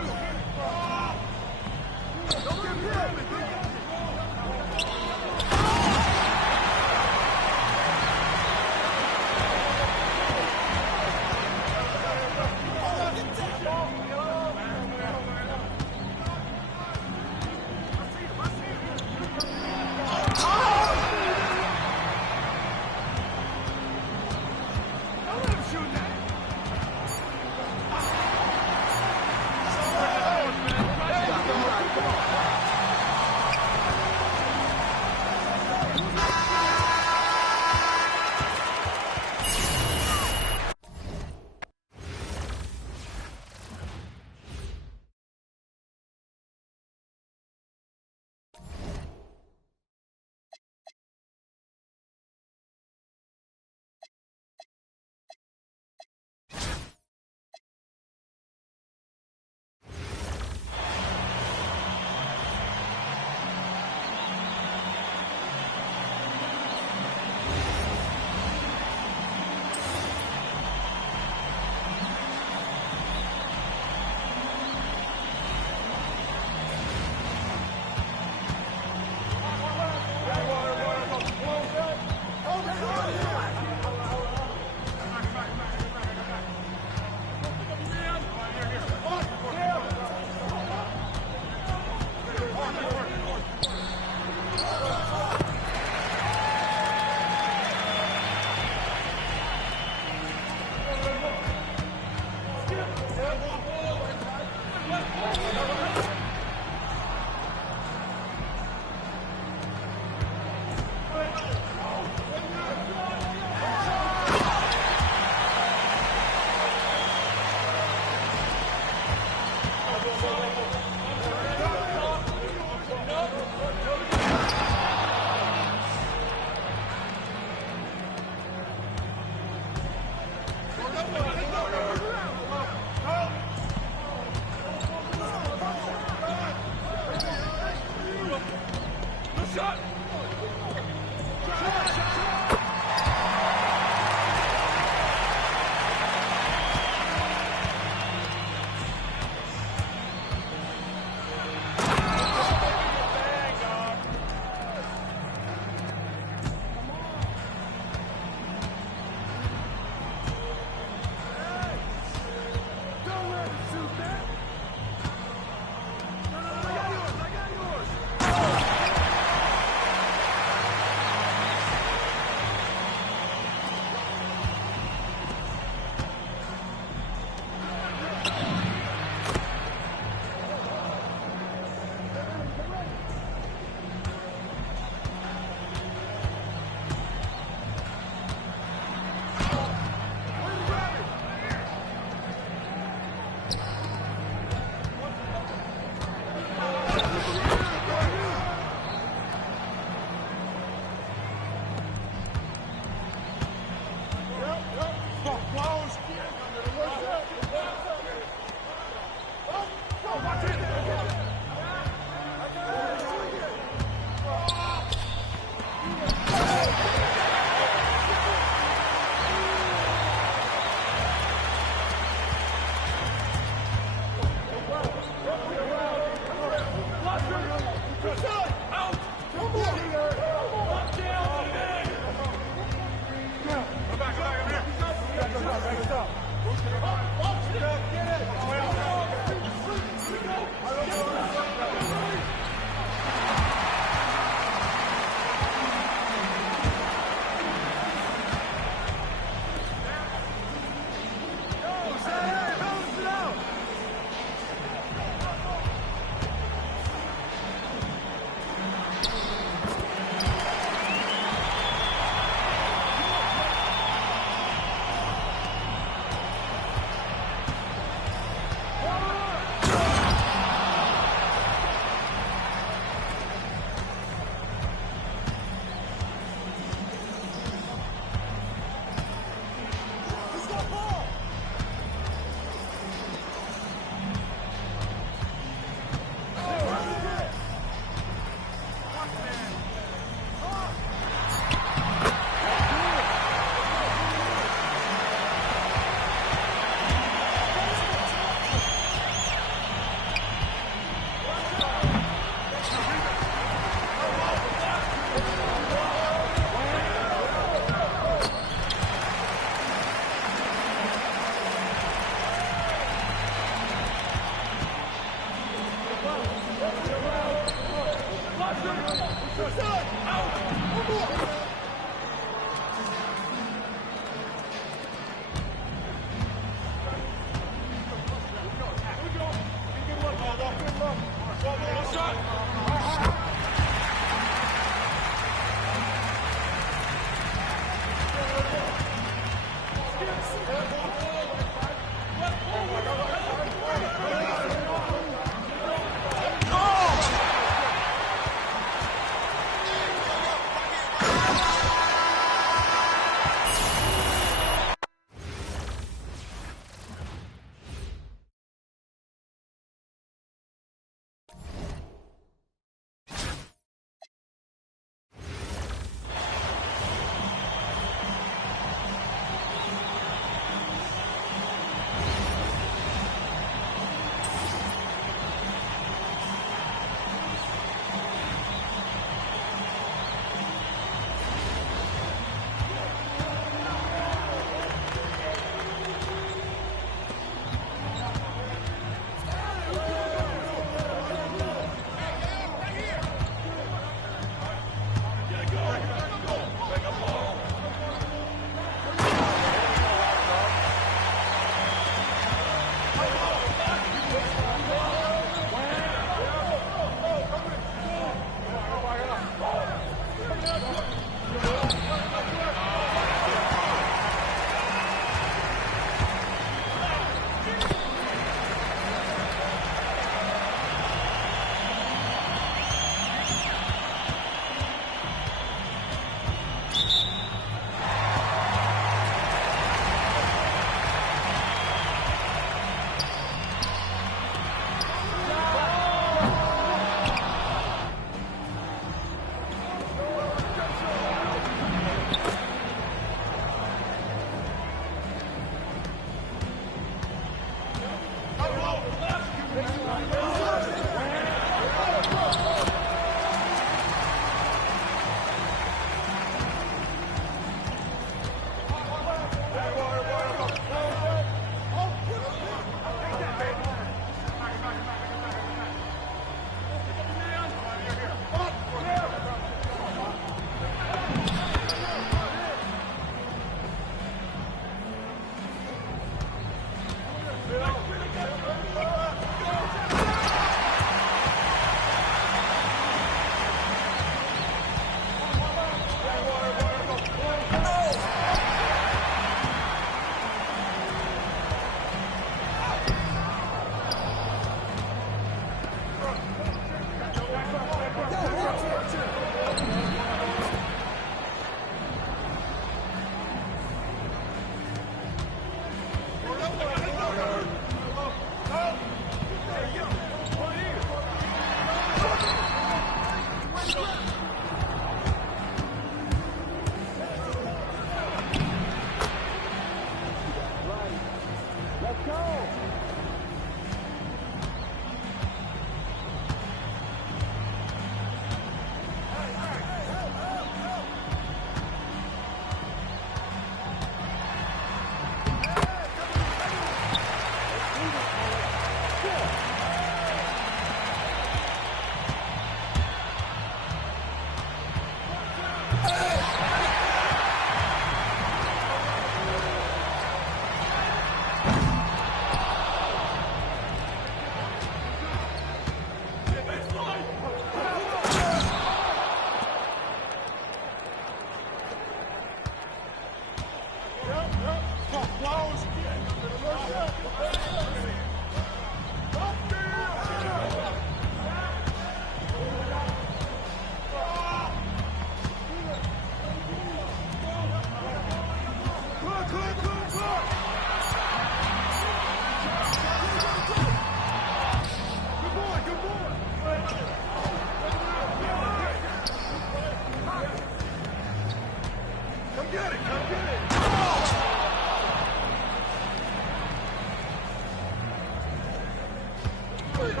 Use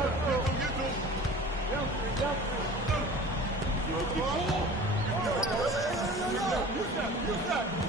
that.